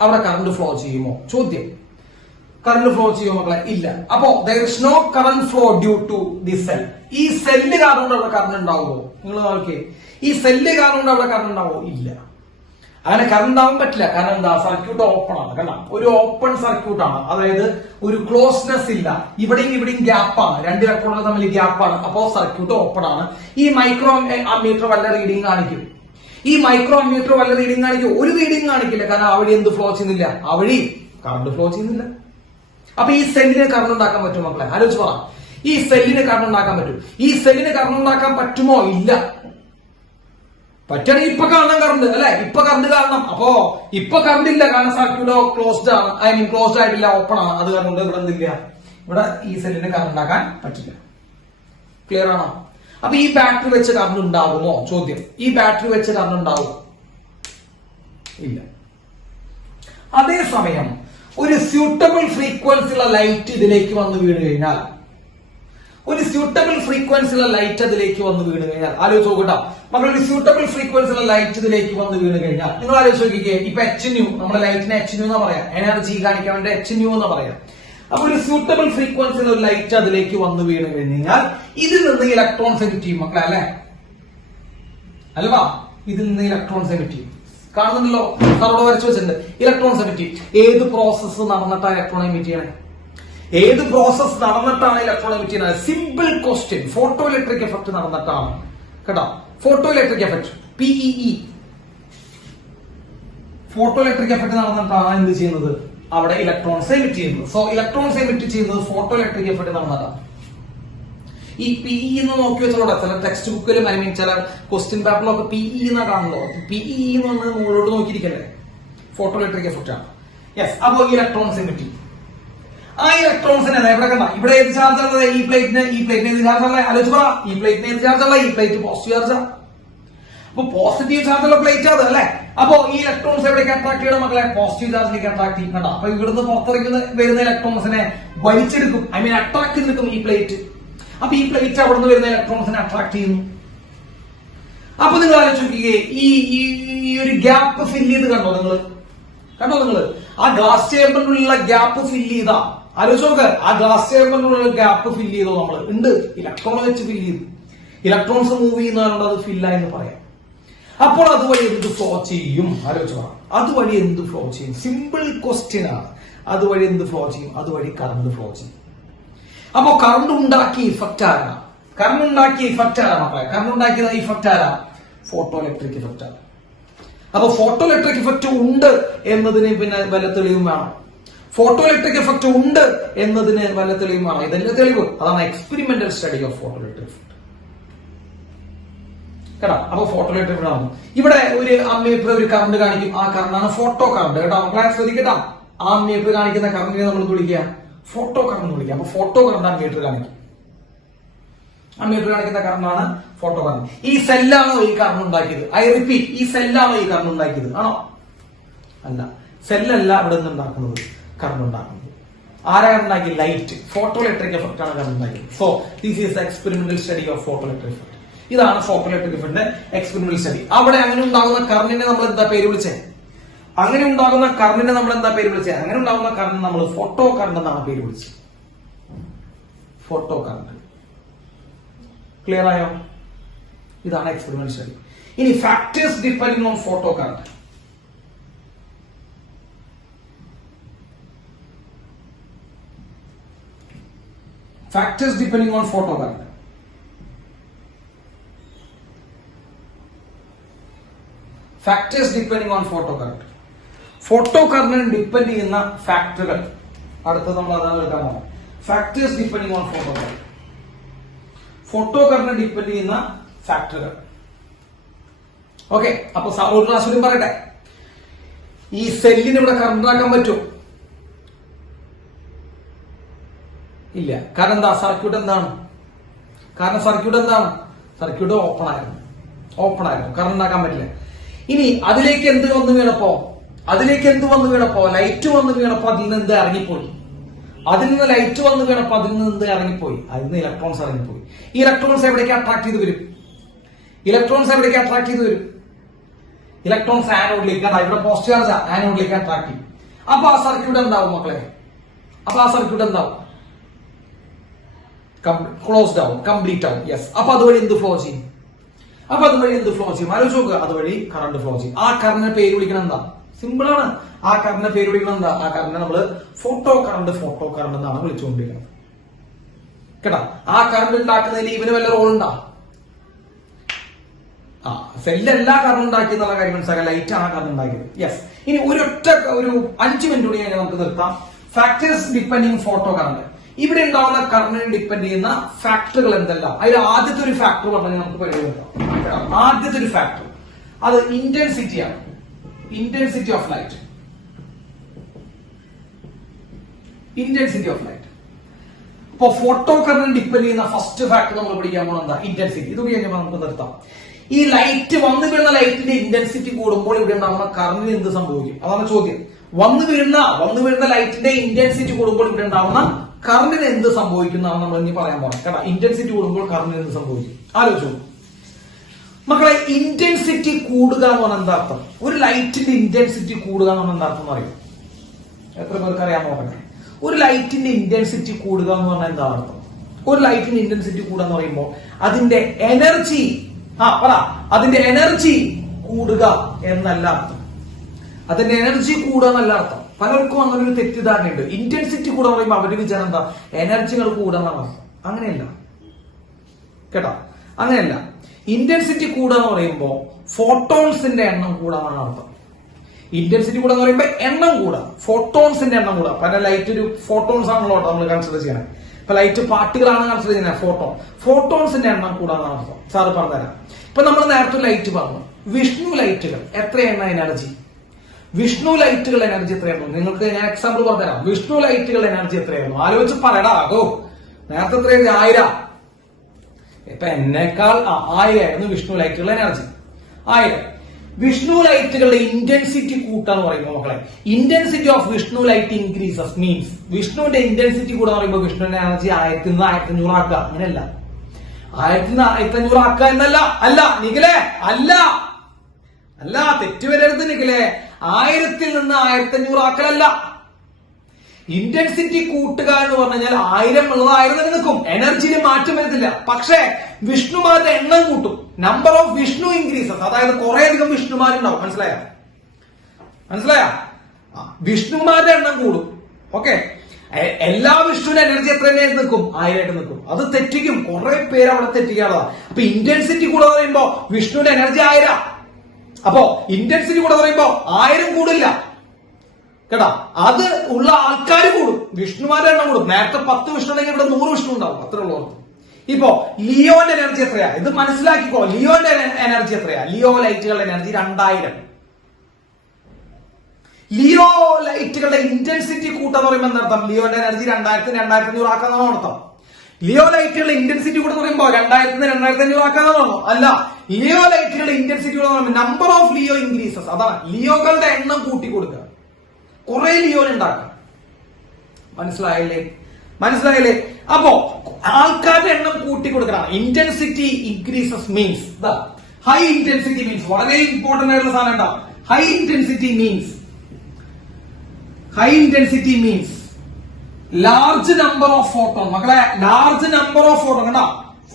അവിടെ കറണ്ട് ഫ്ലോ ചെയ്യുമോ? ചോദ്യം, കറണ്ട് ഫ്ലോ ചെയ്യുമോ മക്കളെ? ഇല്ല. അപ്പോ there is no current flow due to the cell. ഈ സെല്ല് കാരണം അവിടെ കറണ്ട് ഉണ്ടാവുമോ? നിങ്ങൾ നോക്കിയേ, ഈ സെല്ല് കാരണം അവിടെ കറണ്ട് ഉണ്ടാവുമോ? ഇല്ല. അങ്ങനെ കറണ്ട് ആവാൻ പറ്റില്ല. കാരണം എന്താ? സർക്യൂട്ട് ഓപ്പൺ ആണ്. കാരണം ഒരു ഓപ്പൺ സർക്യൂട്ട് ആണ്, അതായത് ഒരു ക്ലോസ്നെസ് ഇല്ല. ഇവിടെയും ഇവിടെയും ഗ്യാപ്പാണ്, രണ്ട് ഇലക്ട്രോണുകൾ തമ്മിൽ ഗ്യാപ്പാണ്. അപ്പോ സർക്യൂട്ട് ഓപ്പൺ ആണ്. ഈ മൈക്രോ അമ്മീറ്റർ വല്ല റീഡിംഗ് കാണിക്കും? ഈ മൈക്രോ അമ്മീറ്റർ വല്ല റീഡിംഗ് കാണിക്കും? ഒരു റീഡിംഗ് കാണിക്കില്ല. കാരണം ആ വഴി എന്ത് ഫ്ലോ ചെയ്യുന്നില്ല? ആ വഴി കറണ്ട് ഫ്ലോ ചെയ്യുന്നില്ല. അപ്പൊ ഈ സെല്ലിന് കറണ്ട് ഉണ്ടാക്കാൻ പറ്റുമോ മക്കളെ? ആലോചിച്ച് പറ. ഈ സെല്ലിന് കറണ്ട് ഉണ്ടാക്കാൻ പറ്റും? ഈ സെല്ലിന് കറണ്ട് ഉണ്ടാക്കാൻ പറ്റുമോ? ഇല്ല. പറ്റണെങ്കിൽ ഇപ്പൊ കാണണം കറണ്ട് അല്ലെ, ഇപ്പൊ കറണ്ട് കാണണം. അപ്പോ ഇപ്പൊ കറണ്ട് ഇല്ല, കാരണം സർക്യൂട്ട് ക്ലോസ്ഡ് ആണ്, ഐ മീൻ ക്ലോസ്ഡ് ആയിട്ടില്ല, ഓപ്പൺ ആണ്. അത് കാരണം ഇവിടെ എന്തില്ല, ഇവിടെ ഈ സെല്ലിന് കറണ്ട് ഉണ്ടാക്കാൻ പറ്റില്ല. ക്ലിയർ ആണോ? അപ്പൊ ഈ ബാറ്ററി വെച്ച് കറണ്ട് ഉണ്ടാകുമോ? ചോദ്യം, ഈ ബാറ്ററി വെച്ച് കറണ്ട് ഉണ്ടാവും? ഇല്ല. അതേസമയം ഒരു സ്യൂട്ടബിൾ ഫ്രീക്വൻസിയുള്ള ലൈറ്റ് ഇതിലേക്ക് വന്ന് വീണ് കഴിഞ്ഞാൽ, ഒരു സ്യൂട്ടബിൾ ഫ്രീക്വൻസിയുള്ള ലൈറ്റ് അതിലേക്ക് വന്ന് വീണ് കഴിഞ്ഞാൽ, ആലോചിച്ച് നോക്കട്ടോ മക്കൾ, ഒരു സ്യൂട്ടബിൾ ഫ്രീക്വൻസിയുള്ള ലൈറ്റ് ഇതിലേക്ക് വന്ന് വീണ് കഴിഞ്ഞാൽ നിങ്ങൾ ആലോചിച്ച് നോക്കിക്കേ. ഇപ്പൊ HNU, നമ്മുടെ ലൈറ്റിനെ HNU എന്നാ പറയാം, എനർജി കാണിക്കാൻ വേണ്ടി HNU എന്ന് പറയാം. അപ്പൊ ഒരു സ്യൂട്ടബിൾ ഫ്രീക്വൻസിയുള്ള ഒരു ലൈറ്റ് അതിലേക്ക് വന്ന് വീണ് കഴിഞ്ഞാൽ ഇതിൽ നിന്ന് ഇലക്ട്രോൺസ് എമിറ്റ് ചെയ്യും മക്കളെ, അല്ലെ അൽവാ? ഇതിൽ നിന്ന് ഇലക്ട്രോൺസ് എമിറ്റ് ചെയ്യും. കാണുന്നുണ്ടല്ലോ, അവിടെ വരച്ചു വെച്ചിട്ടുണ്ട്. ഇലക്ട്രോൺസ് എമിറ്റ് ചെയ്യും. ഏത് പ്രോസസ്സ് നടന്നിട്ടാണ് ഇലക്ട്രോൺ എമിറ്റ് ചെയ്യണേ? ഏത് പ്രോസസ് നടന്നിട്ടാണ് ഇലക്ട്രോൺ എമിറ്റ് ചെയ്യുന്നത്? Simple question. Photo electric effect നടന്നിട്ടാണ് കേട്ടോ. Photo electric effect, PEE, photo electric effect നടന്നിട്ടാണ് എന്ത് ചെയ്യുന്നത്? അവിടെ ഇലക്ട്രോൺസ് എമിറ്റ് ചെയ്യുന്നത്. സോ ഇലക്ട്രോൺസ് എമിറ്റ് ചെയ്യുന്നത് ഫോട്ടോ ഇലക്ട്രിക് എഫക്ട് നടന്നിട്ടാണ്. ഈ PE എന്ന് നോക്കി വെച്ചോടെ, ചില ടെക്സ്റ്റ് ബുക്കിലും ഐ മീൻ ചില ക്വസ്റ്റ്യൻ പേപ്പറിലൊക്കെ PE എന്നാ കാണുന്നോ. PE എന്ന് പറഞ്ഞാൽ മുകളിലോട്ട് നോക്കിയിരിക്കല്ലേ, ഫോട്ടോ ഇലക്ട്രിക് എഫക്ട് ആണ്. യെസ്. അപ്പോ ഇലക്ട്രോൺസ് എമിറ്റ് ചെയ്യും. ആ ഇലക്ട്രോൺസിനെ എവിടെ കണ്ട, ഇവിടെ ഏത് ചാർജ് ഉള്ളത്? ഈ പ്ലേറ്റിന് ഏത് ചാർജ് ഉള്ളത്? ആലോചിച്ച് പറ. ഈ പ്ലേറ്റിന് ഏത് ചാർജ് ഉള്ളത്? ഈ പ്ലേറ്റ് പോസിറ്റീവ് ചാർജാ. അപ്പൊ പോസിറ്റീവ് ചാർജ് ഉള്ള പ്ലേറ്റ് അത് അല്ലെ. അപ്പോ ഈ ഇലക്ട്രോൺസ് എവിടേക്ക് അട്രാക്ട് ചെയ്യണം മക്കളെ? പോസിറ്റീവ് ചാർജിലേക്ക് അട്രാക്ട് ചെയ്യണ്ട. അപ്പൊ ഇവിടുന്ന് പുറത്തിറങ്ങുന്ന വരുന്ന ഇലക്ട്രോൺസിനെ വലിച്ചെടുക്കും, ഐ മീൻ അട്രാക്ട് ചെയ്തെടുക്കും ഈ പ്ലേറ്റ്. അപ്പൊ ഈ പ്ലേറ്റ് അവിടെ നിന്ന് വരുന്ന ഇലക്ട്രോൺസിനെ അട്രാക്ട് ചെയ്യുന്നു. അപ്പൊ നിങ്ങൾ ആലോചിച്ച് നോക്കിയേ, ഈ ഒരു ഗ്യാപ്പ് ഫില്ല് ചെയ്ത് കണ്ടോ നിങ്ങൾ? കണ്ടോ നിങ്ങള്? ആ ഗ്ലാസ് ചേമ്പറിനുള്ള ഗ്യാപ്പ് ഫില്ല് ചെയ്താ, ആലോചിച്ച് നോക്ക്, ആ ഗ്ലാസ് ചേമ്പറിനുള്ള ഗ്യാപ്പ് ഫില്ല് ചെയ്തോ? നമ്മൾ ഉണ്ട്, ഇലക്ട്രോൺ വെച്ച് ഫില്ല് ചെയ്തു. ഇലക്ട്രോൺസ് മൂവ് ചെയ്യുന്നതുകൊണ്ട് അത് ഫില്ലായി എന്ന് പറയാം. അപ്പോൾ അതുവഴി എന്ത് ഫ്ലോ ചെയ്യും? ആലോചിച്ച് പറ. അതുവഴി എന്ത് ഫ്ലോ ചെയ്യും? സിമ്പിൾ ക്വസ്റ്റ്യൻ ആണ്. അതുവഴി എന്ത് ഫ്ലോ ചെയ്യും? അതുവഴി കറണ്ട് ഫ്ലോ ചെയ്യും. അപ്പൊ കറണ്ട് ഉണ്ടാക്കിയ ഇഫക്റ്റ് ആരാ? കറണ്ട് ഉണ്ടാക്കിയ ഇഫക്റ്റ് ആരാ മക്കളെ? കറണ്ട് ഉണ്ടാക്കിയ ഇഫക്റ്റ് ആരാ? ഫോട്ടോ ഇലക്ട്രിക് ഇഫക്റ്റ് ആണ്. അപ്പൊ ഫോട്ടോ ഇലക്ട്രിക് ഇഫക്റ്റ് ഉണ്ട് എന്നതിന് പിന്നെ വല്ല തെളിവും വേണം. ഫോട്ടോ ഇലക്ട്രിക് എഫക്ട് ഉണ്ട് എന്നതിന് വല്ല തെളിവും വേണം. ഇതെല്ലാം തെളിവ്. അതാണ് experimental study of photo electric effect കേട്ടോ. അപ്പൊ ഫോട്ടോ ഇലക്ട്രിക് ആണ്. ഇവിടെ ഒരു അമ്മീറ്റർ ഒരു കറണ്ട് കാണിക്കും. ആ കറണ്ടാണ് ഫോട്ടോ കറണ്ട് കേട്ടോ. മക്കളെ ശ്രദ്ധിക്കട്ടോ, ആ അമ്മീറ്റർ കാണിക്കുന്ന കറണ്ടിനെ നമ്മൾ വിളിക്കുക ഫോട്ടോ കറണ്ട് വിളിക്കുക. അപ്പൊ ഫോട്ടോ കറണ്ട് അമ്മീറ്റർ കാണിക്കും. അമ്മീറ്റർ കാണിക്കുന്ന കറണ്ടാണ് ഫോട്ടോ കറണ്ട്. ഈ സെല്ലാണോ ഈ കറണ്ട് ഉണ്ടാക്കിയത്? ഐ റിപ്പീറ്റ്, ഈ സെല്ലാണോ ഈ കറണ്ട് ഉണ്ടാക്കിയത്? ആണോ? അല്ല, സെല്ലല്ല ഇവിടെ നിന്ന് ഉണ്ടാക്കുന്നത്, കറണ്ട് ഉണ്ടാക്കുന്നത്. ആരാ ഉണ്ടാക്കി? ലൈറ്റ്. ഫോട്ടോ ഇലക്ട്രിക് എഫക്ട് ആണ് കറണ്ട് ഉണ്ടാക്കിയത്. So this is experimental study of photo electric effect. ഇതാണ് ഫോട്ടോ ഇലക്ട്രിക് എഫക്ടിന്റെ എക്സ്പെരിമെന്റൽ സ്റ്റഡി. അവിടെ അങ്ങനെ ഉണ്ടാകുന്ന കറണ്ടിനെ നമ്മൾ എന്താ പേര് വിളിച്ചേ? അങ്ങനെ ഉണ്ടാകുന്ന കറണ്ടിനെ നമ്മൾ എന്താ പേര് വിളിച്ചേ? അങ്ങനെ ഉണ്ടാകുന്ന കറണ്ട് നമ്മൾ ഫോട്ടോ കറണ്ട് എന്നാണ് പേര് വിളിച്ചത്. Photo current. ക്ലിയർ ആയോ? ഇതാണ് എക്സ്പെരിമെന്റൽ സ്റ്റഡി. ഇനി factors depending on photo current. Factors depending on photocurrent. Factors depending on photocurrent. Photocurrent depend ചെയ്യുന്ന ഫാക്ടറുകൾ. അടുത്ത നമ്മൾ അതാണ് എടുക്കാൻ പോകുന്നത്. Factors depending on photocurrent. Photocurrent depend ചെയ്യുന്ന ഫാക്ടറുകൾ. ഓക്കെ, അപ്പൊ ഒരു പ്രാവശ്യം പറയട്ടെ, ഈ സെല്ലിന് ഇവിടെ കറണ്ട് ആക്കാൻ പറ്റുമോ? ഇല്ല. കാരണം എന്താ? സർക്യൂട്ട് എന്താണ്? സർക്യൂട്ട് ഓപ്പൺ ആയിരുന്നു. ഓപ്പൺ ആയിരുന്നു, കറണ്ട് ഉണ്ടാക്കാൻ പറ്റില്ല. ഇനി അതിലേക്ക് എന്ത് വന്ന് വീണപ്പോ ലൈറ്റ് വന്ന് വീണപ്പോ അതിൽ നിന്ന് എന്ത് ഇറങ്ങിപ്പോയി, അതിൽ നിന്ന് ലൈറ്റ് വന്ന് വീണപ്പോ അതിൽ നിന്ന് എന്ത് ഇറങ്ങിപ്പോയി, അതിൽ നിന്ന് ഇലക്ട്രോൺസ് ഇറങ്ങിപ്പോയി. ഈ ഇലക്ട്രോൺസ് എവിടേക്ക് അട്രാക്ട് ചെയ്ത് വരും? ഇലക്ട്രോൺസ് ആനോഡിലേക്ക്, ഇവിടെ പോസിറ്റീവ് ചാർജ് ആനോഡിലേക്ക് അട്രാക്ട് ചെയ്യും. അപ്പൊ ആ സർക്യൂട്ട് എന്താവും മക്കളെ? ക്ലോസ്ഡ് ആവും, കംപ്ലീറ്റ് ആവും. യെസ്. അപ്പൊ അതുവഴി എന്ത് ഫ്ലോ ചെയ്യും? ആലോചിച്ച് നോക്കുക. അതുവഴി കറണ്ട് ഫ്ലോ ചെയ്യും. ആ കറണ്ടിന്റെ പേര് വിളിക്കണം എന്താ? സിമ്പിൾ ആണ്. ആ കറണ്ടിന്റെ പേര് വിളിക്കണം എന്താ? ആ കറണ്ടിനെ നമ്മള് ഫോട്ടോ കറണ്ട് എന്നാണ് വിളിച്ചുകൊണ്ടിരിക്കുന്നത്. കേട്ടാ? ആ കറണ്ട് ഉണ്ടാക്കുന്നതിൽ ഇവന് വല്ല റോൾ ഉണ്ടാ? സെല്ല് എല്ലാ കറണ്ട് ഉണ്ടാക്കി എന്നുള്ള കാര്യം മനസ്സിലാക്കാൻ. ലൈറ്റ് ആണ് കറണ്ട് ഉണ്ടാക്കിയത്. യെസ്. ഇനി ഒരു 5 മിനിറ്റ് കൂടി കഴിഞ്ഞാൽ നമുക്ക് നിർത്താം. Factors depending photo current. ഇവിടെ ഉണ്ടാവുന്ന കറണ്ടിനെ ഡിപ്പെൻഡ് ചെയ്യുന്ന ഫാക്ടറുകൾ എന്തെല്ലാം? അതിൽ ആദ്യത്തെ ഒരു ഫാക്ടർ പറഞ്ഞാൽ നമുക്ക് പരിഗണിക്കാം. ആദ്യത്തെ ഒരു ഫാക്ടർ അത് ഇന്റൻസിറ്റിയാണ്. Intensity of light. അപ്പൊ ഫോട്ടോ കറണ്ട് ഡിപ്പെൻഡ് ചെയ്യുന്ന ഫസ്റ്റ് ഫാക്ടർ നമ്മൾ പഠിക്കാൻ പോകുന്നത് എന്താ? ഇന്റൻസിറ്റി. ഇത് കഴിഞ്ഞാൽ നമുക്ക് നിർത്താം. ഈ ലൈറ്റ് വന്നു വീഴുന്ന ലൈറ്റിന്റെ ഇന്റൻസിറ്റി കൂടുമ്പോൾ ഇവിടെ ഉണ്ടാകുന്ന കറണ്ടിന് എന്ത് സംഭവിക്കും? അതാണ് ചോദ്യം. വന്നു വീഴുന്ന ലൈറ്റിന്റെ ഇന്റൻസിറ്റി കൂടുമ്പോൾ ഇവിടെ ഉണ്ടാവുന്ന കറണ്ടിന് എന്ത് സംഭവിക്കുന്നതാണ് നമ്മൾ ഇനി പറയാൻ പോകണം. കേട്ടോ? ഇന്റൻസിറ്റി കൂടുമ്പോൾ കറണ്ടിന് എന്ത് സംഭവിക്കും? ആലോചിച്ചു മക്കളെ. ഇന്റൻസിറ്റി കൂടുക എന്ന് പറഞ്ഞാൽ എന്താ അർത്ഥം? ഒരു ലൈറ്റിന്റെ ഇന്റൻസിറ്റി കൂടുക എന്ന് പറഞ്ഞാൽ എന്താ അർത്ഥം എന്ന് അറിയും? എത്ര പേർക്ക് അറിയാൻ നോക്കട്ടെ. ഒരു ലൈറ്റിന്റെ ഇന്റൻസിറ്റി കൂടുക എന്ന് പറഞ്ഞാൽ എന്താ അർത്ഥം? ഒരു ലൈറ്റിന്റെ ഇന്റൻസിറ്റി കൂടുക എന്ന് പറയുമ്പോൾ അതിന്റെ എനർജി കൂടുക എന്നല്ല അർത്ഥം. അതിന്റെ എനർജി കൂടുക എന്നല്ല അർത്ഥം. പലർക്കും അങ്ങനെ ഒരു തെറ്റിദ്ധാരണയുണ്ട്. ഇന്റൻസിറ്റി കൂടെ പറയുമ്പോൾ അവര് വിചാരം എന്താ? എനർജികൾ കൂടുക എന്നാണ് അർത്ഥം. അങ്ങനെയല്ല കേട്ടോ, അങ്ങനെയല്ല. ഇന്റൻസിറ്റി കൂടുക എന്ന് പറയുമ്പോൾ ഫോട്ടോൺസിന്റെ എണ്ണം കൂടാന്നാണ് അർത്ഥം. ഇന്റൻസിറ്റി കൂടെ എന്ന് പറയുമ്പോൾ എണ്ണം കൂടാ, ഫോട്ടോൺസിന്റെ എണ്ണം കൂടാ. പല ലൈറ്റ് ഒരു ഫോട്ടോൺസ് ആണല്ലോ നമ്മൾ കൺസിഡർ ചെയ്യണേ. ഇപ്പൊ ലൈറ്റ് പാർട്ടികളാണ് കൺസിഡർ ചെയ്യുന്നത്. ഫോട്ടോൺസിന്റെ എണ്ണം കൂടാന്നാണ് അർത്ഥം. സാറ് പറഞ്ഞുതരാം. ഇപ്പൊ നമ്മൾ നേരത്തെ ലൈറ്റ് പറഞ്ഞു. വിഷ്ണു ലൈറ്റുകൾ എത്രയെണ്ണ എനർജി? വിഷ്ണു ലൈറ്റുകൾ എനർജി എത്രയായിരുന്നു? നിങ്ങൾക്ക് ഞാൻ എക്സാമ്പിൾ പറഞ്ഞുതരാം. വിഷ്ണു ലൈറ്റുകൾ എനർജി എത്രയായിരുന്നു? ആലോചിച്ച് പറയടാ. നേരത്തെ എത്രയായിരുന്നു? 1000. ഇപ്പൊ എന്നേക്കാൾ 1000 ആയിരുന്നു വിഷ്ണു ലൈറ്റുകൾ എനർജി. 1000. വിഷ്ണു ലൈറ്റുകളുടെ ഇന്റൻസിറ്റി കൂട്ടാന്ന് പറയുമ്പോൾ മക്കളെ, intensity of Vishnu light increases means വിഷ്ണുവിന്റെ ഇന്റൻസിറ്റി കൂടാന്ന് പറയുമ്പോൾ വിഷ്ണുവിന്റെ എനർജി 1000 നിന്ന് 1500 ആക്കുക. അങ്ങനെയല്ല. 1000 നിന്ന് 1500 ആക്കുക എന്നല്ല. അല്ല നിഖിലേ, അല്ല തെറ്റുവരരുത് നിഖിലേ. 1000 നിന്ന് 1500 ആക്കലല്ല. ഇന്റൻസിറ്റി കൂട്ടുക എന്ന് പറഞ്ഞു കഴിഞ്ഞാൽ 1000 ഉള്ളത് 1000 തന്നെ നിൽക്കും. എനർജിയിൽ മാറ്റം വരുന്നില്ല. പക്ഷേ വിഷ്ണുമാരുടെ എണ്ണം കൂട്ടും. Number of Vishnu increases. അതായത് കുറെ അധികം വിഷ്ണുമാരുണ്ടാവും. മനസ്സിലായ? വിഷ്ണുമാരുടെ എണ്ണം കൂടും. ഓക്കെ. എല്ലാ വിഷ്ണുവിന്റെ എനർജി എത്ര തന്നെ നിൽക്കും? 1000 ആയിട്ട് നിൽക്കും. അത് തെറ്റിക്കും. കുറെ പേര് അവിടെ തെറ്റിക്കാനുള്ളതാ. അപ്പൊ ഇന്റൻസിറ്റി കൂടെ പറയുമ്പോ വിഷ്ണുവിന്റെ എനർജി 1000. അപ്പോ ഇന്റൻസിറ്റി കൂടെ പറയുമ്പോ 1000 കൂടില്ല കേട്ടാ. അത് ഉള്ള ആൾക്കാർ കൂടും. വിഷ്ണുമാരുടെ എണ്ണം കൂടും. നേരത്തെ 10 വിഷ്ണു ഉണ്ടെങ്കിൽ ഇവിടെ 100 വിഷ്ണു ഉണ്ടാവും. അത്ര ഉള്ളവർക്ക്. ഇപ്പോ ലിയോന്റെ എനർജി എത്രയാ? ഇത് മനസ്സിലാക്കിക്കോ. ലിയോന്റെ എനർജി എത്രയാ? ലിയോ ലൈറ്റുകളുടെ എനർജി 2000. ലിയോ ലൈറ്റുകളുടെ ഇന്റൻസിറ്റി കൂട്ടാന്ന് പറയുമ്പോൾ എന്താർത്ഥം? ലിയോന്റെ എനർജി 2000 2500 ആക്കാന്നാണ് അർത്ഥം. ലിയോ ലൈറ്റുകളുടെ ഇന്റൻസിറ്റി കൂടെ പറയുമ്പോൾ 2000 2500 ആക്കാന്നാണോ? അല്ല. ലിയോ ലൈറ്റുകളുടെ ഇന്റൻസിറ്റി കൂടെ പറയുമ്പോൾ നമ്പർ ഓഫ് ലിയോ ഇൻക്രീസസ്. അതാണ് ലിയോകളുടെ എണ്ണം കൂട്ടി കൊടുക്കുക. കുറെ ലിയോൻ ഉണ്ടാക്കാം. മനസ്സിലായില്ലേ? അപ്പോ ആൾക്കാരുടെ എണ്ണം കൂട്ടി കൊടുക്കണം. Intensity increases means high intensity means വളരെ ഇമ്പോർട്ടന്റ് ആയിട്ടുള്ള സാധനം ഉണ്ടാവും. High intensity means large number of photon. മക്കളെ, ലാർജ് നമ്പർ ഓഫ് ഫോട്ടോൺ കണ്ടാ,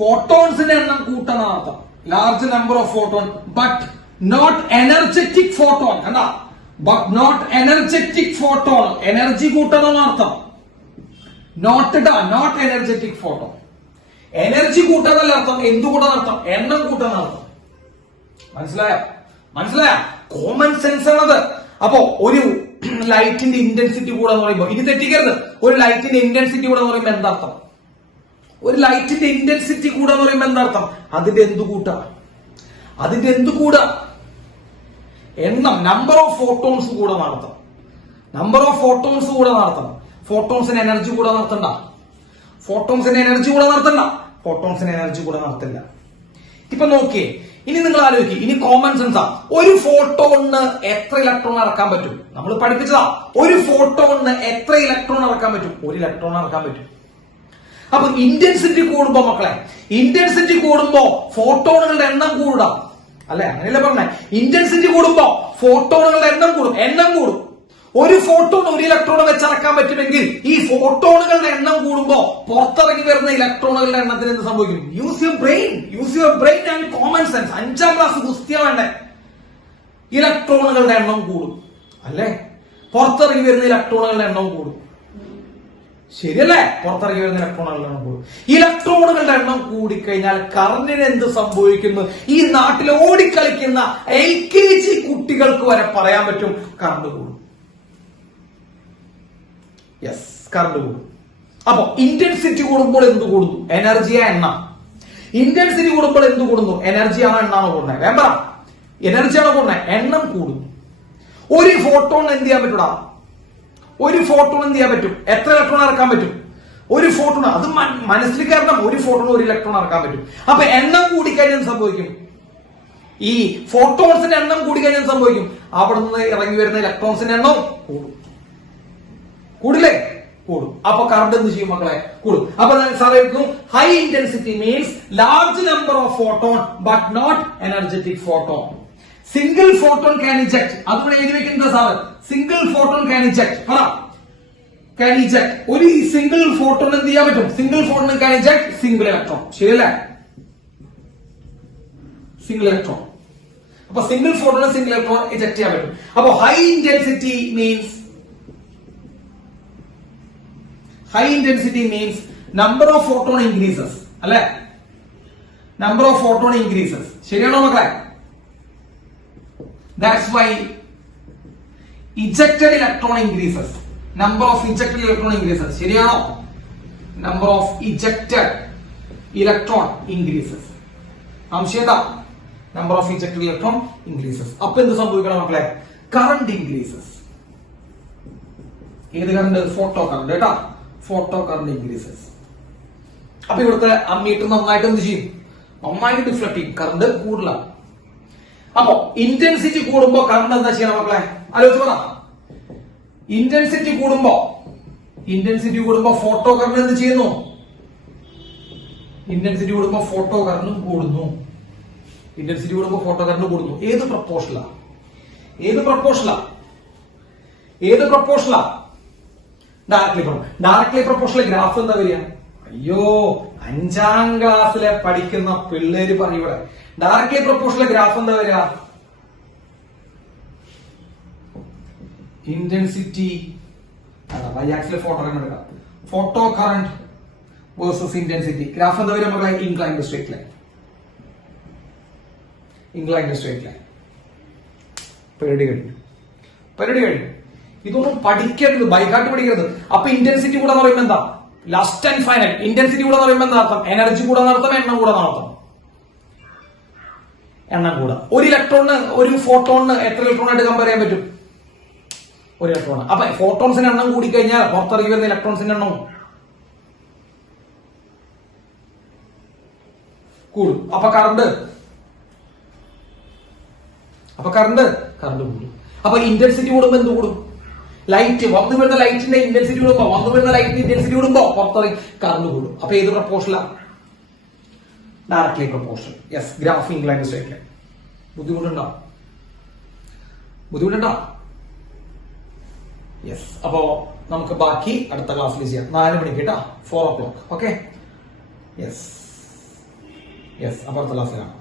ഫോട്ടോൺസിന്റെ എണ്ണം കൂട്ടണം അർത്ഥം. Large number of photon but not energetic photon. കണ്ടാ, but not energetic photon. Energy കൂട്ടണം അർത്ഥം. Not energetic photon. എനർജി കൂട്ടാന്നല്ല അർത്ഥം. എന്ത് കൂട്ടാൻ അർത്ഥം? എണ്ണം കൂട്ടാൻ അർത്ഥം. മനസ്സിലായ? കോമൺ സെൻസ് ആണത്. അപ്പോ ഒരു ലൈറ്റിന്റെ ഇന്റൻസിറ്റി കൂടാന്ന് പറയുമ്പോൾ ഇനി തെറ്റിക്കരുത്. ഒരു ലൈറ്റിന്റെ ഇന്റൻസിറ്റി കൂടാന്ന് പറയുമ്പോൾ എന്താർത്ഥം? ഒരു ലൈറ്റിന്റെ ഇന്റൻസിറ്റി കൂടാന്ന് പറയുമ്പോൾ എന്താർത്ഥം? അതിന്റെ എന്ത് കൂടാ? എണ്ണം, നമ്പർ ഓഫ് ഫോട്ടോൺസ് കൂടെ നടത്തം. ഫോട്ടോൺസിന് എനർജി കൂടെ നടത്തണ്ട. ഫോട്ടോൺസിന് എനർജി കൂടെ നടത്തില്ല. ഇപ്പൊ നോക്കിയേ, ഇനി നിങ്ങൾ ആലോചിക്കും, ഇനി കോമൺ സെൻസാ. ഒരു ഫോട്ടോണിന് എത്ര ഇലക്ട്രോൺ ഇറക്കാൻ പറ്റും? നമ്മൾ പഠിപ്പിച്ചതാ. ഒരു ഫോട്ടോണിന് എത്ര ഇലക്ട്രോൺ ഇറക്കാൻ പറ്റും? 1 ഇലക്ട്രോൺ ഇറക്കാൻ പറ്റും. അപ്പൊ ഇന്റൻസിറ്റി കൂടുമ്പോ മക്കളെ, ഇന്റൻസിറ്റി കൂടുമ്പോ ഫോട്ടോണുകളുടെ എണ്ണം കൂടാം അല്ലെ? അങ്ങനെയല്ലേ പറഞ്ഞേ? ഇന്റൻസിറ്റി കൂടുമ്പോ ഫോട്ടോണുകളുടെ എണ്ണം കൂടും. ഒരു ഫോട്ടോൺ 1 ഇലക്ട്രോൺ വെച്ചിറക്കാൻ പറ്റുമെങ്കിൽ ഈ ഫോട്ടോണുകളുടെ എണ്ണം കൂടുമ്പോ പുറത്തിറങ്ങി വരുന്ന ഇലക്ട്രോണുകളുടെ എണ്ണത്തിന് എന്ത് സംഭവിക്കും? Use your brain and common sense. 5ാം ക്ലാസ് ഗുസ്തിയ വേണ്ടേ? ഇലക്ട്രോണുകളുടെ എണ്ണം കൂടും അല്ലെ? പുറത്തിറങ്ങി വരുന്ന ഇലക്ട്രോണുകളുടെ എണ്ണം കൂടും. ശരിയല്ലേ? പുറത്തിറങ്ങി വരുന്ന ഇലക്ട്രോണുകളുടെ എണ്ണം കൂടും. ഇലക്ട്രോണുകളുടെ എണ്ണം കൂടിക്കഴിഞ്ഞാൽ കറണ്ടിന് എന്ത് സംഭവിക്കുന്നു? ഈ നാട്ടിൽ ഓടിക്കളിക്കുന്ന LKG കുട്ടികൾക്ക് വരെ പറയാൻ പറ്റും കറണ്ട് കൂടും. യെസ്, കറണ്ട് കൂടും. അപ്പൊ ഇന്റൻസിറ്റി കൂടുമ്പോൾ എന്ത് കൂടുന്നു? എനർജിയാ എണ്ണം. ഇന്റൻസിറ്റി കൂടുമ്പോൾ എന്ത് കൂടുന്നു? എനർജിയാണോ എണ്ണാണോ കൂടുന്നത്? വേണ്ട, എനർജിയാണോ കൂടുന്നത്? എണ്ണം കൂടുന്നു. ഒരു ഫോട്ടോൺ എന്ത് ചെയ്യാൻ പറ്റൂടാ? ഒരു ഫോട്ടോൺ എന്ത് ചെയ്യാൻ പറ്റും? എത്ര ഇലക്ട്രോൺ ഇറക്കാൻ പറ്റും? ഒരു ഫോട്ടോൺ. അത് മനസ്സിൽ കയറണം. ഒരു ഫോട്ടോൺ 1 ഇലക്ട്രോൺ ഇറക്കാൻ പറ്റും. അപ്പൊ എണ്ണം കൂടിക്കഴിഞ്ഞാൽ സംഭവിക്കും, ഈ ഫോട്ടോൺസിന്റെ എണ്ണം കൂടിക്കഴിഞ്ഞാൽ സംഭവിക്കും, അവിടെ നിന്ന് ഇറങ്ങി വരുന്ന ഇലക്ട്രോൺസിന്റെ എണ്ണം കൂടും. കൂടില്ലേ? കൂടും. അപ്പൊ കറണ്ട് എന്ത് ചെയ്യും മക്കളെ? കൂടും. അപ്പൊ സാറേക്കും high intensity means large number of photon but not energetic photon. Single photon can eject. അതുകൊണ്ട് എഴുതി വെക്കുന്നത് sir, single photon can eject. Can eject. ഒരു സിംഗിൾ ഫോട്ടോൺ എന്ത് ചെയ്യാൻ പറ്റും? Single photon can eject single electron. ശരിയല്ലേ? Single electron. അപ്പൊ single photon single electron eject ചെയ്യാൻ പറ്റും. അപ്പൊ high intensity means number of photon increases അല്ലെ? number of photon increases. ശരിയാണോ മക്കളെ? that's why ejected electron increases. number of ejected electron increases. ശരിയാണോ? number of ejected electron increases. സംശയത? number of ejected electron increases. അപ്പൊ എന്ത് സംഭവിക്കണം മക്കളെ? current increases. ഏത് current? Photo current കേട്ടാ. Photo current increases. അപ്പൊ ഇവിടുത്തെ അമ്മീറ്റർ നന്നായിട്ട് എന്ത് ചെയ്യും? നന്നായിട്ട് ഡിഫ്ലക്ട് ചെയ്യും. കറണ്ട് കൂടുതല. അപ്പൊ ഇന്റൻസിറ്റി കൂടുമ്പോ കറണ്ട് എന്താ ചെയ്യണം മക്കളെ? ആലോചിച്ച് പറ. ഇന്റൻസിറ്റി കൂടുമ്പോ ഫോട്ടോ കറണ്ട് എന്ത് ചെയ്യുന്നു? ഇന്റൻസിറ്റി കൂടുമ്പോ ഫോട്ടോ കറണ്ടും കൂടുന്നു. ഇന്റൻസിറ്റി കൂടുമ്പോ ഫോട്ടോ കറണ്ട് കൂടുന്നു. ഏത് പ്രപ്പോർഷനാ? ഡയറക്ട്ലി പ്രൊപ്പോർഷണൽ ഗ്രാഫ് എന്താ വരിക? അയ്യോ, 5ാം ക്ലാസ്സിലെ പഠിക്കുന്ന പിള്ളേര് പറയും ഇവിടെ. ഡയറക്ട്ലി പ്രൊപ്പോർഷണൽ ഗ്രാഫ് എന്താ വരിക? ഇന്റൻസിറ്റി വൈആക്സിലെ ഫോട്ടോ കറണ്ട് എടുക്കാം. Photo current versus intensity. Graph എന്താ വരിക മക്കളെ? Inclined straight line. പരിപാടി കഴിഞ്ഞു. ഇതൊന്നും പഠിക്കരുത്, ബൈഹാർട്ട് പഠിക്കരുത്. അപ്പൊ ഇന്റൻസിറ്റി കൂടെ പറയുമ്പോൾ എന്താ? Last and final. ഇന്റൻസിറ്റി കൂടെ പറയുമ്പോൾ എന്താ അർത്ഥം? എനർജി കൂടെ നടത്തം, എണ്ണം കൂടെ നടത്തം. എണ്ണം കൂടെ. ഒരു ഇലക്ട്രോണിന്, ഒരു ഫോട്ടോണിന് എത്ര ഇലക്ട്രോൺ ആയിട്ട് കമ്പയർ ചെയ്യാൻ പറ്റും? 1 ഇലക്ട്രോൺ. അപ്പൊ ഫോട്ടോൺസിന്റെ എണ്ണം കൂടി കഴിഞ്ഞാൽ പുറത്തിറങ്ങി വരുന്ന ഇലക്ട്രോൺസിന്റെ എണ്ണം കൂടും. അപ്പൊ കറണ്ട് കൂടും. അപ്പൊ ഇന്റൻസിറ്റി കൂടുമ്പോ എന്ത് കൂടും? ലൈറ്റ് വന്നു വരുന്ന ലൈറ്റിന്റെ ഇന്റൻസിറ്റി കൂടുമ്പോ പുറത്തിറങ്ങി കറണ്ട് കൂടും. അപ്പൊ ഏത് പ്രപ്പോർഷനാണ്? Directly proportion. Yes, graph inclined straight line. ബുദ്ധിമുട്ടുണ്ടോ? യെസ്. അപ്പോ നമുക്ക് ബാക്കി അടുത്ത ക്ലാസ്സിൽ ചെയ്യാം. 4 മണിക്ക് കേട്ടാ, 4 o'clock. ഓക്കെ. യെസ്. അപ്പൊ അടുത്ത ക്ലാസ്സിലാണ്.